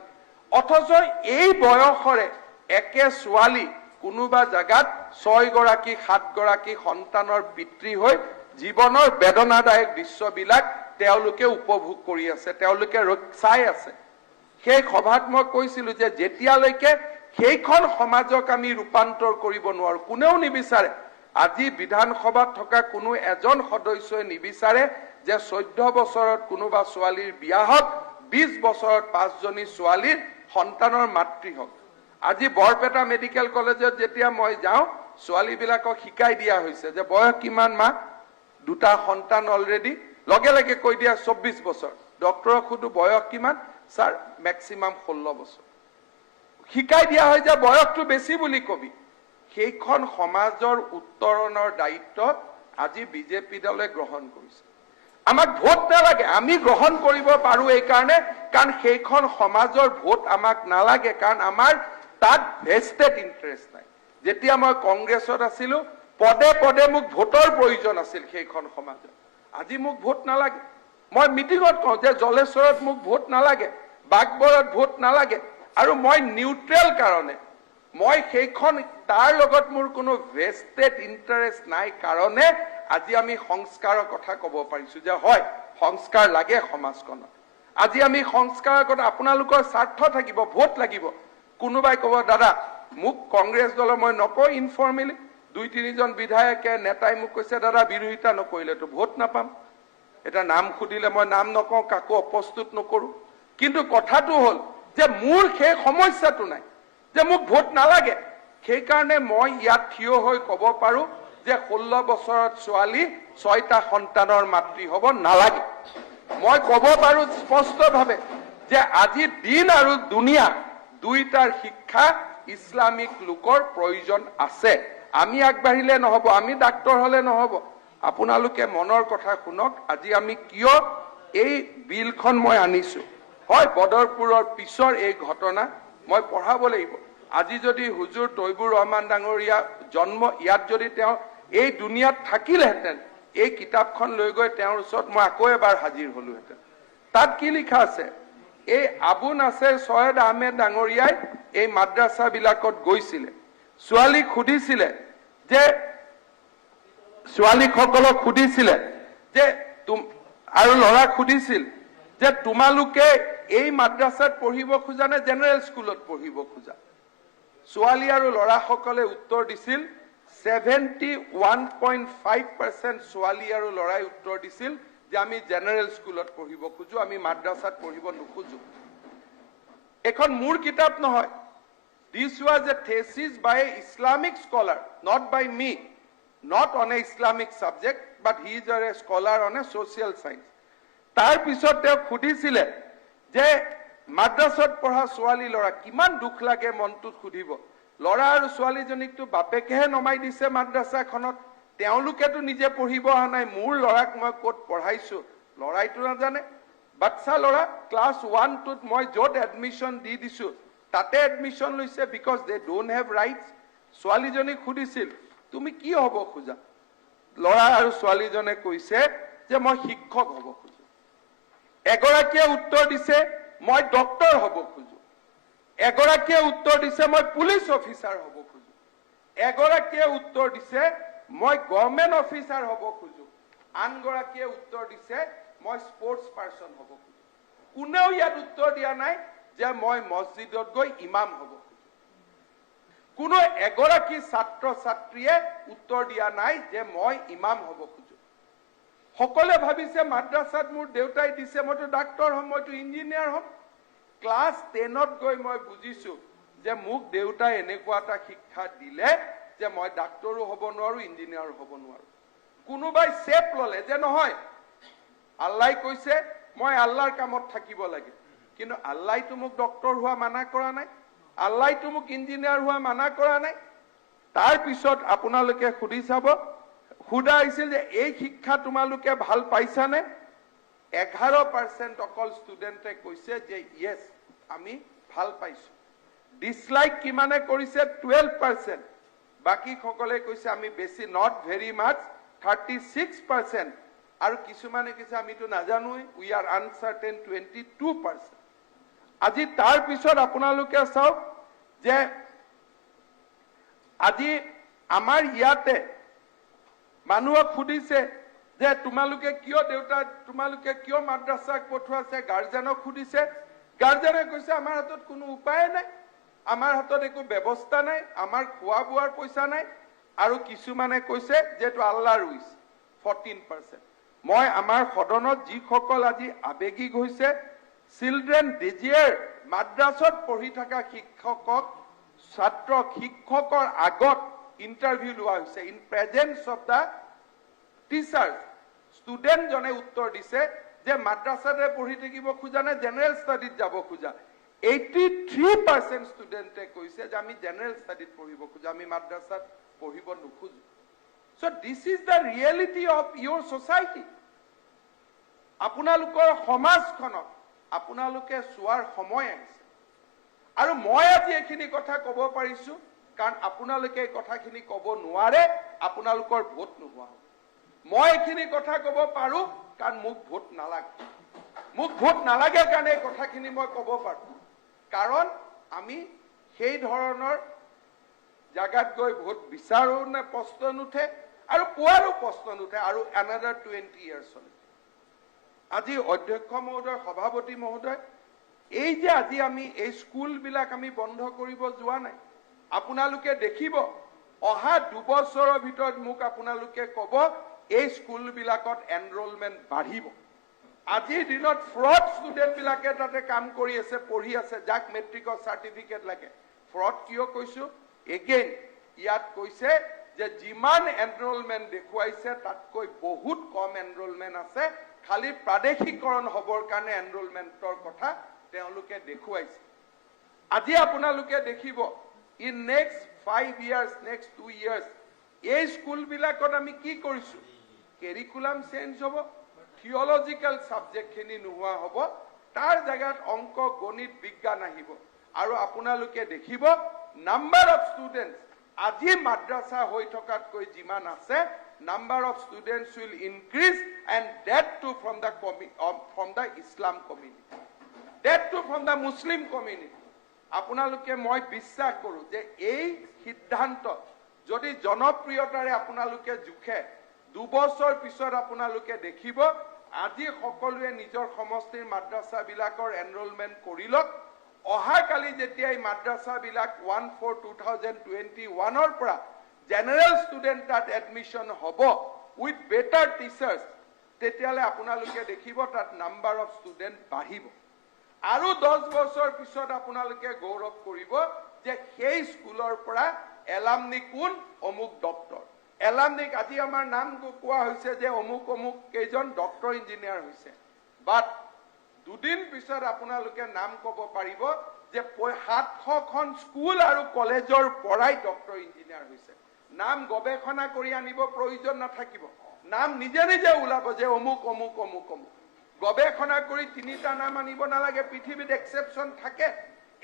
অথচ এই বয়সৰে একে ছোৱালী কোনোবা জাগাত 6 গৰাকী 7 গৰাকী সন্তানৰ পিতৃ হৈ জীৱনৰ বেদনাদায়ক দৃশ্যবিলাক তেওঁলোকে উপভোগ কৰি আছে তেওঁলোকে চাই আছে সেই সভাত মই কৈছিলো যে যেতিয়ালৈকে সেইখন সমাজক আমি ৰূপান্তৰ কৰিব নোৱাৰো কোনেও নিবিচাৰে আজি বিধানসভাত থকা কোনো এজন সদস্যই নিবিচাৰে যে 14 বছৰত কোনোবা ছোৱালীৰ বিয়া হওক 20 বছৰত 5 জনী ছোৱালীৰ সন্তানৰ মাতৃ হওক আজি বৰপেটা মেডিকেল কলেজত যেতিয়া মই যাওঁ ছোৱালীবিলাকক শিকাই দিয়া হৈছে যে বয়স কিমান মা দুটা সন্তান অলৰেডি লগে লগে কৈ দিয়া 24 বছৰ ডক্টৰক খুদু বয়স কিমান স্যাৰ ম্যাক্সিমাম 16 বছৰ শিকাই দিয়া হয় যে বয়সটো বেছি বুলি কবি সেইখন সমাজৰ উত্তৰণৰ দায়িত্ব আজি বিজেপি দলে গ্ৰহণ কৰিছে আমাক ভোট নালাগে আমি গ্ৰহণ কৰিব পাৰো এই কাৰণে কাৰণ সেইখন সমাজৰ ভোট আমাক নালাগে কাৰণ আমাৰ তাত ভেস্টেড ইন্টাৰেষ্ট নাই যেতিয়া মই কংগ্ৰেছত আছিলো পদে পদে মোক ভোটৰ প্ৰয়োজন আছিল সেইখন সমাজত আজি মোক ভোট নালাগে মই মিটিঙত কওঁ যে জলেশ্বৰত মোক ভোট নালাগে বাগবৰত ভোট নালাগে আৰু মই নিউট্ৰেল কাৰণে মই সেইখন তাৰ লগত মোৰ কোনো ভেস্টেড ইন্টাৰেষ্ট নাই কাৰণে আজি আমি সংস্কাৰৰ কথা ক'ব পাৰিছো যে হয় সংস্কাৰ লাগে সমাজখনত আজি আমি সংস্কাৰৰ কথা আপোনালোকৰ স্বাৰ্থ থাকিব ভোট লাগিব কোনোবাই ক'ব দাদা মোক কংগ্ৰেছ দলৰ মই নকওঁ ইনফৰ্মেলি 2-3 জন বিধায়কে নেতাই মোক কৈছে দাদা বিৰোধিতা নকৰিলেতো ভোট নাপাম এটা নাম খুদিলে মই নাম নকওঁ কাকো অপ্ৰস্তুত নকৰো কিন্তু কথাটো হ'ল যে মোৰ সেই সমস্যাটো নাই যে মোক ভোট নালাগে সেই কাৰণে মই ইয়াত থিয় হৈ ক'ব পাৰো যে 16 বছৰত ছোৱালী 6টা সন্তানৰ মাতৃ হ'ব নালাগে মই ক'ব পাৰো স্পষ্টভাৱে যে আজি দিন আৰু দুনিয়া দুইটাৰ শিক্ষা ইছলামিক লোকৰ প্ৰয়োজন আছে আমি আগবাঢ়িলে নহব আমি ডাক্তৰ হলে নহব আপোনালোকে মনৰ কথা শুনক আজি আমি কিয় এই বিলখন মই আনিছো হয় বদৰপুৰৰ পিছৰ এই ঘটনা মই পঢ়াব লাগিব আজি যদি হুজুৰ তৈবুৰ ৰহমান ডাঙৰীয়া জন্ম ইয়াত যদি তেওঁ এই দুনিয়াত থাকিলহেঁতেন এই কিতাপখন লৈ গৈ তেওঁৰ ওচৰত মই আকৌ এবাৰ হাজিৰ হলোহেঁতেন তাত কি লিখা আছে এই আবু নাছেৰ সৈয়দ আহমেদ ডাঙৰীয়াই এই মাদ্ৰাসা বিলাকত গৈছিলে ছোৱালীক সুধিছিলে যে ছোৱালীসকলক সুধিছিলে যে আৰু ল'ৰাক সুধিছিল যে তোমালোকে এই মাদ্ৰাসাত পঢ়িব খোজা নে জেনেৰেল স্কুলত পঢ়িব খোজা ছোৱালী আৰু ল'ৰাসকলে উত্তৰ দিছিল 71.5% ছোৱালী আৰু ল'ৰাই উত্তৰ দিছিল যে আমি জেনেৰেল স্কুলত পঢ়িব খোজো আমি মাদ্ৰাসাত পঢ়িব নোখোজো এখন মোৰ কিতাপ নহয় This was a thesis by an Islamic scholar, not by me, not on a Islamic subject, but he is a scholar on a social science. তাৰ পিছত তেওঁ খুদিছিলে যে মাদ্ৰাসাত পঢ়া ছোৱালী ল'ৰা কিমান দুখ লাগে মনটোত খুদিব ল'ৰা আৰু ছোৱালীজনীকটো বাপেকেহে নমাই দিছে মাদ্ৰাসাখনত তেওঁলোকেতো নিজে পঢ়িব অহা নাই মোৰ ল'ৰাক মই ক'ত পঢ়াইছো ল'ৰাইটো নাজানে বাচ্চা ল'ৰা ক্লাছ 1 টোত মই য'ত এডমিশ্যন দি দিছো তাতে এডমিশ্যন লৈছে because they don't have rights ছোৱালীজনীক সুধিছিল তুমি কি হ'ব খোজা ল'ৰা আৰু ছোৱালীজনে কৈছে যে মই শিক্ষক হ'ব খোজো এগৰাকীয়ে উত্তৰ দিছে মই ডক্টৰ হ'ব খোজো এগৰাকীয়ে উত্তৰ দিছে মই পুলিচ অফিচাৰ হ'ব খোজো, এগৰাকীয়ে উত্তৰ দিছে মই গভৰ্ণমেণ্ট অফিচাৰ হ'ব খোজো, আনগৰাকীয়ে উত্তৰ দিছে মই স্পৰ্টছ পাৰ্চন হ'ব খোজো। কোনেও ইয়াত উত্তৰ দিয়া নাই যে মই মছজিদত গৈ ইমাম হ'ব খোজো। কোনো এগৰাকী ছাত্ৰ ছাত্ৰীয়ে উত্তৰ দিয়া নাই যে মই ইমাম হ'ব খোজো। সকলোৱে ভাবিছে মাদ্ৰাছাত মোৰ দেউতাই দিছে মইতো ডাক্তৰ হ'ম, মইতো ইঞ্জিনিয়াৰ হ'ম। ক্লাছ 10ত গৈ মই বুজিছো যে মোক দেউতাই এনেকুৱা এটা শিক্ষা দিলে যে মই ডাক্তৰো হ'ব নোৱাৰো, ইঞ্জিনিয়াৰো হ'ব নোৱাৰো। কোনোবাই চেপ ললে যে নহয়, আল্লাই কৈছে মই আল্লাহৰ কামত থাকিব লাগে, কিন্তু আল্লাহটো মোক ডক্তৰ হোৱা মানা কৰা নাই, আল্লাহটো মোক ইঞ্জিনিয়াৰ হোৱা মানা কৰা নাই। তাৰ পিছত আপোনালোকে সুধি চাব, সুধা হৈছিল যে এই শিক্ষা তোমালোকে ভাল পাইছানে? 11% অকল ষ্টুডেণ্টে কৈছে যে ইয়েছ আমি ভাল পাইছো। ডিসলাইক কিমানে কৰিছে? 12%। বাকি সকলে কৈছে আমি বেছি, নট ভেৰি মাছ 36%। আৰু কিছুমানে কৈছে আমিতো নাজানোই, উই আৰ আনসাৰ্টেন 22%। আজি তাৰ পিছত আপোনালোকে চাওক যে আজি আমাৰ ইয়াতে মানুহক সুধিছে যে তোমালোকে কিয় দেউতা তোমালোকে কিয় মাদ্ৰাছাক পঠুৱাইছে, গাৰ্জেনক সুধিছে, গাৰ্জেনে কৈছে আমাৰ হাতত কোনো উপায় নাই, আমাৰ হাতত একো ব্যৱস্থা নাই, আমাৰ খোৱা বোৱাৰ পইচা নাই। আৰু কিছুমানে কৈছে যেটো আল্লাহৰ উইচ 14%। মই আমাৰ সদনত যিসকল আজি আবেগিক হৈছে, চিলড্ৰেন ডিজিয়াৰ মাদ্ৰাছত পঢ়ি থকা শিক্ষকক ছাত্ৰক শিক্ষকৰ আগত ইন্টাৰভিউ লোৱা হৈছে in presence of the teachers. Student জনে উত্তৰ দিছে যে মাদ্ৰাছাতে পঢ়ি থাকিব খোজা নে জেনেৰেল ষ্টাডিত যাব খোজা। 83% ষ্টুডেণ্টে কৈছে যে আমি জেনেৰেল ষ্টাডিত পঢ়িব খোজা, আমি মাদ্ৰাছাত পঢ়িব নোখোজো। So this is the reality of your society. আপোনালোকৰ সমাজখনক আপোনালোকে চোৱাৰ সময় আহিছে। আৰু মই আজি এইখিনি কথা ক'ব পাৰিছো কাৰণ আপোনালোকে এই কথাখিনি ক'ব নোৱাৰে, আপোনালোকৰ ভোট নোহোৱা হ'ব। মই এইখিনি কথা ক'ব পাৰো কাৰণ মোক ভোট নালাগে, মোক ভোট নালাগে কাৰণে এই কথাখিনি মই ক'ব পাৰো। কাৰণ আমি সেই ধৰণৰ জাগাত গৈ ভোট বিচাৰো নে প্ৰশ্ন নুঠে আৰু পোৱাৰো প্ৰশ্ন নুঠে আৰু another 20 years হ'ল। আজি অধ্যক্ষ মহোদয়, সভাপতি মহোদয়, এই যে আজি আমি এই স্কুলবিলাক আমি বন্ধ কৰিব যোৱা নাই। আপোনালোকে দেখিব অহা 2 বছৰৰ ভিতৰত মোক আপোনালোকে ক'ব এই স্কুলবিলাকত এনৰোলমেণ্ট বাঢ়িব। আজিৰ দিনত ফ্ৰড ষ্টুডেণ্টবিলাকে তাতে কাম কৰি আছে, পঢ়ি আছে, যাক মেট্ৰিকৰ চাৰ্টিফিকেট লাগে। ফ্ৰড কিয় কৈছো? এগেইন ইয়াত কৈছে যে যিমান এনৰোলমেণ্ট দেখুৱাইছে তাতকৈ বহুত কম এনৰোলমেণ্ট আছে, খালি প্ৰাদেশিকৰণ হ'বৰ কাৰণে এনৰোলমেণ্টৰ কথা তেওঁলোকে দেখুৱাইছে। আজি আপোনালোকে দেখিব in next 5 years, next 2 years এই স্কুলবিলাকত আমি কি কৰিছো? কেৰিকুলাম চেঞ্জ হ'ব, থিওলজিক্যাল সাবজেক্টখিনি নোহোৱা হ'ব, তাৰ জায়গাত অংক, গণিত, বিজ্ঞান আহিব। আৰু আপোনালোকে দেখিব নাম্বাৰ অফ ষ্টুডেণ্টছ আজি মাদ্ৰাছা হৈ থকাতকৈ যিমান আছে, number of students will increase, and that too from the Islam community, that too from the Muslim community. আপোনালোকে মই বিশ্বাস কৰো যে এই সিদ্ধান্ত যদি জনপ্ৰিয়তাৰে আপোনালোকে জুখে 2 বছৰ পিছত আপোনালোকে দেখিব আজি সকলোৱে নিজৰ সমষ্টিৰ মাদ্ৰাছাবিলাকৰ এনৰোলমেণ্ট কৰি লওক। অহাকালি যেতিয়া এই মাদ্ৰাছাবিলাক 1/4/2021 পৰা জেনেৰেল ষ্টুডেণ্ট তাত এডমিশ্যন হ'ব উইথ বেটাৰ টিচাৰ্ছ, তেতিয়াহ'লে আপোনালোকে দেখিব তাত নাম্বাৰ অফ ষ্টুডেণ্ট বাঢ়িব। আৰু 10 বছৰ পিছত আপোনালোকে গৌৰৱ কৰিব যে সেই স্কুলৰ পৰা এলামনি কোন? অমুক ডক্টৰ। এলামনিক আজি আমাৰ নাম কোৱা হৈছে যে অমুক অমুক কেইজন ডক্টৰ ইঞ্জিনিয়াৰ হৈছে, বাট 2 দিন পিছত আপোনালোকে নাম ক'ব পাৰিব যে 700খন স্কুল আৰু কলেজৰ পৰাই ডক্টৰ ইঞ্জিনিয়াৰ হৈছে। নাম গৱেষণা কৰি আনিব প্ৰয়োজন নাথাকিব, নাম নিজে নিজে ওলাব যে অমুক অমুক অমুক অমুক। গৱেষণা কৰি 3টা নাম আনিব নালাগে। পৃথিৱীত এক্সেপশ্যন থাকে,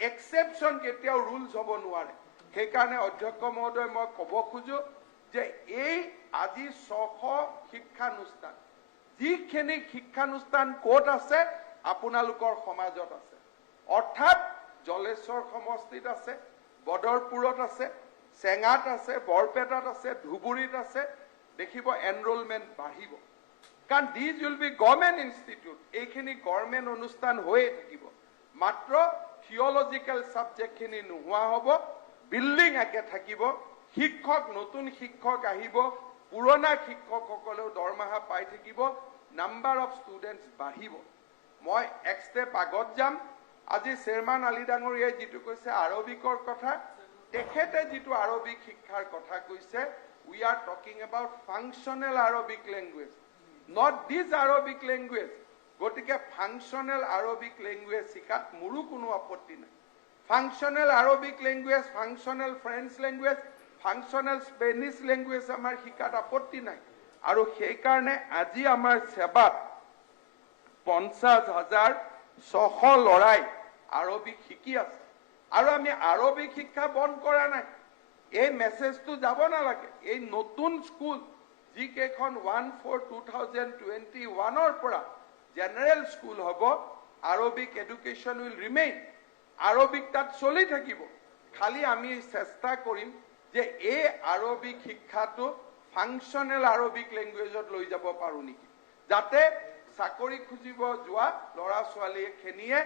এক্সেপশ্যন কেতিয়াও ৰুলছ হ'ব নোৱাৰে। সেইকাৰণে অধ্যক্ষ মহোদয় মই ক'ব খোজো যে এই আজি 600 শিক্ষানুষ্ঠান, যিখিনি শিক্ষানুষ্ঠান ক'ত আছে? আপোনালোকৰ সমাজত আছে। অৰ্থাৎ জলেশ্বৰ সমষ্টিত আছে, বদৰপুৰত আছে, চেঙাত আছে, বৰপেটাত আছে, ধুবুৰীত আছে, দেখিব এনৰোলমেণ্ট বাঢ়িব। কাৰণ these will be government institute, এইখিনি গভৰ্ণমেণ্ট অনুষ্ঠান হৈয়ে থাকিব। মাত্ৰ থিঅলজিকেল ছাবজেক্টখিনি নোহোৱা হ'ব, বিল্ডিং একে থাকিব, শিক্ষক নতুন শিক্ষক আহিব, পুৰণা শিক্ষকসকলেও দৰমহা পাই থাকিব, নাম্বাৰ অফ ষ্টুডেণ্টছ বাঢ়িব। মই এক ষ্টেপ আগত যাম। আজি চেয়াৰমেন আলী ডাঙৰীয়াই যিটো কৈছে আৰবিকৰ কথা, তেখেতে যিটো আৰবিক শিক্ষাৰ কথা কৈছে, we are talking about functional Arabic language, not this Arabic language. গতিকে ফাংচনেল আৰবিক লেংগুৱেজ শিকাত মোৰো কোনো আপত্তি নাই। Functional Arabic language, functional French language, functional Spanish language আমাৰ শিকাত আপত্তি নাই। আৰু সেইকাৰণে আজি আমাৰ সেৱাত 50,600 ল'ৰাই আৰবিক শিকি আছে। আৰু আমি আৰবিক শিক্ষা বন্ধ কৰা নাই। এই মেছেজটো যাব নালাগে। এই নতুন স্কুল যিকেইখন 1/4/2021 পৰা জেনেৰেল স্কুল হ'ব, Arabic education will remain, Arabic তাত চলি থাকিব। খালি আমি চেষ্টা কৰিম যে এই আৰবিক শিক্ষাটো ফাংচনেল আৰবিক লেংগুৱেজত লৈ যাব পাৰোঁ নেকি, যাতে চাকৰি খুজিব যোৱা ল'ৰা ছোৱালীখিনিয়ে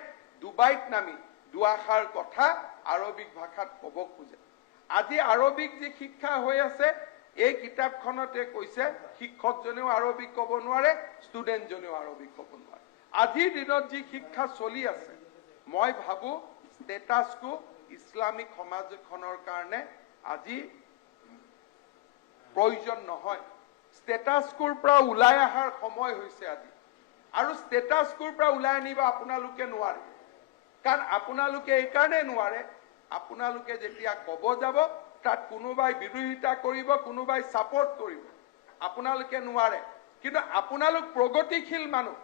ডুবাইত নামি দুআষাৰ কথা আৰবিক ভাষাত ক'ব খোজে। আজি আৰবিক যি শিক্ষা হৈ আছে, এই কিতাপখনতে কৈছে শিক্ষকজনেও আৰবিক ক'ব নোৱাৰে, ষ্টুডেণ্টজনেও আৰবিক ক'ব নোৱাৰে। আজিৰ দিনত যি শিক্ষা চলি আছে, মই ভাবোঁ ষ্টেটাছকো ইছলামিক সমাজ এখনৰ কাৰণে আজি প্ৰয়োজন নহয়। ষ্টেটাছকোৰ পৰা ওলাই অহাৰ সময় হৈছে আজি। আৰু ষ্টেটাছকোৰ পৰা ওলাই আনিব আপোনালোকে নোৱাৰে। কাৰণ আপোনালোকে এইকাৰণে নোৱাৰে, আপোনালোকে যেতিয়া ক'ব যাব তাত কোনোবাই বিৰোধিতা কৰিব, কোনোবাই ছাপৰ্ট কৰিব। আপোনালোকে নোৱাৰে। কিন্তু আপোনালোক প্ৰগতিশীল মানুহ,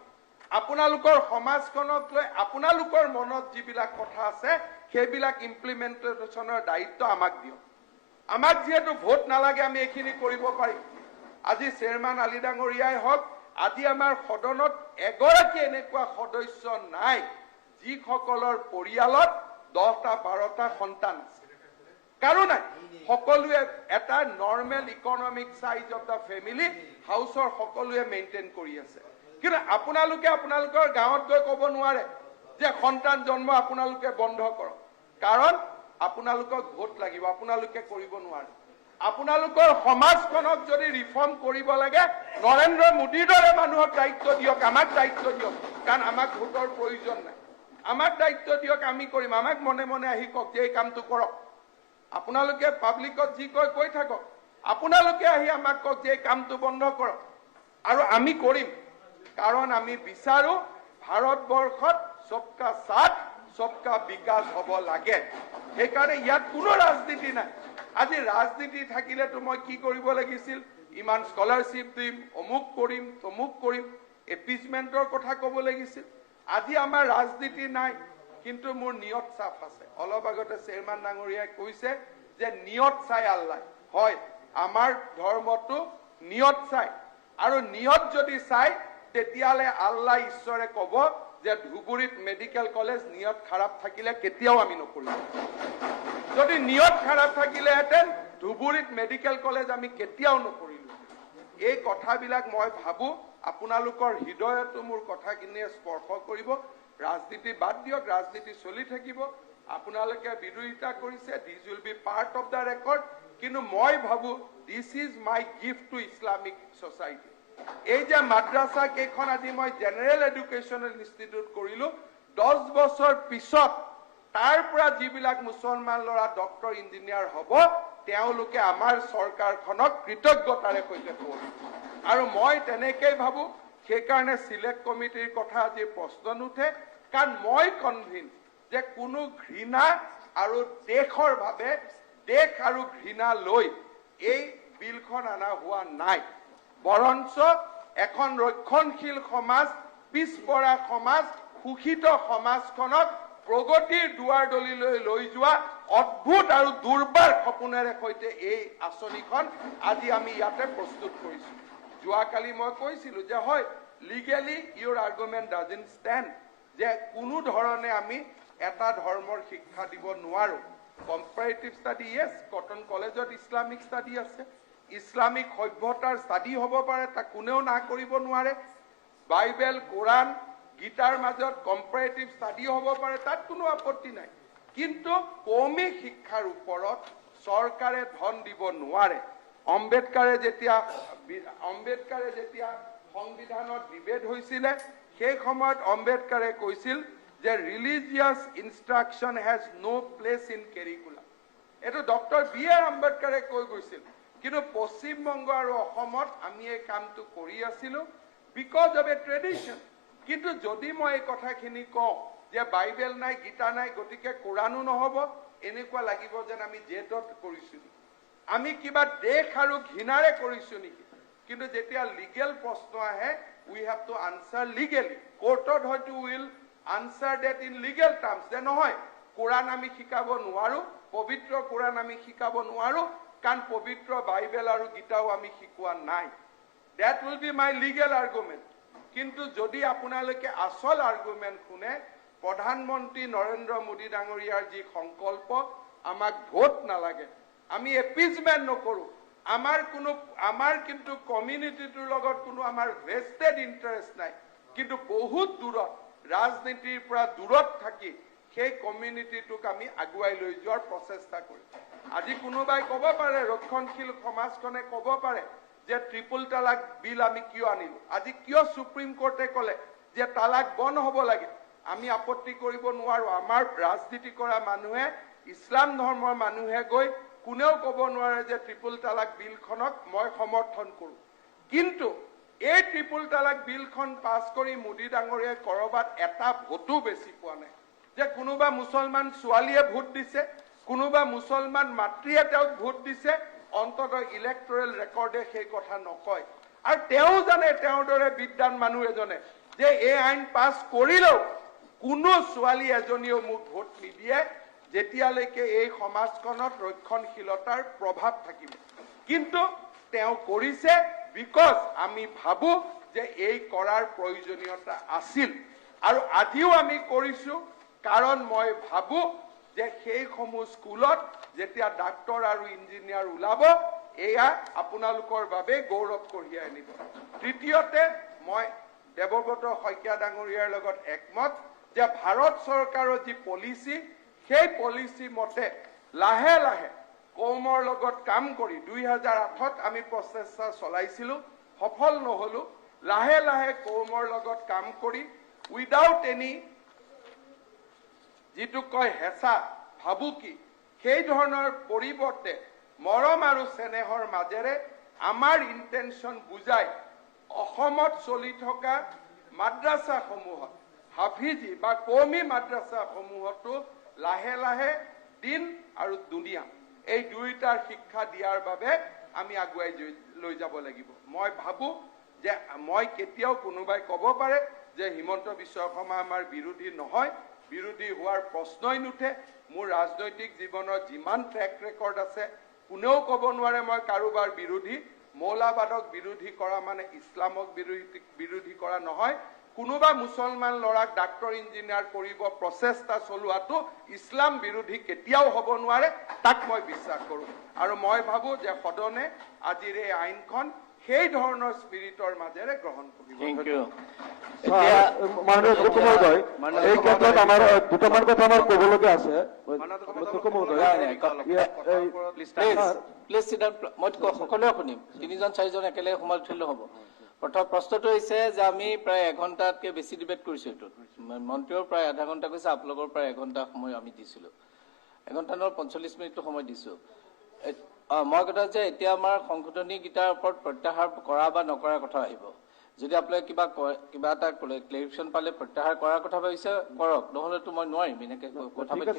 আপোনালোকৰ সমাজখনক লৈ আপোনালোকৰ মনত যিবিলাক কথা আছে সেইবিলাক ইমপ্লিমেণ্টেশ্যনৰ দায়িত্ব আমাক দিয়ক। আমাক যিহেতু ভোট নালাগে, আমি এইখিনি কৰিব পাৰিম। আজি চেয়াৰমেন আলী ডাঙৰীয়াই হওক, আজি আমাৰ সদনত এগৰাকী এনেকুৱা সদস্য নাই যিসকলৰ পৰিয়ালত 10-12টা সন্তান আছে। কাৰো নাই। সকলোৱে এটা normal economic size of the family হাউচৰ সকলোৱে মেইনটেইন কৰি আছে। কিন্তু আপোনালোকে আপোনালোকৰ গাঁৱত গৈ ক'ব নোৱাৰে যে সন্তান জন্ম আপোনালোকে বন্ধ কৰক, কাৰণ আপোনালোকক ভোট লাগিব, আপোনালোকে কৰিব নোৱাৰে। আপোনালোকৰ সমাজখনক যদি ৰিফৰ্ম কৰিব লাগে, নৰেন্দ্ৰ মোদীৰ দৰে মানুহক দায়িত্ব দিয়ক, আমাক দায়িত্ব দিয়ক, কাৰণ আমাক ভোটৰ প্ৰয়োজন নাই। আমাক দায়িত্ব দিয়ক, আমি কৰিম। আমাক মনে মনে আহি কওক যে এই কামটো কৰক। আপোনালোকে পাব্লিকত যি কয় কৈ থাকক, আপোনালোকে আহি আমাক কওক যে এই কামটো বন্ধ কৰক, আৰু আমি কৰিম। কাৰণ আমি বিচাৰো ভাৰতবৰ্ষত সবকা সাথ সবকা বিকাশ হ'ব লাগে। সেইকাৰণে ইয়াত কোনো ৰাজনীতি নাই। আজি ৰাজনীতি থাকিলেতো মই কি কৰিব লাগিছিল, ইমান স্কলাৰশ্বিপ দিম, অমুক কৰিম, তমুক কৰিম, এপিচমেণ্টৰ কথা ক'ব লাগিছিল। আজি আমাৰ ৰাজনীতি নাই, কিন্তু মোৰ নিয়ত চাফ আছে। অলপ আগতে চেয়াৰমেন ডাঙৰীয়াই কৈছে যে নিয়ত চাই আল্লাহ। হয়, আমাৰ ধৰ্মটো নিয়ত চাই, আৰু নিয়ত যদি চাই তেতিয়াহ'লে আল্লাহ ঈশ্বৰে ক'ব যে ধুবুৰীত মেডিকেল কলেজ নিয়ত খাৰাপ থাকিলে কেতিয়াও আমি নকৰিম। যদি নিয়ত খাৰাপ থাকিলেহেঁতেন ধুবুৰীত মেডিকেল কলেজ আমি কেতিয়াও নকৰিলোঁ। এই কথাবিলাক মই ভাবোঁ আপোনালোকৰ হৃদয়তো মোৰ কথাখিনিয়ে স্পৰ্শ কৰিব। ৰাজনীতি বাদ দিয়ক, ৰাজনীতি চলি থাকিব। আপোনালোকে বিৰোধিতা কৰিছে, this will be part of the record. কিন্তু মই ভাবোঁ this is my gift to Islamic society. এই যে মাদ্ৰাছা কেইখন আজি মই জেনেৰেল এডুকেশ্যনেল ইনষ্টিটিউট কৰিলোঁ, 10 বছৰ পিছত তাৰ পৰা যিবিলাক মুছলমান ল'ৰা ডক্টৰ ইঞ্জিনিয়াৰ হ'ব, তেওঁলোকে আমাৰ চৰকাৰখনক কৃতজ্ঞতাৰে সৈতে ক'ব। আৰু মই তেনেকেই ভাবোঁ। সেইকাৰণে চিলেক্ট কমিটিৰ কথা আজি প্ৰশ্ন নুঠে, কাৰণ মই কনভিন্স যে কোনো ঘৃণা আৰু দেশৰ বাবে দেশ আৰু ঘৃণা লৈ এই বিলখন অনা হোৱা নাই। বৰঞ্চ এখন ৰক্ষণশীল সমাজ, পিছপৰা সমাজ, শোষিত সমাজখনক প্ৰগতিৰ দুৱাৰদলিলৈ লৈ যোৱা অদ্ভুত আৰু দুৰ্বাৰ সপোনেৰে সৈতে এই আঁচনিখন আজি আমি ইয়াতে প্ৰস্তুত কৰিছোঁ। যোৱাকালি মই কৈছিলোঁ যে হয়, legally Euro argument doesn't stand, যে কোনো ধৰণে আমি এটা ধৰ্মৰ শিক্ষা দিব নোৱাৰো কম্পাৰেটিভ ষ্টাডি ইয়েছ কটন কলেজত ইছলামিক ষ্টাডি আছে ইছলামিক সভ্যতাৰ ষ্টাডি হ'ব পাৰে তাক কোনেও না কৰিব নোৱাৰে বাইবেল কোৰাণ গীতাৰ মাজত কম্পাৰেটিভ ষ্টাডি হ'ব পাৰে তাত কোনো আপত্তি নাই কিন্তু কৌমিক শিক্ষাৰ ওপৰত চৰকাৰে ধন দিব নোৱাৰে অম্বেদকাৰে যেতিয়া সংবিধানত ডিবেট হৈছিলে সেই সময়ত অম্বেদকাৰে কৈছিল যে religious instruction has no place in curriculum এইটো ডক্টৰ বি.আৰ. আম্বেদকাৰে কৈ গৈছিল কিন্তু পশ্চিমবংগ আৰু অসমত আমি এই কামটো কৰি আছিলো বিকজ অফ এ ট্ৰেডিশ্যন কিন্তু যদি মই এই কথাখিনি কওঁ যে বাইবেল নাই গীতা নাই গতিকে কোৰাণো নহ'ব এনেকুৱা লাগিব যেন আমি জেদত কৰিছো আমি কিবা দেশ আৰু ঘৃণাৰে কৰিছো নেকি কিন্তু যেতিয়া লিগেল প্ৰশ্ন আহে we have to answer legally কোৰ্টত হয়তো will answer that in legal terms যে নহয় কোৰাণ আমি শিকাব নোৱাৰো পবিত্ৰ কোৰাণ আমি শিকাব নোৱাৰো কাৰণ পবিত্ৰ বাইবেল আৰু গীতাও আমি শিকোৱা নাই that will be my legal argument কিন্তু যদি আপোনালোকে আসল আৰ্গুমেন্ট শুনে প্ৰধানমন্ত্ৰী নৰেন্দ্ৰ মোদী ডাঙৰীয়াৰ যি সংকল্প আমাক ভোট নালাগে আমি এপিজমেন্ট নকৰো আমাৰ কিন্তু কমিউনিটিটোৰ লগত কোনো আমাৰ ভেষ্টেড ইন্টাৰেষ্ট নাই কিন্তু বহুত দূৰত ৰাজনীতিৰ পৰা দূৰত থাকি সেই কমিউনিটিটোক আমি আগুৱাই লৈ যোৱাৰ প্ৰচেষ্টা কৰিম আজি কোনোবাই ক'ব পাৰে ৰক্ষণশীল সমাজখনে ক'ব পাৰে যে ট্ৰিপল তালাক বিল আমি কিয় আনিলো আজি কিয় সুপ্ৰিম কোৰ্টে ক'লে যে তালাক বন্ধ হ'ব লাগে আমি আপত্তি কৰিব নোৱাৰো আমাৰ ৰাজনীতি কৰা মানুহে ইছলাম ধৰ্মৰ মানুহে গৈ কোনেও ক'ব নোৱাৰে যে ট্ৰিপল তালাক বিলখনক মই সমৰ্থন কৰো কিন্তু এই ট্ৰিপল তালাক বিলখন পাছ কৰি মোদী ডাঙৰীয়াই কৰবাত এটা ভোটো বেছি পোৱা নাই যে কোনোবা মুছলমান ছোৱালীয়ে ভোট দিছে কোনোবা মুছলমান মাতৃয়ে তেওঁক ভোট দিছে অন্তত ইলেক্টৰেল ৰেকৰ্ডে সেই কথা নকয় আৰু তেওঁ জানে তেওঁৰ দৰে বিদ্বান মানুহ এজনে যে এই আইন পাছ কৰিলেও কোনো ছোৱালী এজনীও মোক ভোট নিদিয়ে যেতিয়ালৈকে এই সমাজখনত ৰক্ষণশীলতাৰ প্ৰভাৱ থাকিব কিন্তু তেওঁ কৰিছে বিকজ আমি ভাবো যে এই কৰাৰ প্ৰয়োজনীয়তা আছিল আৰু আজিও আমি কৰিছো কাৰণ মই ভাবো যে সেই সমূহ স্কুলত যেতিয়া ডাক্তৰ আৰু ইঞ্জিনিয়াৰ ওলাব এয়া আপোনালোকৰ বাবে গৌৰৱ কঢ়িয়াই আনিব তৃতীয়তে মই দেৱব্ৰত শইকীয়া ডাঙৰীয়াৰ লগত একমত যে ভাৰত চৰকাৰৰ যি পলিচি সেই পলিচি মতে লাহে লাহে কৌমৰ লগত কাম কৰি 2008ত আমি প্ৰচেষ্টা চলাইছিলো সফল নহলো লাহে লাহে কৌমৰ লগত কাম কৰি উইদাউট এনি যিটো কয় হেঁচা ভাবুকি সেই ধৰণৰ পৰিৱৰ্তে মৰম আৰু চেনেহৰ মাজেৰে আমাৰ ইণ্টেনশ্যন বুজাই অসমত চলি থকা মাদ্ৰাছাসমূহত হাফিজি বা কৌমি মাদ্ৰাছাসমূহতো লাহে লাহে দিন আৰু দুনিয়া এই দুইটাৰ শিক্ষা দিয়াৰ বাবে আমি আগুৱাই লৈ যাব লাগিব মই ভাবো যে মই কেতিয়াও কোনোবাই ক'ব পাৰে যে হিমন্ত বিশ্ব শৰ্মা আমাৰ বিৰোধী নহয় বিৰোধী হোৱাৰ প্ৰশ্নই নুঠে মোৰ ৰাজনৈতিক জীৱনৰ যিমান ট্ৰেক ৰেকৰ্ড আছে কোনেও ক'ব নোৱাৰে মই কাৰোবাৰ বিৰোধী মৌলাবাদক বিৰোধী কৰা মানে ইছলামক বিৰোধী কৰা নহয় কোনোবা মুছলমান ল'ৰাক ডাক্তৰ ইঞ্জিনিয়াৰ কৰিব প্ৰচেষ্টা চলোৱাটো ইছলাম বিৰোধী কেতিয়াও হ'ব নোৱাৰে তাক মই বিশ্বাস কৰোঁ আৰু মই ভাবো যে সদনে আজিৰ এই আইনখন সেই ধৰণৰ স্পিৰিটৰ মাজেৰে গ্ৰহণ কৰিব থ্যাংক ইউ মাননীয় মুখ্য মহোদয় এই ক্ষেত্ৰত আমাৰ দুটামান কথা আমাৰ ক'বলগীয়া আছে মুখ্য মহোদয় প্লিজ চিট ডাউন মই সকলোৱে শুনিম তিনিজন চাৰিজন একেলগে সময় উঠিলে হ'ব প্ৰথম প্ৰশ্নটো হৈছে যে আমি প্ৰায় এঘণ্টাতকৈ বেছি ডিবেট কৰিছোঁ এইটোত মন্ত্ৰীয়েও প্ৰায় আধা ঘণ্টা কৈছে আপোনালোকৰ প্ৰায় এঘণ্টা সময় আমি দিছিলোঁ এঘণ্টা 45 মিনিটটো সময় দিছোঁ মই কথা যে এতিয়া আমাৰ সংশোধনী গীতাৰ ওপৰত প্ৰত্যাহাৰ কৰা বা নকৰাৰ কথা আহিব যদি আপোনালোকে কিবা এটা ক্লেৰিফিকেশ্যন পালে প্ৰত্যাহাৰ কৰাৰ কথা ভাবিছে কৰক নহ'লেতো মই নোৱাৰিম এনেকৈ কথা পাতি